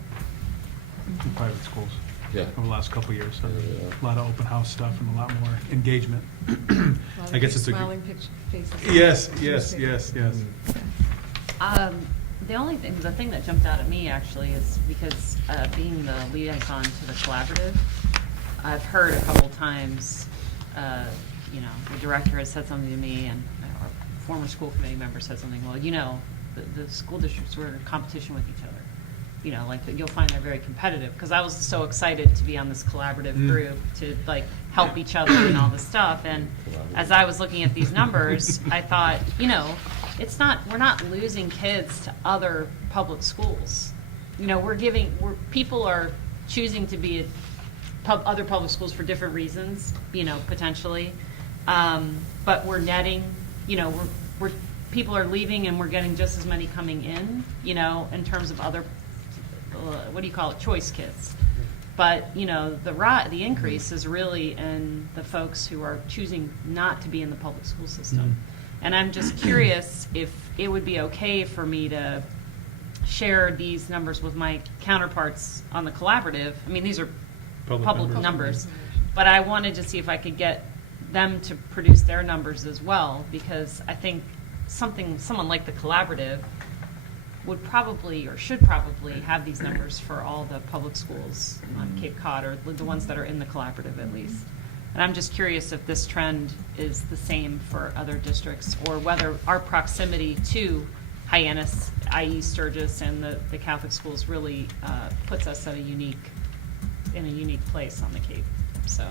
in private schools over the last couple of years. So a lot of open house stuff and a lot more engagement. I guess it's a smiling faces. Yes. The thing that jumped out at me actually is because being the liaison to the collaborative, I've heard a couple times, the director has said something to me, and our former school committee member said something. Well, the school districts were in competition with each other. You'll find they're very competitive, because I was so excited to be on this collaborative group to help each other and all this stuff. And as I was looking at these numbers, I thought, we're not losing kids to other public schools. People are choosing to be at other public schools for different reasons, potentially. But we're netting, people are leaving and we're getting just as many coming in, in terms of other, choice kids. But, the increase is really in the folks who are choosing not to be in the public school system. And I'm just curious if it would be okay for me to share these numbers with my counterparts on the collaborative. I mean, these are public numbers, but I wanted to see if I could get them to produce their numbers as well, because I think someone like the collaborative would probably or should probably have these numbers for all the public schools on Cape Cod, or the ones that are in the collaborative at least. And I'm just curious if this trend is the same for other districts, or whether our proximity to Hyannis, i.e. Sturgis, and the Catholic schools really puts us in a unique place on the Cape. So.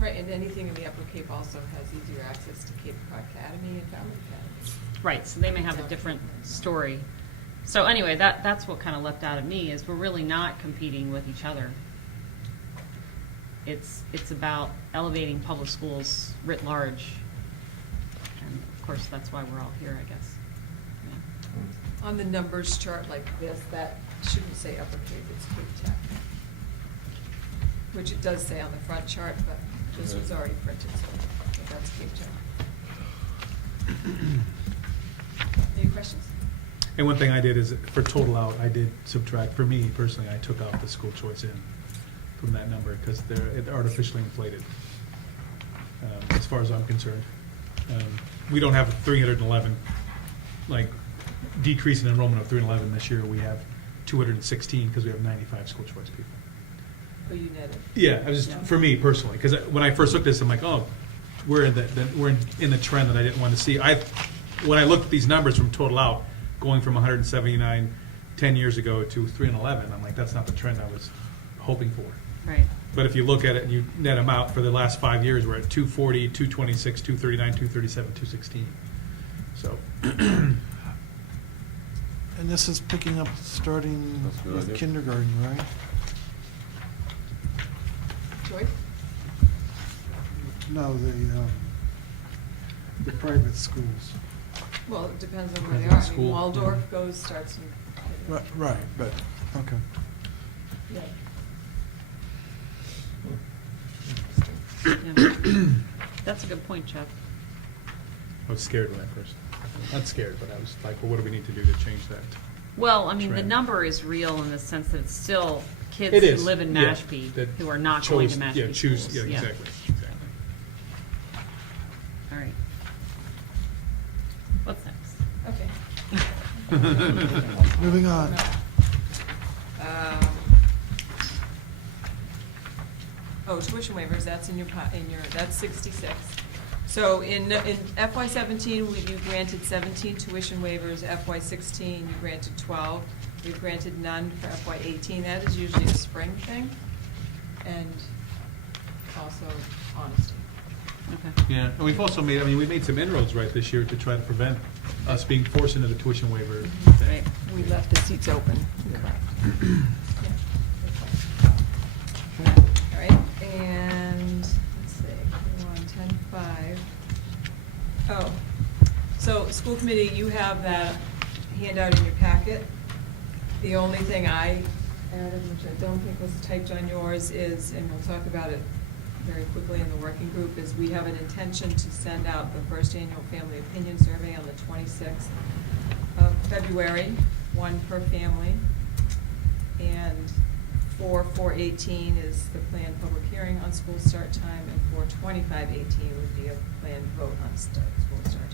Right, and anything in the Upper Cape also has easier access to Cape Cod Academy and Family Academy. Right, so they may have a different story. So anyway, that's what kind of leapt out at me, is we're really not competing with each other. It's about elevating public schools writ large. And of course, that's why we're all here, I guess. Yeah. On the numbers chart like this, that shouldn't say Upper Cape, it's Cape Tech. Which it does say on the front chart, but this was already printed, so that's Cape Tech. Any questions? And one thing I did is, for total out, I did subtract, for me personally, I took out the school choice in from that number, because they're artificially inflated, as far as I'm concerned. We don't have 311, decrease in enrollment of 311 this year. We have 216 because we have 95 school choice people. Oh, you netted? Yeah, I was just, for me personally, because when I first looked at this, I'm like, oh, we're in the trend that I didn't want to see. when I looked at these numbers from total out, going from 179 10 years ago to 311, I'm like, that's not the trend I was hoping for. Right. But if you look at it and you net them out, for the last 5 years, we're at 240, 226, 239, 237, 216. So, And this is picking up, starting That's a good with idea. kindergarten, right? Joyce? No, the private schools. Well, it depends on where they Depends on are. I mean, school, Waldorf yeah. starts in. Right, but, okay. Yeah. Yeah. That's a good point, Jeff. I was scared when I first, not scared, but I was like, well, what do we need to do to change that? Well, I mean, the Trend. number is real in the sense that it's still kids It who is, live in yeah, Mashpee that who are not going to chose- Mashpee yeah, choose, schools. yeah, exactly. All right. What's next? Okay. Moving on. Oh, tuition waivers, that's in your, that's 66. So in FY '17, you granted 17 tuition waivers, FY '16, you granted 12. We've granted none for FY '18. That is usually a spring thing, and also honesty. Okay. Yeah, and we've also made, I mean, we made some inroads right this year to try to prevent us being forced into the tuition waiver thing. Right, we left the seats open. Correct. All right, and let's see, we're on 10-5. Oh, so school committee, you have that handout in your packet. The only thing I added, which I don't think was typed on yours, is, and we'll talk about it very quickly in the working group, is we have an intention to send out the first annual family opinion survey on the 26th of February, one per family. And for 4/18 is the planned public hearing on school start time, and for 25/18 would be a planned vote on school start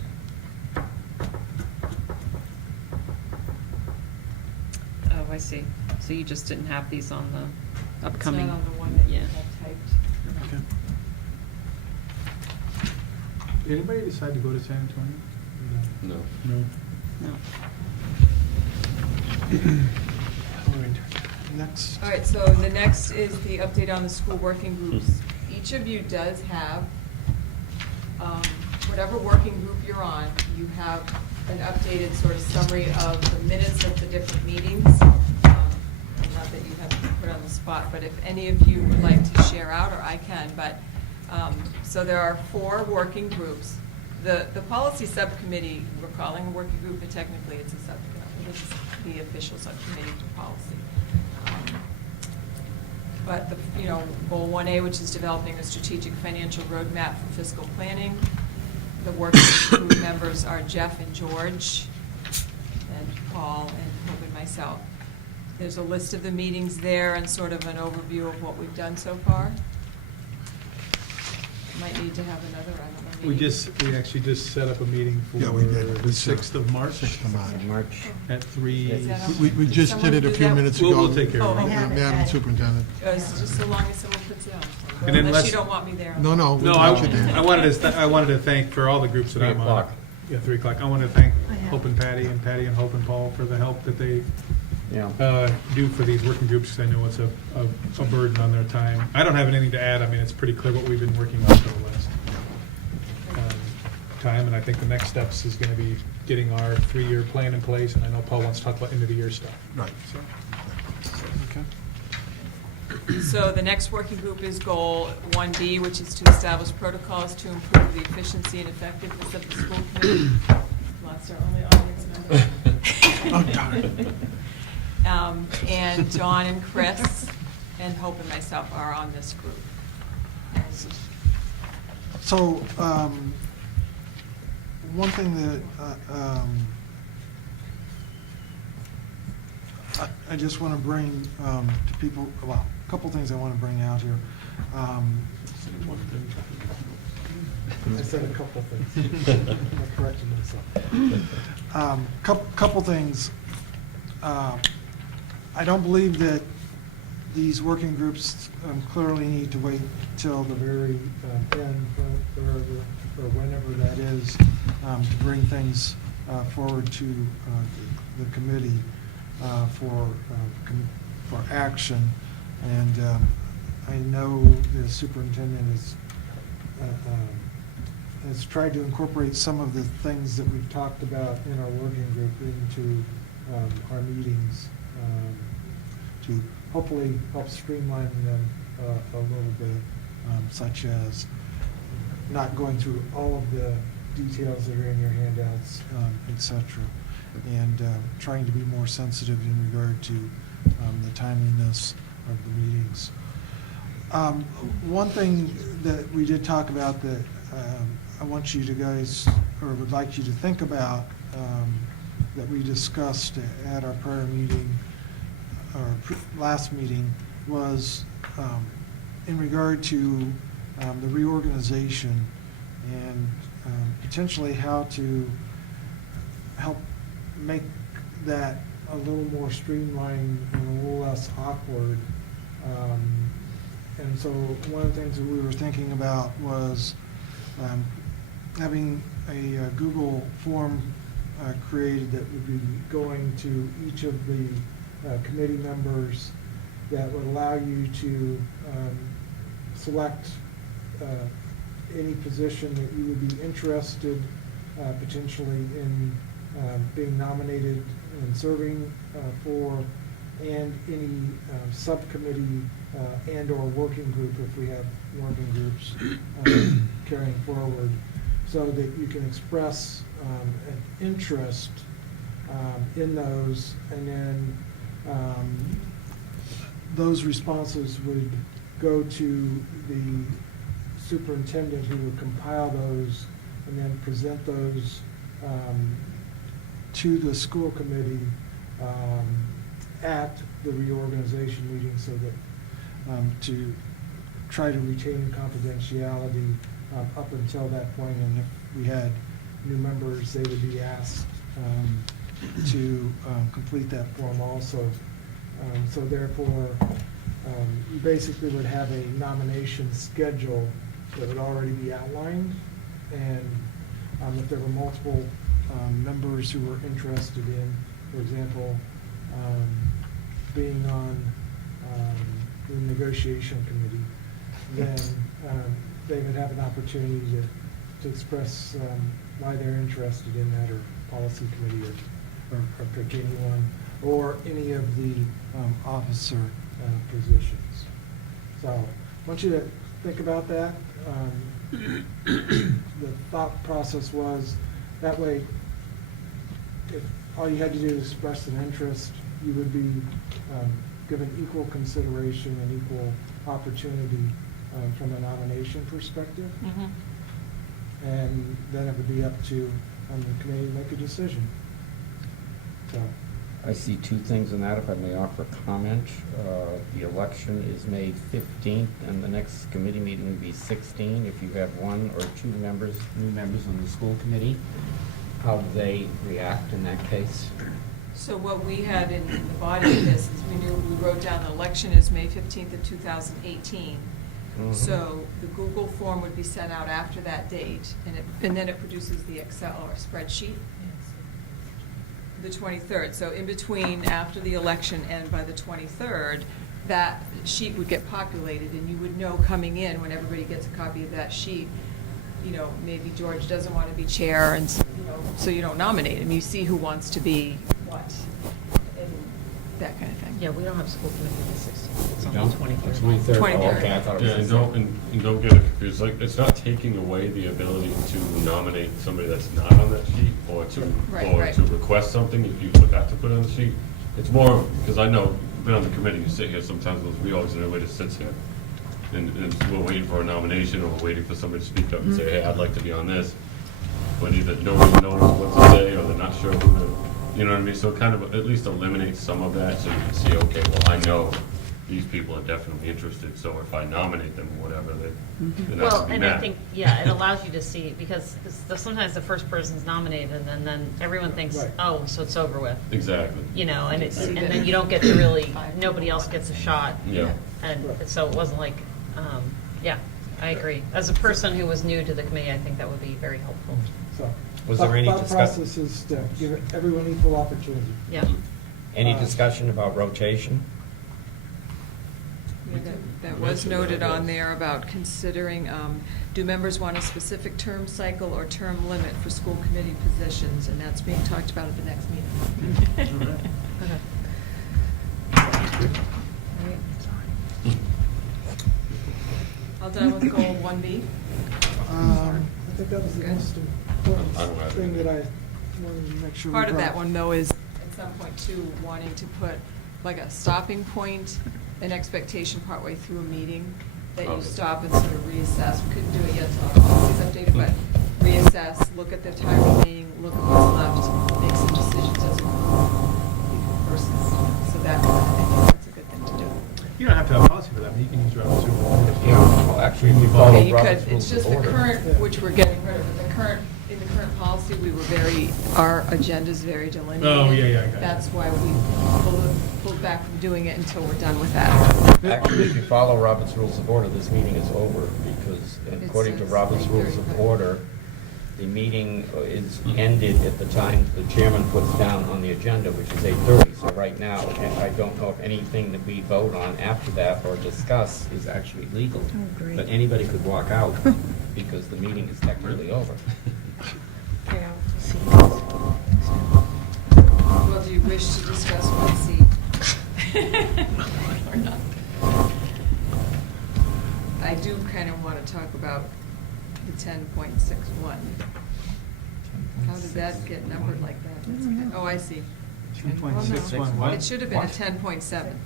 time. Oh, I see. So you just didn't have these on the upcoming? It's not on the one that you Yeah. have typed. Okay. Did anybody decide to go to San Antonio? No. No. No. Next. All right, so the next is the update on the school working groups. Each of you does have, whatever working group you're on, you have an updated sort of summary of the minutes of the different meetings. Not that you have to be put on the spot, but if any of you would like to share out, or I can, but, so there are 4 working groups. The policy subcommittee, we're calling a working group, but technically it's a subcommittee. It's the official subcommittee for policy. But goal 1A, which is developing a strategic financial roadmap for fiscal planning. The working group members are Jeff and George, and Paul, and Hope and myself. There's a list of the meetings there and sort of an overview of what we've done so far. Might need to have another, I don't know. We actually just set up a meeting for Yeah, we did. the 6th of March 6th of March. March. at 3. Is that on- We just Someone did it a do few that? minutes We'll- ago. we'll take care of it. Madam Superintendent. It's just so long as someone puts it on. And then Unless let's- you don't want me there. No, no. we No, want you there. I wanted to thank, for all the groups that 3 I'm on. o'clock. Yeah, 3 o'clock. I want to thank Oh, yeah. Hope and Patty and Hope and Paul for the help that they Yeah. do for these working groups, because I know it's a burden on their time. I don't have anything to add. I mean, it's pretty clear what we've been working on for the last time, and I think the next steps is going to be getting our 3-year plan in place, and I know Paul wants to talk about end-of-the-year stuff. Right. Okay. So the next working group is goal 1B, which is to establish protocols to improve the efficiency and effectiveness of the school committee. Lots our only audience member. Oh, darn. And John and Chris and Hope and myself are on this group. So, one thing that I just want to bring to people, well, a couple things I want to bring out here. I said a couple things. I corrected myself. Couple things. I don't believe that these working groups clearly need to wait till the very end, or whenever that is, to bring things forward to the committee for action. And I know the superintendent has tried to incorporate some of the things that we've talked about in our working group into our meetings to hopefully help streamline them a little bit, such as not going through all of the details that are in your handouts, et cetera, and trying to be more sensitive in regard to the timeliness of the meetings. One thing that we did talk about that I want you to guys, or would like you to think about, that we discussed at our prior meeting, or last meeting, was in regard to the reorganization and potentially how to help make that a little more streamlined and a little less awkward. And so one of the things that we were thinking about was having a Google form created that would be going to each of the committee members that would allow you to select any position that you would be interested potentially in being nominated and serving for, and any subcommittee and or working group, if we have working groups carrying forward, so that you can express an interest in those, and then those responses would go to the superintendent, who would compile those and then present those to the school committee at the reorganization meeting, so that to try to retain confidentiality up until that point. And if we had new members, they would be asked to complete that form also. So therefore, you basically would have a nomination schedule that would already be outlined, and if there were multiple members who were interested in, for example, being on the negotiation committee, then they would have an opportunity to express why they're interested in that, or policy committee, or pick anyone, or any of the officer positions. So I want you to think about that. The thought process was, that way, if all you had to do is express an interest, you would be given equal consideration and equal opportunity from a nomination perspective. Mm-hmm. And then it would be up to the committee to make a decision. So, I see two things in that, if I may offer comment. The election is May 15th, and the next committee meeting will be 16. If you have one or two members, new members on the school committee, how do they react in that case? So what we had in the body of this is we wrote down the election is May 15th of 2018. Mhm. So the Google form would be sent out after that date, and then it produces the Excel or spreadsheet. The 23rd. So in between, after the election and by the 23rd, that sheet would get populated, and you would know coming in, when everybody gets a copy of that sheet, you know, maybe George doesn't want to be chair, and so you don't nominate him. You see who wants to be what, and that kind of thing. Yeah, we don't have school committee on the 16th. It's on the Don't? 23rd. 23rd. Oh, 23rd. okay, I thought it Yeah, was and the don't get it confused. Like, it's not taking away the ability to nominate somebody that's not on that sheet, or Right. to request something if you forgot to put it on the sheet. It's more, because I know, you've been on the committee, you sit here sometimes with reorgs, and everybody just sits here. And we're waiting for a nomination, or we're waiting for somebody to speak up and say, hey, I'd like to be on this. But either nobody knows what to say, or they're not sure who to, you know what I mean? So it kind of at least eliminates some of that, so you can see, okay, well, I know these people are definitely interested, so if I nominate them or whatever, they're not Well, to be and I mad. think, yeah, it allows you to see, because sometimes the first person's nominated, and then everyone thinks, Right. oh, so it's over with. Exactly. You know, and then you don't get to really, nobody else gets a shot. Yeah. And so it wasn't like, yeah. I agree. As a person who was new to the committee, I think that would be very helpful. So, Was there any thought discuss- process is to give everyone equal opportunity. Yeah. Any discussion about rotation? Yeah, that was noted on there about considering, do members want a specific term cycle or term limit for school committee positions? And that's being talked about at the next meeting. All done with goal 1B? I think that was the most important I don't have thing any. that I wanted to make sure we Part of that brought. one, though, is at some point, too, wanting to put like a stopping point, an expectation partway through a meeting, that you Okay. stop and sort of reassess. We couldn't do it yet, so I'll always update it, but reassess, look at the time remaining, look at what's left, make some decisions as a group versus, so that, I think that's a good thing to do. You don't have to have a policy for that, but you can use Robert's rules. Yeah, well, actually, we follow Okay, you Robert's could, rules it's just of the order. current, which we're getting rid of, but the current, in the current policy, we were our agenda's very delineated. Oh, yeah, I got it. That's why we pulled back from doing it until we're done with that. Actually, if you follow Robert's Rules of Order, this meeting is over, because according to says Robert's Rules of 8:35. Order, the meeting is ended at the time the chairman puts down on the agenda, which is 8:30. So right now, and I don't know if anything that we vote on after that or discuss is actually legal. great. But anybody could walk out, because the meeting is technically over. Well, do you wish to discuss 1C? Or not? I do kind of want to talk about the 10.61. How did that get numbered like that? That's- Oh, I see. 10.61 Well, no, what? it should have been a 10.7,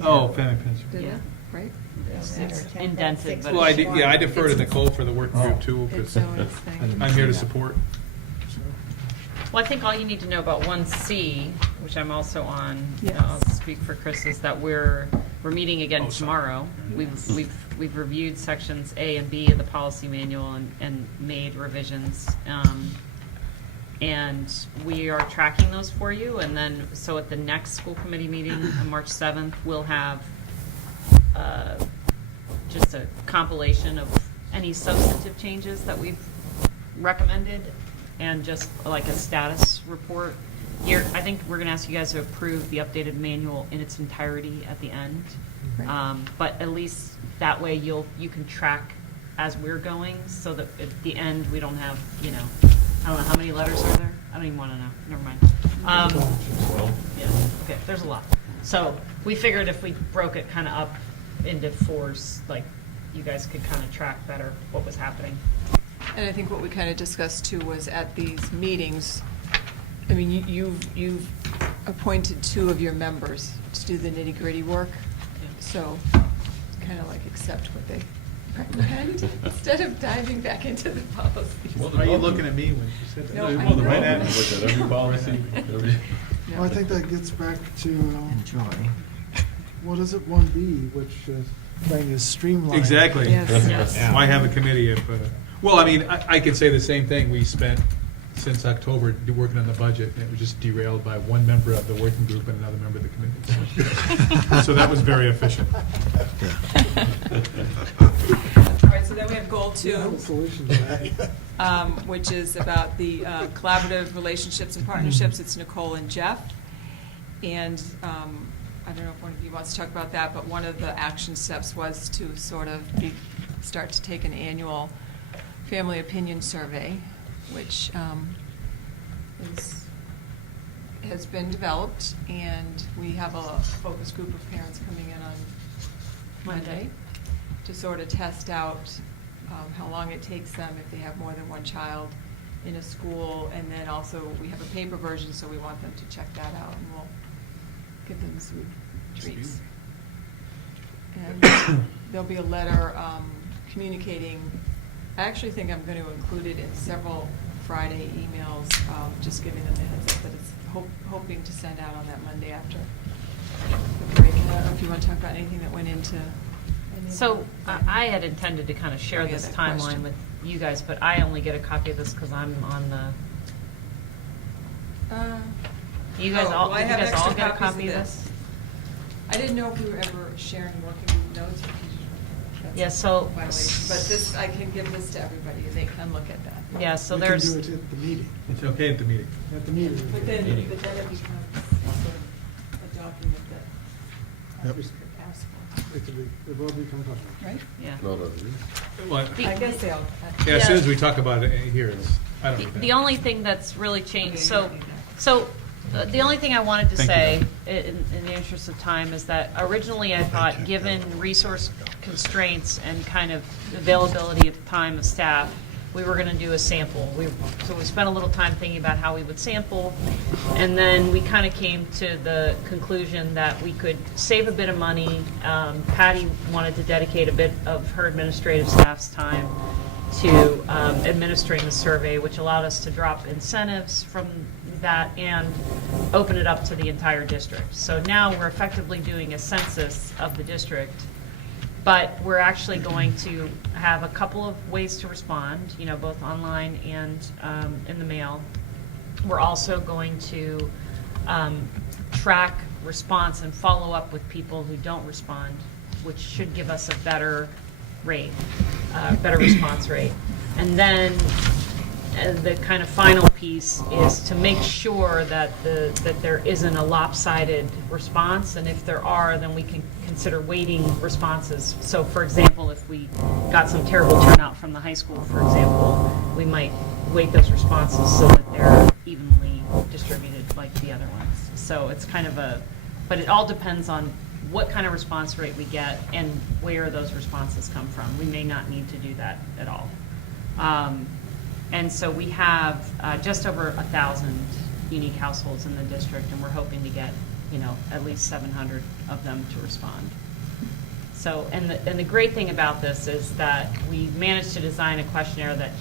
Oh, family pension. didn't Yeah. it? Right? It's indented, but. Well, I defer to Nicole for the working group too, It's because own its thing. I'm here to support. Well, I think all you need to know about 1C, which I'm also on, Yes. I'll speak for Chris, is that we're meeting again Oh, sorry. tomorrow. We've reviewed sections A and B of the policy manual and made revisions. And we are tracking those for you, and then, so at the next school committee meeting on March 7th, we'll have just a compilation of any substantive changes that we've recommended, and just like a status report. I think we're going to ask you guys to approve the updated manual in its entirety at the end. But at least that way you can track as we're going, so that at the end, we don't have, I don't know, how many letters are there? I don't even want to know, never mind. Yeah, okay, there's a lot. So we figured if we broke it kind of up into fours, like, you guys could kind of track better what was happening. And I think what we kind of discussed too was at these meetings, I mean, you've appointed 2 of your members to do the nitty-gritty work, so kind of like accept what they recommend instead of diving back into the policies. Why are you looking at me when you said that? No, I Well, the right know. at me. Look at every policy, every. No. Well, I think that gets back to, what is it, 1B, which is trying to streamline. Exactly. Yes. Yes. Why have a committee if, well, I mean, I could say the same thing. We spent, since October, working on the budget, and it was just derailed by one member of the working group and another member of the committee. So that was very efficient. All right, so then we have goal Yeah, I have a 2. solution to that. Which is about the collaborative relationships and partnerships. It's Nicole and Jeff. And I don't know if one of you wants to talk about that, but one of the action steps was to sort of start to take an annual family opinion survey, which has been developed, and we have a focus group of parents coming in on Monday to sort of test out how long it takes them if they have more than one child in a school, and then also we have a paper version, so we want them to check that out, and we'll give them some treats. And there'll be a letter communicating, I actually think I'm going to include it in several Friday emails, just giving them the heads up that it's hoping to send out on that Monday after the break. And I don't know if you want to talk about anything that went into any of So that. I had intended to kind of share Oh, yeah, this that timeline question. with you guys, but I only get a copy of this because I'm on the, you guys Oh, all, well, I did you have guys all extra get a copies copy of of this? I didn't know if we were ever sharing working group notes, or if you just- that's Yeah, a so- violation. But this, I can give this to everybody, and they can look at that. Yeah, so We there's, can do it at the meeting. It's okay at the meeting. At the meeting. But then it becomes a document that Yep. others could ask for, It will become public. right? yeah. No, no, no. Well, I guess they'll. yeah, as soon as we talk about it here, it's, I don't need that. The only thing that's really changed, Okay, so, you don't need that. so, the only thing I wanted to Thank you, say, Deb. in the interest of time, is that originally I thought, given resource constraints and kind of availability of time of staff, we were gonna do a sample. So we spent a little time thinking about how we would sample, and then we kind of came to the conclusion that we could save a bit of money. Patty wanted to dedicate a bit of her administrative staff's time to administering the survey, which allowed us to drop incentives from that and open it up to the entire district. So now we're effectively doing a census of the district, but we're actually going to have a couple of ways to respond, you know, both online and in the mail. We're also going to track response and follow up with people who don't respond, which should give us a better rate, better response rate. And then the kind of final piece is to make sure that that there isn't a lopsided response, and if there are, then we can consider weighting responses. So, for example, if we got some terrible turnout from the high school, for example, we might weight those responses so that they're evenly distributed like the other ones. So it's kind of but it all depends on what kind of response rate we get and where those responses come from. We may not need to do that at all. And so we have just over 1,000 unique households in the district, and we're hoping to get, you know, at least 700 of them to respond. So, and the great thing about this is that we managed to design a questionnaire that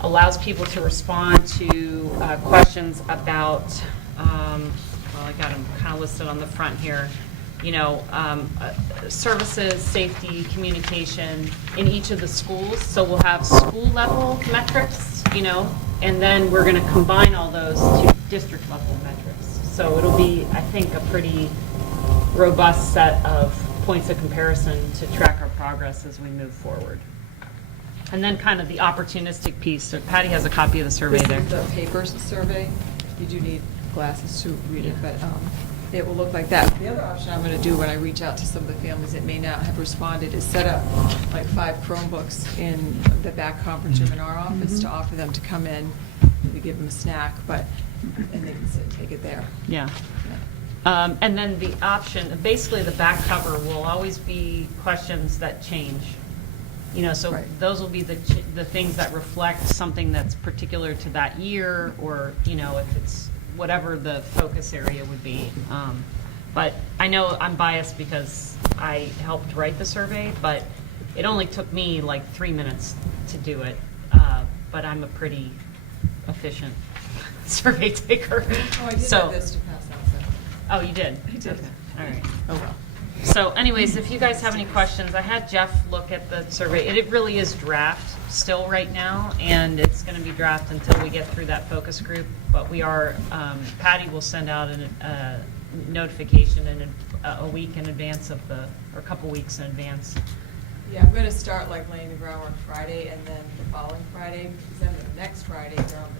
allows people to respond to questions about, well, I got them kind of listed on the front here. You know, services, safety, communication in each of the schools. So we'll have school level metrics, you know, and then we're going to combine all those to district level metrics. So it'll be, I think, a pretty robust set of points of comparison to track our progress as we move forward. And then kind of the opportunistic piece. So Patty has a copy of the survey there. This is the papers survey. You do need glasses to read it, but it will look like that. The other option I'm going to do when I reach out to some of the families that may not have responded is set up like 5 Chromebooks in the back conference room in our office to offer them to come in. We give them a snack, and they can sit and take it there. Yeah. And then the option, basically the back cover will always be questions that change. You know, so Right. those will be the things that reflect something that's particular to that year, or, you know, if it's whatever the focus area would be. But I know I'm biased because I helped write the survey, but it only took me like 3 minutes to do it. But I'm a pretty efficient survey taker. Oh, I did So- have this to pass out. So. Oh, you did? I did. Okay. All right. Oh, well. So anyways, if you guys have any questions, I had Jeff look at the survey. It really is draft still right now, and it's going to be draft until we get through that focus group. But we are, Patty will send out a notification in a week in advance of or a couple weeks in advance. Yeah, I'm going to start like laying the groundwork Friday, and then the following Friday, because then the next Friday they're on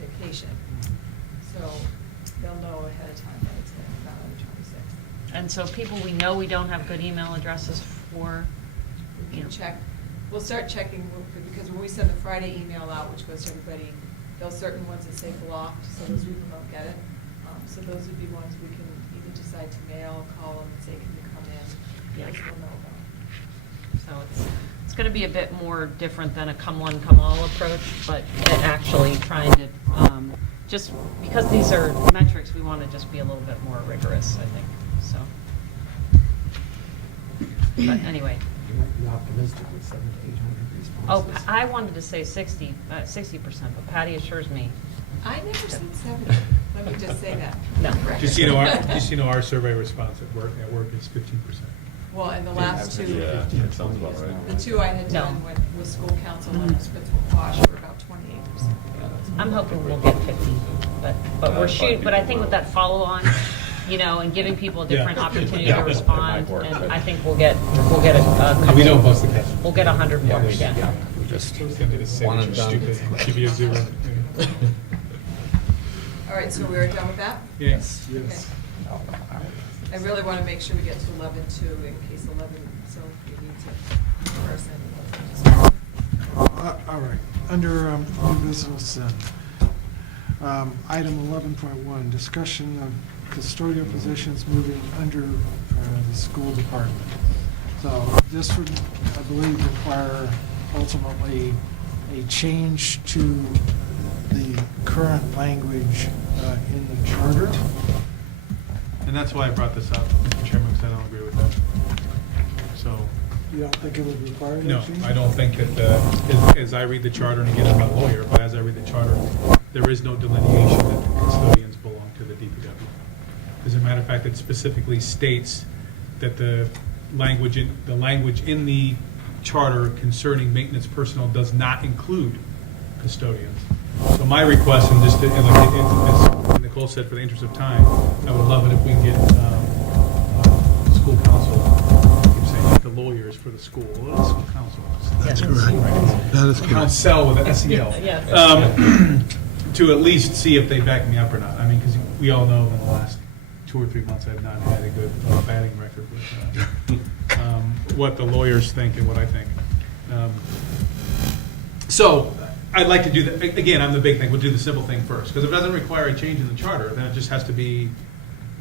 vacation. So they'll know ahead of time that it's going to come out on the 26th. And so people we know we don't have good email addresses for, We you can know. check, we'll start checking, because when we send the Friday email out, which goes to everybody, there'll certain ones that say blocked, so those people don't get it. So those would be ones we can either decide to mail, call them and say, can you come in? Yeah. Which we'll know about. So it's going to be a bit more different than a come one, come all approach, but actually trying to, just because these are metrics, we want to just be a little bit more rigorous, I think, so. But anyway. You might be optimistic with 700 to 800 Oh, responses. I wanted to say 60%, but Patty assures me. I never said 70. Let me just say that. No. Just, you know, our survey response at work is 15%. Well, and the last two, Yeah, that sounds about right. the two I had No. done with school council and Principal Posh were about 28%. I'm hoping we'll get 50, but we're shooting, but I think with that follow-on, you know, and giving people a Yeah. different opportunity Yeah. to respond. It might work, And but- I think we'll get a couple. We don't post the cash. We'll get 100 more again. We just It's gonna be the same, one and which done. is stupid. Give you a zero. All right, so we're done with that? Yes. Yes. I really want to make sure we get to 11 too, in case 11, so we need to reverse it. All right, under new business, item 11.1, discussion of custodial positions moving under the school department. So this would, I believe, require ultimately a change to the current language in the charter. And that's why I brought this up, Mr. Chairman, because I don't agree with that. So, You don't think it would require that no, change? I don't think that, as I read the charter, and again, I'm not a lawyer, but as I read the charter, there is no delineation that the custodians belong to the DPW. As a matter of fact, it specifically states that the language in the charter concerning maintenance personnel does not include custodians. So my request, and just, as Nicole said, for the interest of time, I would love it if we can get school counsel, I keep saying like the lawyers for the school, well, it's school counsel. That's correct. That is correct. Counsel with an S-E-L. Yeah. To at least see if they back me up or not. I mean, because we all know in the last 2 or 3 months, I've not had a good batting record with what the lawyers think and what I think. So I'd like to do that. Again, I'm the big thing. We'll do the simple thing first. Because if it doesn't require a change in the charter, then it just has to be,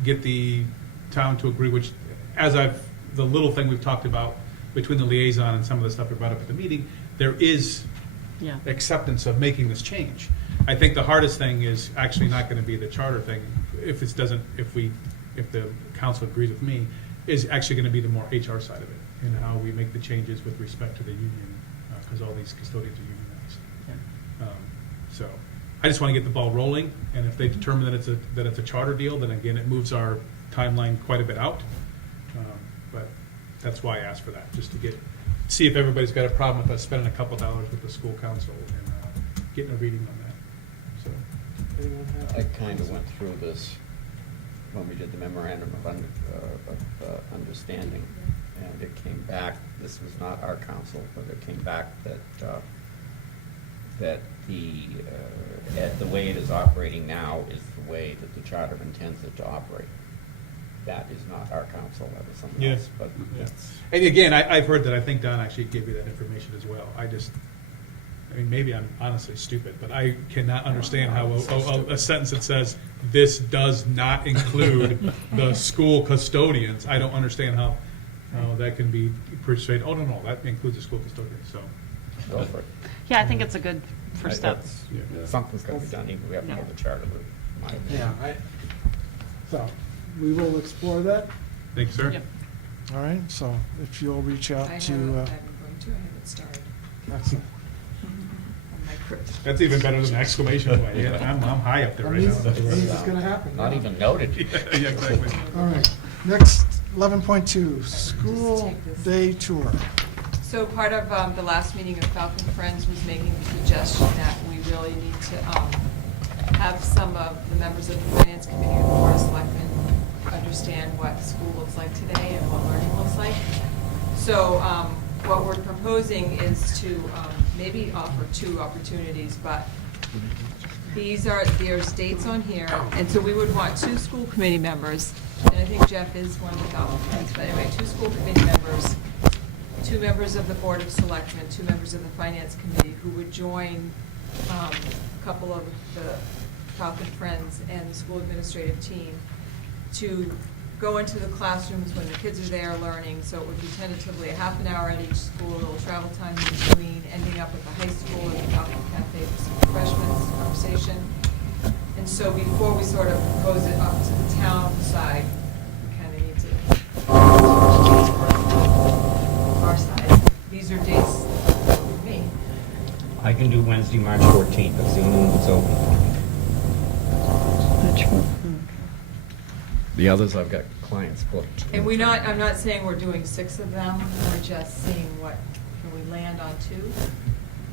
get the town to agree, which, the little thing we've talked about between the liaison and some of the stuff we brought up at the meeting, there is Yeah. acceptance of making this change. I think the hardest thing is actually not going to be the charter thing, if the council agrees with me, is actually going to be the more HR side of it, and how we make the changes with respect to the union, because all these custodians are unionized. So I just want to get the ball rolling, and if they determine that it's a charter deal, then again, it moves our timeline quite a bit out. But that's why I asked for that, just to see if everybody's got a problem with us spending a couple dollars with the school council and getting a reading on that. So, Anyone have- I kind of went through this when we did the memorandum of understanding, and it came back, this was not our council, but it came back that the way it is operating now is the way that the charter intends it to operate. That is not our council, that was something else, but that's. and again, I've heard that, I think Don actually gave you that information as well. I mean, maybe I'm honestly stupid, but I cannot understand how a sentence that says, this does not include the school custodians, I don't understand how that can be persuaded, oh, no, that includes the school custodians, so. Go for it. Yeah, I think it's a good first step. Something's got to be done, even if we have to go the charter route, in my opinion. Yeah, so we will explore that. Thank you, sir. Yep. All right, so if you'll reach out I'm to, going to, I haven't started excellent. on my crypt. That's even better than an exclamation point. Yeah, I'm high up there right Means now. it's gonna happen. Not even noted. Yeah, exactly. All right, next, 11.2, school day tour. So part of the last meeting of Falcon Friends was making the suggestion that we really need to have some of the members of the Finance Committee and the Board of Selectmen understand what school looks like today and what learning looks like. So what we're proposing is to maybe offer 2 opportunities, but there's dates on here, and so we would want 2 school committee members, and I think Jeff is one of the Falcon Friends, but anyway, 2 school committee members, 2 members of the Board of Selectmen, 2 members of the Finance Committee, who would join a couple of the Falcon Friends and the school administrative team to go into the classrooms when the kids are there learning. So it would be tentatively a half an hour at each school, a little travel time in between, ending up at the high school at the Falcon Cafe for some refreshments, conversation. And so before we sort of propose it up to the town side, we kind of need to our side. These are dates for me. I can do Wednesday, March 14th, but Zoom is open. The others, I've got clients booked. And I'm not saying we're doing 6 of them, we're just seeing what, can we land on 2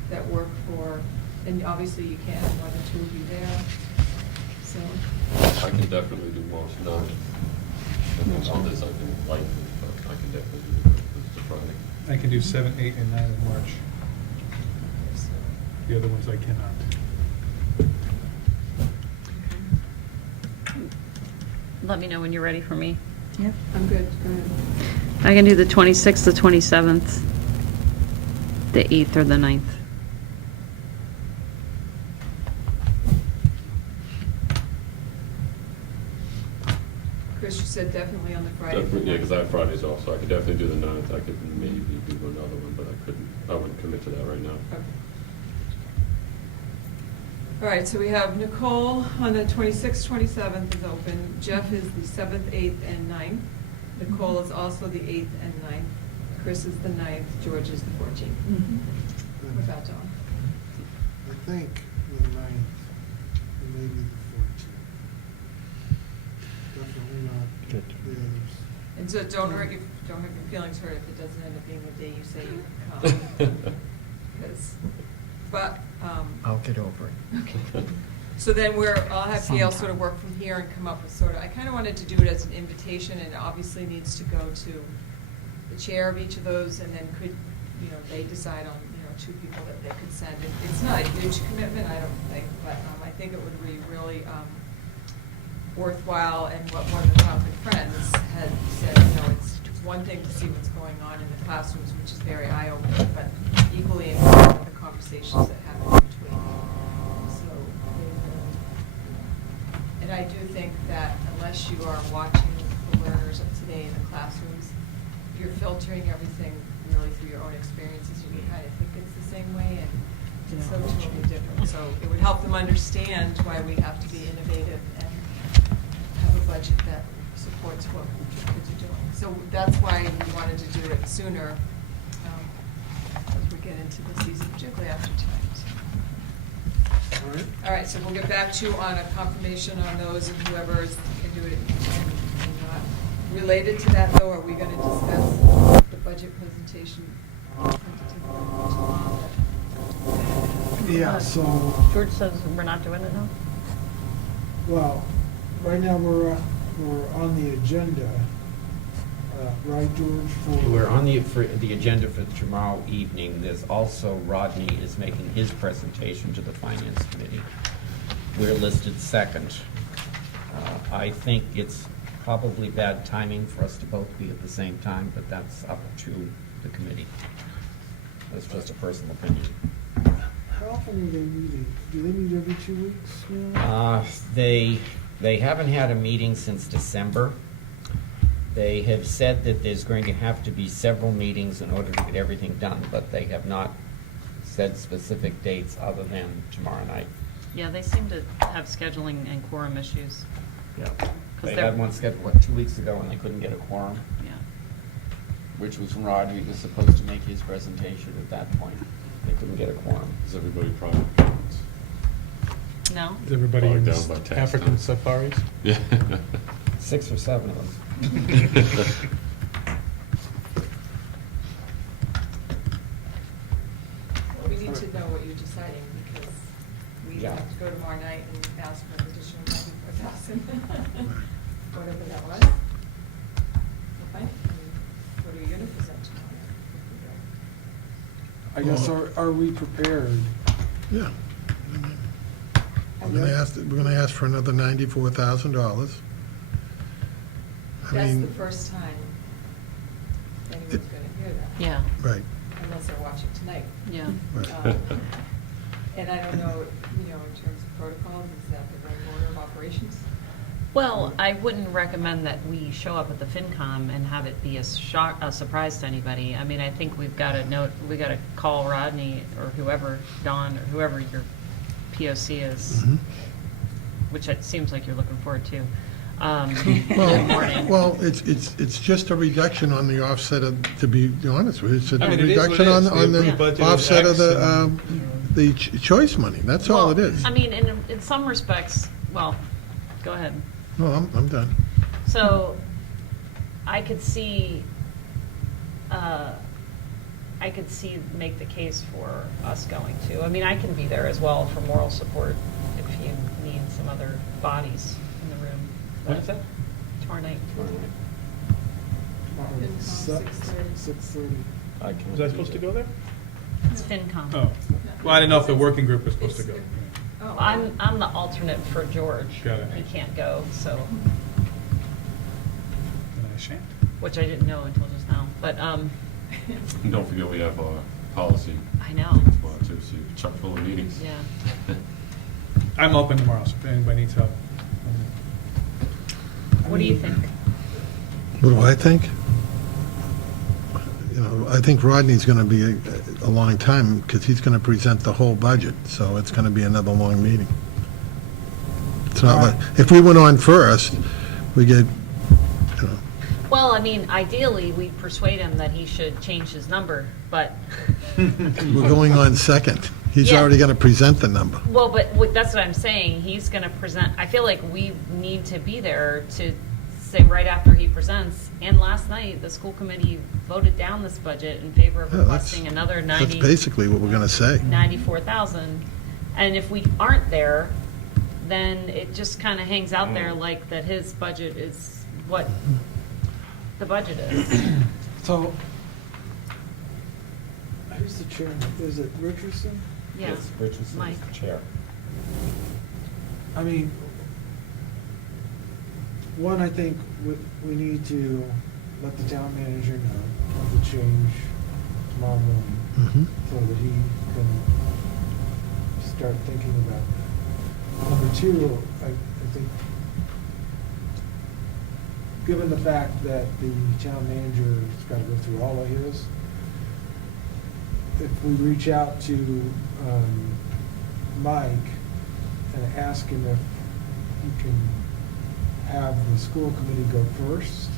that work for, and obviously you can't have more than 2 of you there, so. I can definitely do most nights. Others I can lighten, but I can definitely do the Friday. I can do 7, 8, and 9 of March. The other ones I cannot. Let me know when you're ready for me. Yep, I'm good, go ahead. I can do the 26th, the 27th, the 8th, or the 9th. Chris, you said definitely on the Friday. Definitely, yeah, because I have Fridays off, so I could definitely do the 9th. I could maybe do another one, but I wouldn't commit to that right now. Okay. All right, so we have Nicole on the 26th, 27th is open. Jeff is the 7th, 8th, and 9th. Nicole is also the 8th and 9th. Chris is the 9th. George is the 14th. What about Dawn? I think the 9th, maybe the 14th. Definitely not the others. And so don't have your feelings hurt if it doesn't end up being the day you say you come. But I'll get over it. okay. So then I'll have Gail sort of work from here and come up with sort of, I kind of wanted to do it as an invitation, and it obviously needs to go to the chair of each of those, and then they decide on, 2 people that they could send. It's not a huge commitment, I don't think, but I think it would be really worthwhile, and what one of the Concord friends had said, it's one thing to see what's going on in the classrooms, which is very eye-opening, but equally important are the conversations that happen in between. So, and I do think that unless you are watching the learners of today in the classrooms, you're filtering everything really through your own experiences. You can kind of think it's the same way, and it's so totally different. So it would help them understand why we have to be innovative and have a budget that supports what kids are doing. So that's why we wanted to do it sooner as we get into the season, particularly after tonight. All right. All right, so we'll get back to you on a confirmation on those, and whoever can do it. Related to that, though, are we going to discuss the budget presentation? Yeah, so, George says we're not doing it now? well, right now we're on the agenda, right, George? We're on the agenda for tomorrow evening. There's also Rodney is making his presentation to the Finance Committee. We're listed second. I think it's probably bad timing for us to both be at the same time, but that's up to the committee. That's just a personal opinion. How often are they meeting? Do they meet every 2 weeks now? They haven't had a meeting since December. They have said that there's going to have to be several meetings in order to get everything done, but they have not said specific dates other than tomorrow night. Yeah, they seem to have scheduling and quorum issues. Yeah. 'Cause They they're- had one scheduled, 2 weeks ago, and they couldn't get a quorum, Yeah. which was when Rodney was supposed to make his presentation at that point. They couldn't get a quorum. Is everybody private parents? No? Is everybody Bogged in down by tax African time. safaris? Yeah. 6 or 7 of them. We need to know what you're deciding, because we Yeah. have to go tomorrow night and ask for an additional 94,000, whatever that was. Okay. What are you going to present tomorrow? I guess, are we prepared? Yeah. We're gonna ask for another $94,000. I That's mean, the first time anyone's going to hear that. Yeah, right. Unless they're watching tonight. yeah. Right. And I don't know, in terms of protocols, is that the right order of operations? Well, I wouldn't recommend that we show up at the FinCom and have it be a surprise to anybody. I mean, I think we've got to call Rodney or whoever, Dawn, or whoever your POC is, Mhm. which it seems like you're looking forward to, in the morning. Well, it's just a reduction on the offset of, to be honest with you, it's a I mean, it is what it reduction is. on We the budgeted offset of X the choice money, that's all it Well, is. I mean, in some respects, well, go ahead. No, I'm done. So, I could see, make the case for us going to. I mean, I can be there as well for moral support if you need some other bodies in the room. When is that? Tomorrow night. Tomorrow night. 6:30. I can't Was I be supposed to there. go there? It's FinCom. Oh, well, I didn't know if the working group was supposed to go. I'm the alternate for George. Got it. He can't go, so, And I shan't. which I didn't know until just now. But, And don't forget, we have our policy I know, tomorrow too, so you're chock full of meetings. yeah. I'm open tomorrow, so if anybody needs help. What do you think? What do I think? You know, I think Rodney's going to be a long time because he's going to present the whole budget, so it's going to be another long meeting. It's not like, if we went on first, we get, you know, Well, I mean, ideally, we persuade him that he should change his number, but, we're going on second. He's Yeah. already going to present the number. well, but that's what I'm saying. He's going to present, I feel like we need to be there to say right after he presents. And last night, the school committee voted down this budget in favor of Yeah, that's- requesting another That's basically what we're going to say. 94,000. And if we aren't there, then it just kind of hangs out there like that his budget is what the budget is. So, who's the chairman? Is it Richardson? Yeah, Yes, Richardson Mike. is the chair. I mean, one, I think we need to let the town manager know of the change tomorrow morning Mhm. so that he can start thinking about that. Number two, I think, given the fact that the town manager's got to go through all of his, if we reach out to Mike and ask him if he can have the school committee go first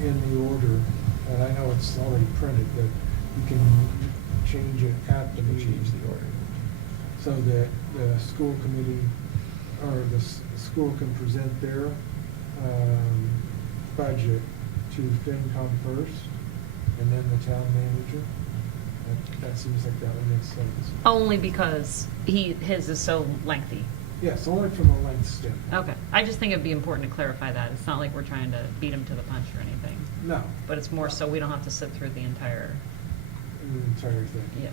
in the order, and I know it's already printed, but you can change it at the meeting. Change the order. So that the school committee, or the school can present their budget to FinCom first, and then the town manager. That seems like that would make sense. Only because his is so lengthy. Yes, only from a length standpoint. Okay, I just think it'd be important to clarify that. It's not like we're trying to beat him to the punch or anything. No, But it's more so we don't have to sit through the entire, the entire thing, yeah.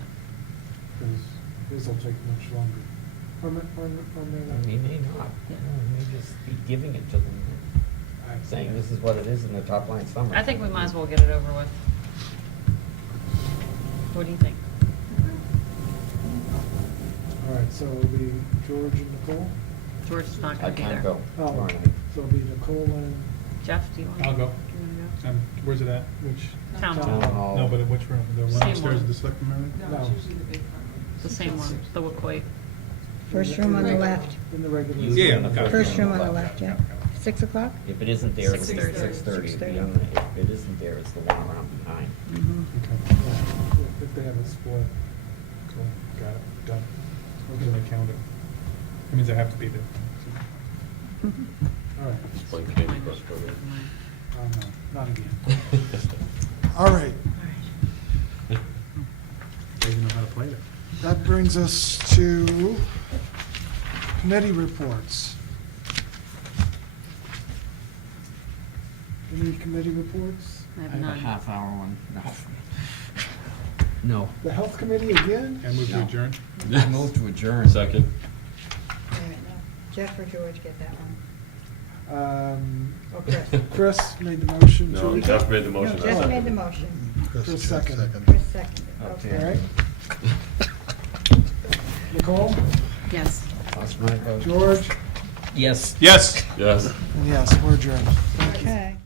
because this will take much longer. Or He may not. Yeah. He may just be giving it to them, saying this is what it is in the top line summary. I think we might as well get it over with. What do you think? All right, so it'll be George and Nicole? George is not I going to be there. can't go Oh, tomorrow night. so it'll be Nicole and Jeff, do you want to? I'll go. Do you want to Where's it at? Which? go? Town Town hall, hall. No, but in which room? The one Same upstairs one. at the selectmen room? No. the same one, the Wacoit. First room on the left. In the regular. Yeah, yeah, got it. First room on the left, yeah. 6 o'clock? If it isn't there, it's 6:30. 6:30. If it isn't there, it's the one around behind. Okay, yeah, if they have a split. Cool, got it, done. Look at my calendar. That means I have to be there. All right, Like Candy Crush program. oh no, not again. All right, They even know how to play it. that brings us to committee reports. Any committee reports? I I have have a none. half-hour one. No. The health committee again? I move to No. adjourn. I move to adjourn. Second. Wait a minute, no. Jeff or George get that one? Oh, Chris. Chris made the motion to. No, Jeff made the motion. No, Jeff made the motion. Chris seconded. Chris seconded. Okay. All right. Nicole, Yes. Lost my vote. George, Yes. Yes. Yes. and yes, we're adjourned. Okay.